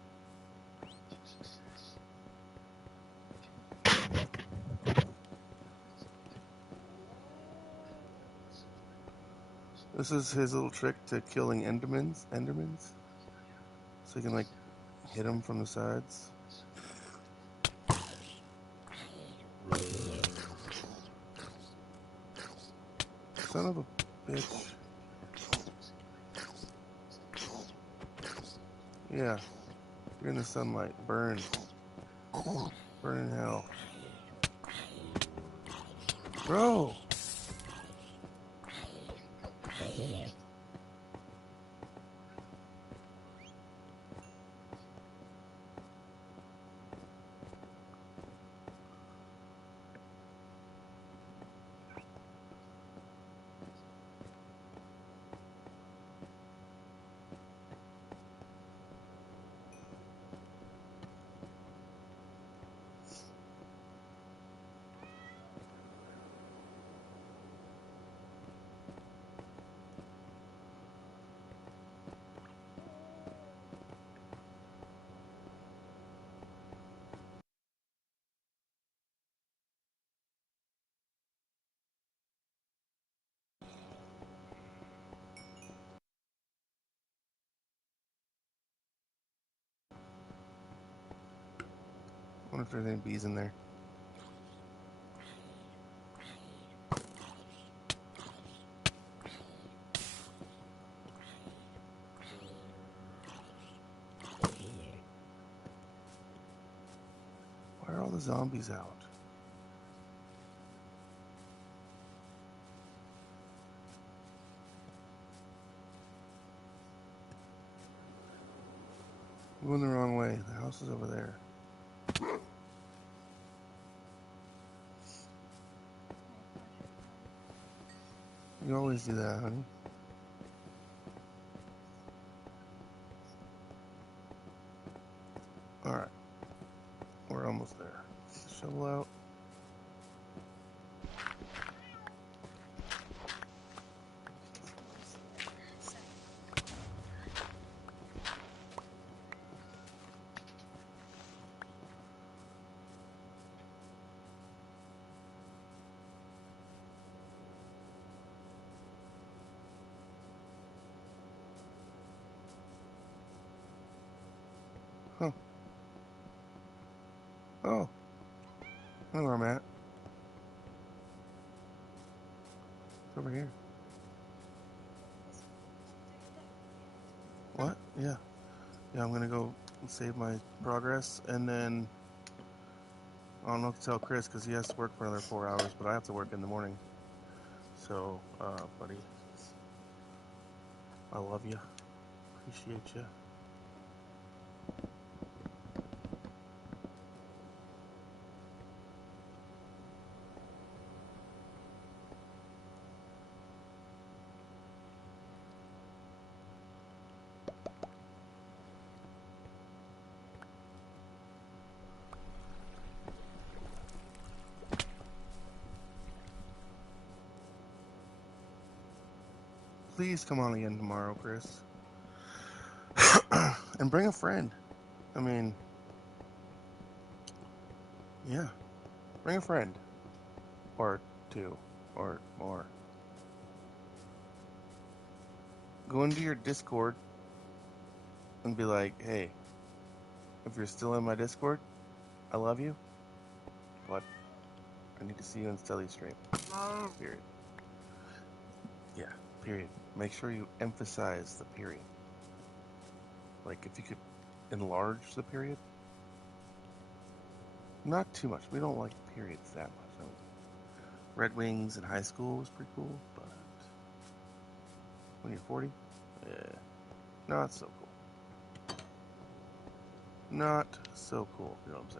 This is his little trick to killing Endermans. So you can, like, hit them from the sides. Son of a bitch. Yeah. You're in the sunlight. Burn. Burn in hell. Bro! wonder if there's any bees in there. Why are all the zombies out? I'm going the wrong way. The house is over there. You always do that, honey. Alright. We're almost there. Get the shovel out. Huh. Oh. I know where I'm at. It's over here. What? Yeah. Yeah, I'm gonna go save my progress, and then I don't know if to tell Chris because he has to work for another 4 hours, but I have to work in the morning. So, buddy, I love you. Appreciate you. Please come on again tomorrow, Chris. And bring a friend. I mean, yeah. Bring a friend. Or two. Or more. Go into your Discord and be like, hey, if you're still in my Discord, I love you, but I need to see you in Steady Stream. Period. Yeah, period. Make sure you emphasize the period. Like, if you could enlarge the period. Not too much. We don't like periods that much. I mean, Red Wings in high school was pretty cool, but when you're 40, yeah, not so cool. Not so cool, you know what I'm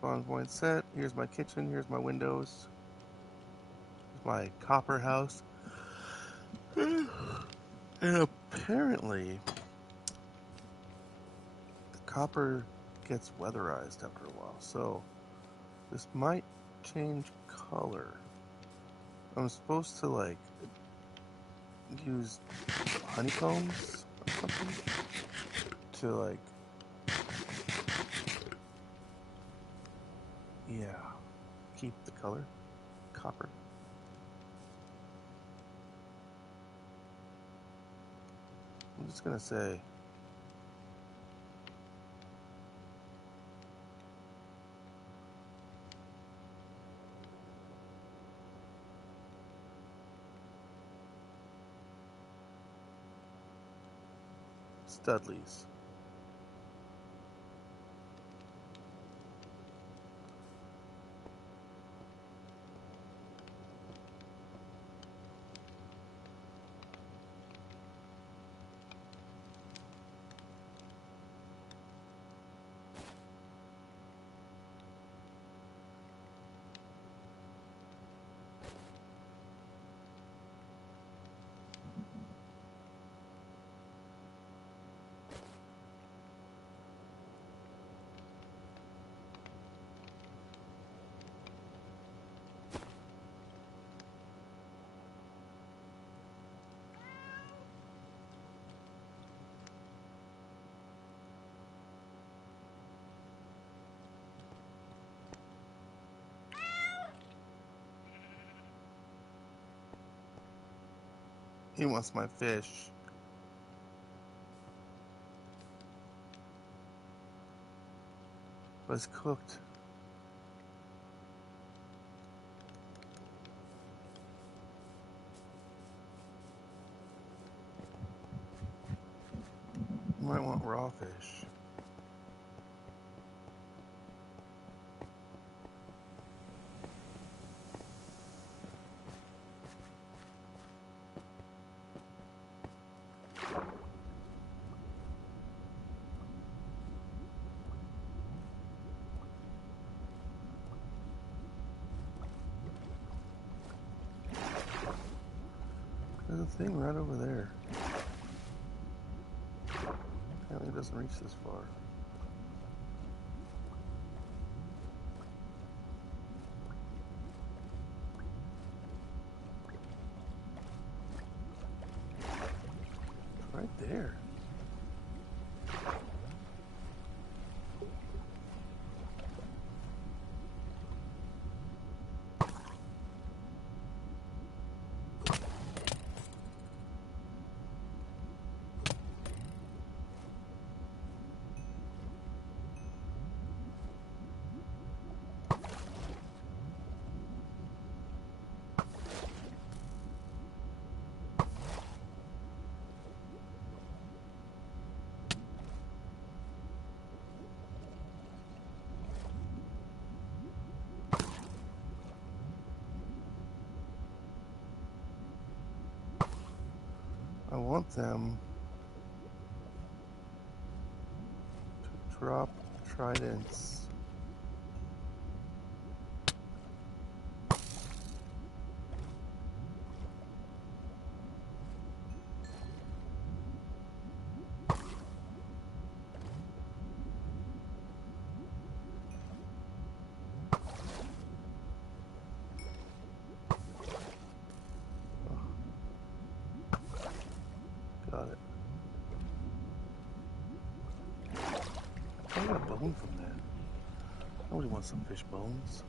saying? Respawn point set. Here's my kitchen. Here's my windows. Here's my copper house. And apparently, the copper gets weatherized after a while, so this might change color. I'm supposed to, like, use honeycombs or something to, like, yeah, keep the color copper. I'm just gonna say Studley's. He wants my fish. But it's cooked. You might want raw fish. There's a thing right over there. Apparently it doesn't reach this far. It's right there. I want them to drop tridents. Got it. I got a bone from that. Nobody wants some fish bones.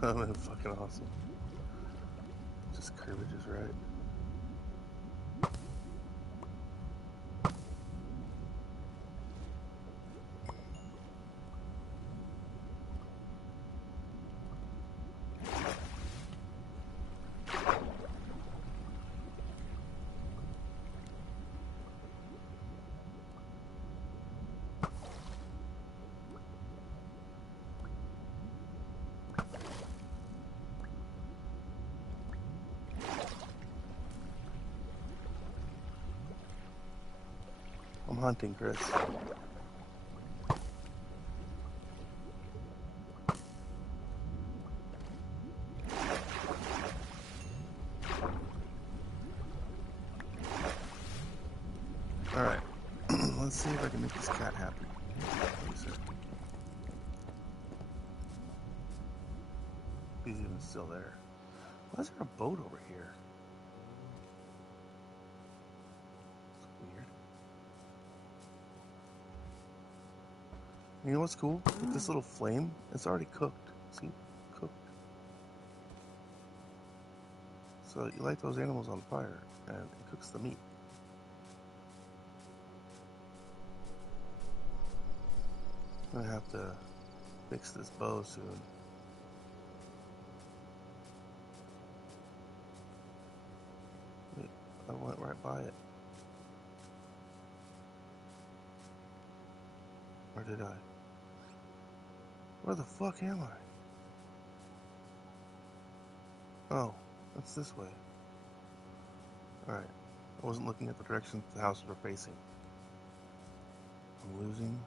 That's fucking awesome. Just cribbage is right. I'm hunting, Chris. Alright. Let's see if I can make this cat happy. He's even still there. Why is there a boat over here? It's weird. You know what's cool? With this little flame, it's already cooked. See? Cooked. So you light those animals on fire, and it cooks the meat. I'm gonna have to fix this bow soon. Wait, I went right by it. Or did I? Where the fuck am I? Oh, that's this way. Alright. I wasn't looking at the direction the houses were facing. I'm losing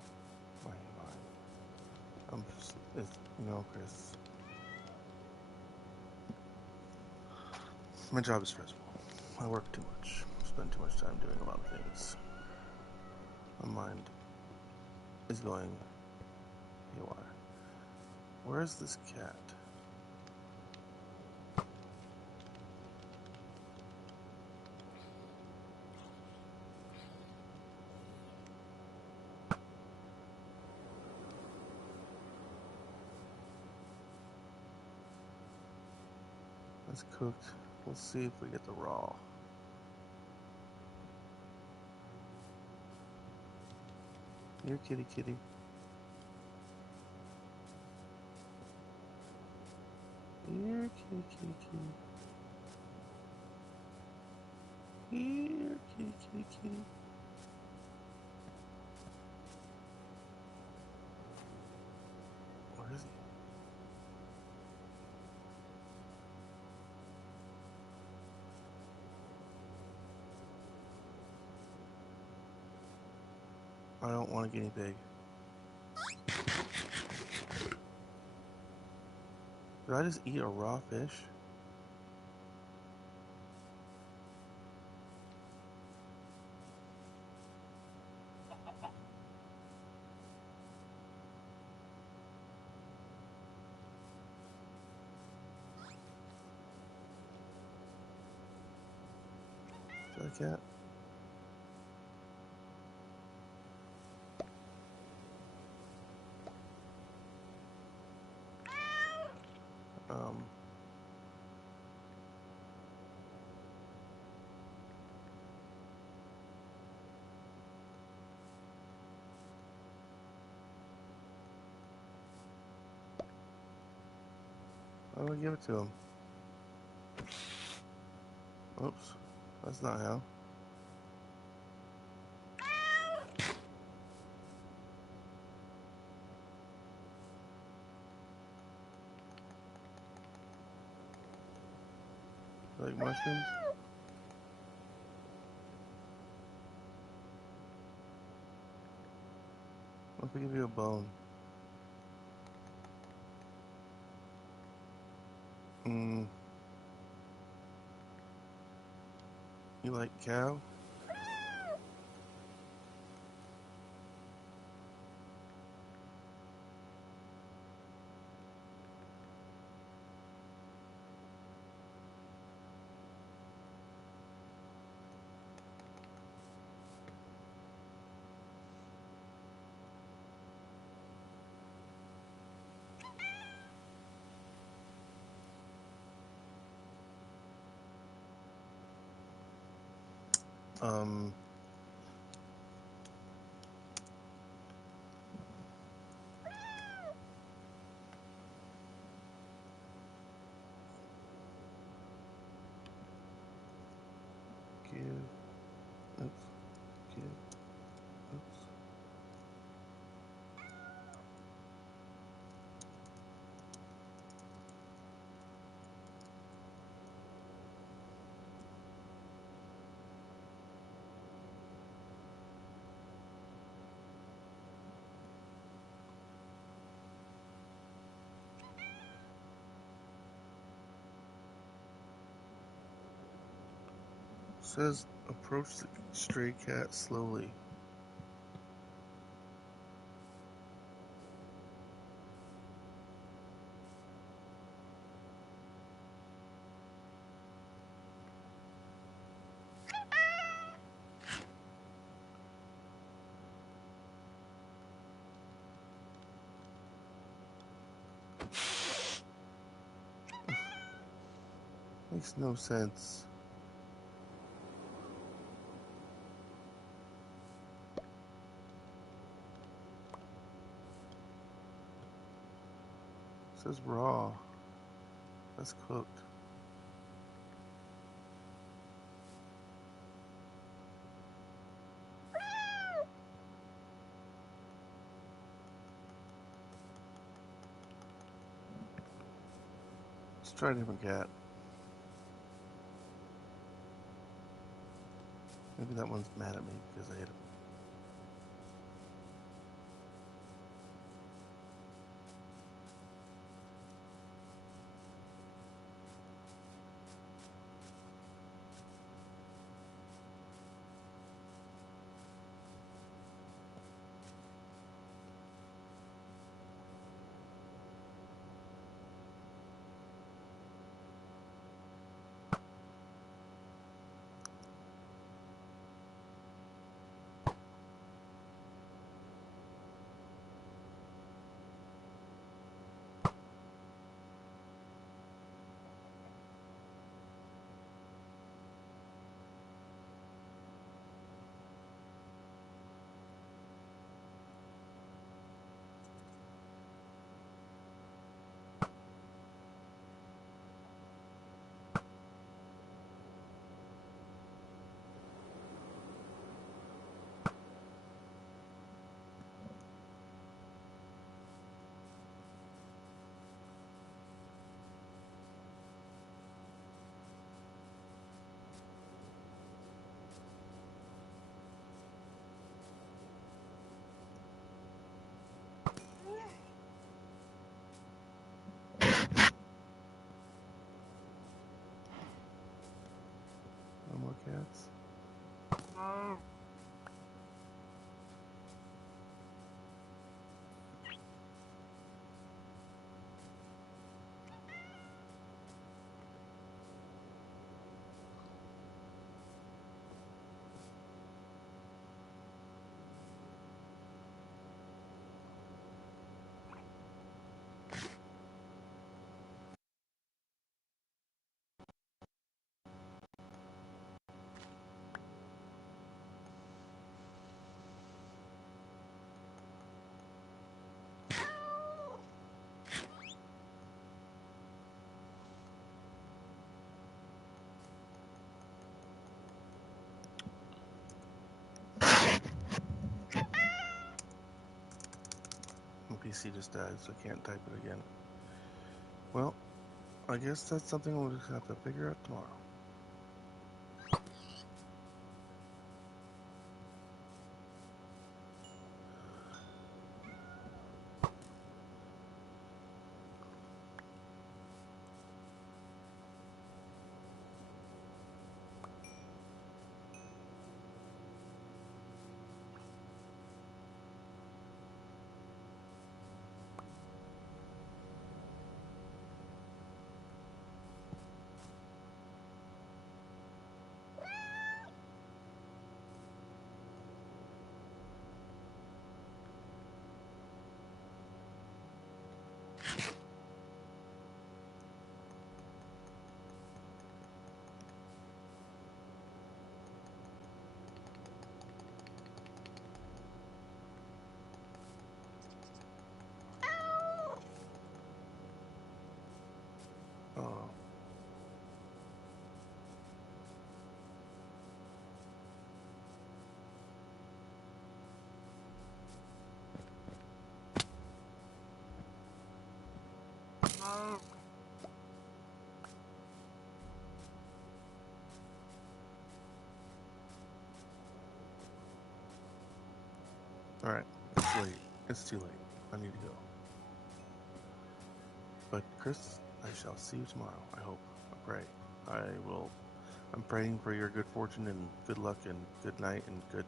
my mind. I'm just, you know, Chris. My job is stressful. I work too much. Spend too much time doing a lot of things. My mind is going haywire. Where is this cat? It's cooked. We'll see if we get the raw. Here, kitty, kitty. Here, kitty, kitty, kitty. Here, kitty, kitty, kitty. Where is he? I don't want a guinea pig. Did I just eat a raw fish? Is that a cat? Um, how do I give it to him? Oops, that's not how. Like mushrooms? What if we give you a bone? Mm, you like cow? Um, give, oops, give, oops. Says approach the stray cat slowly. Makes no sense. Says raw. That's cooked. Let's try a different cat. Maybe that one's mad at me because I hit him. My PC just died, so I can't type it again. Well, I guess that's something we'll just have to figure out tomorrow. Oh. Alright, it's late. It's too late. I need to go. But Chris, I shall see you tomorrow, I hope. I pray. I'm praying for your good fortune and good luck and good night and good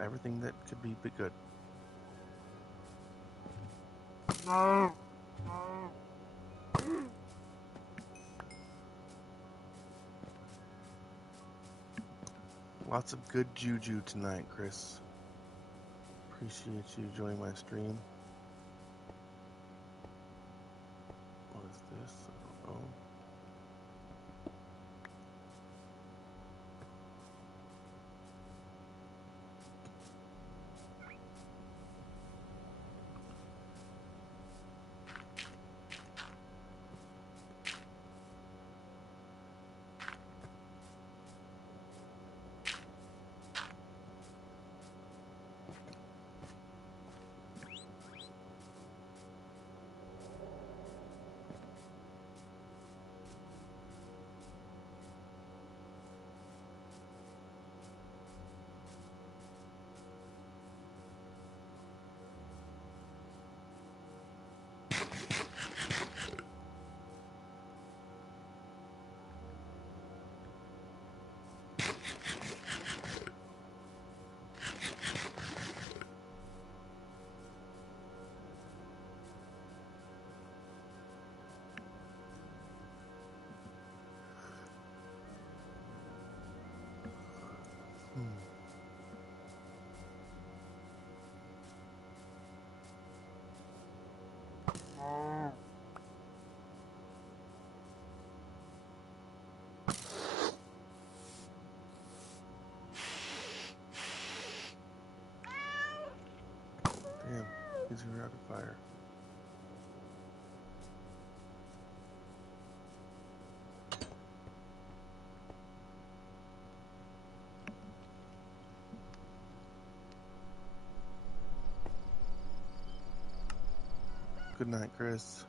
everything that could be good. Lots of good juju tonight, Chris. Appreciate you joining my stream. What is this? I don't know. Damn, he's out of fire. Good night, Chris.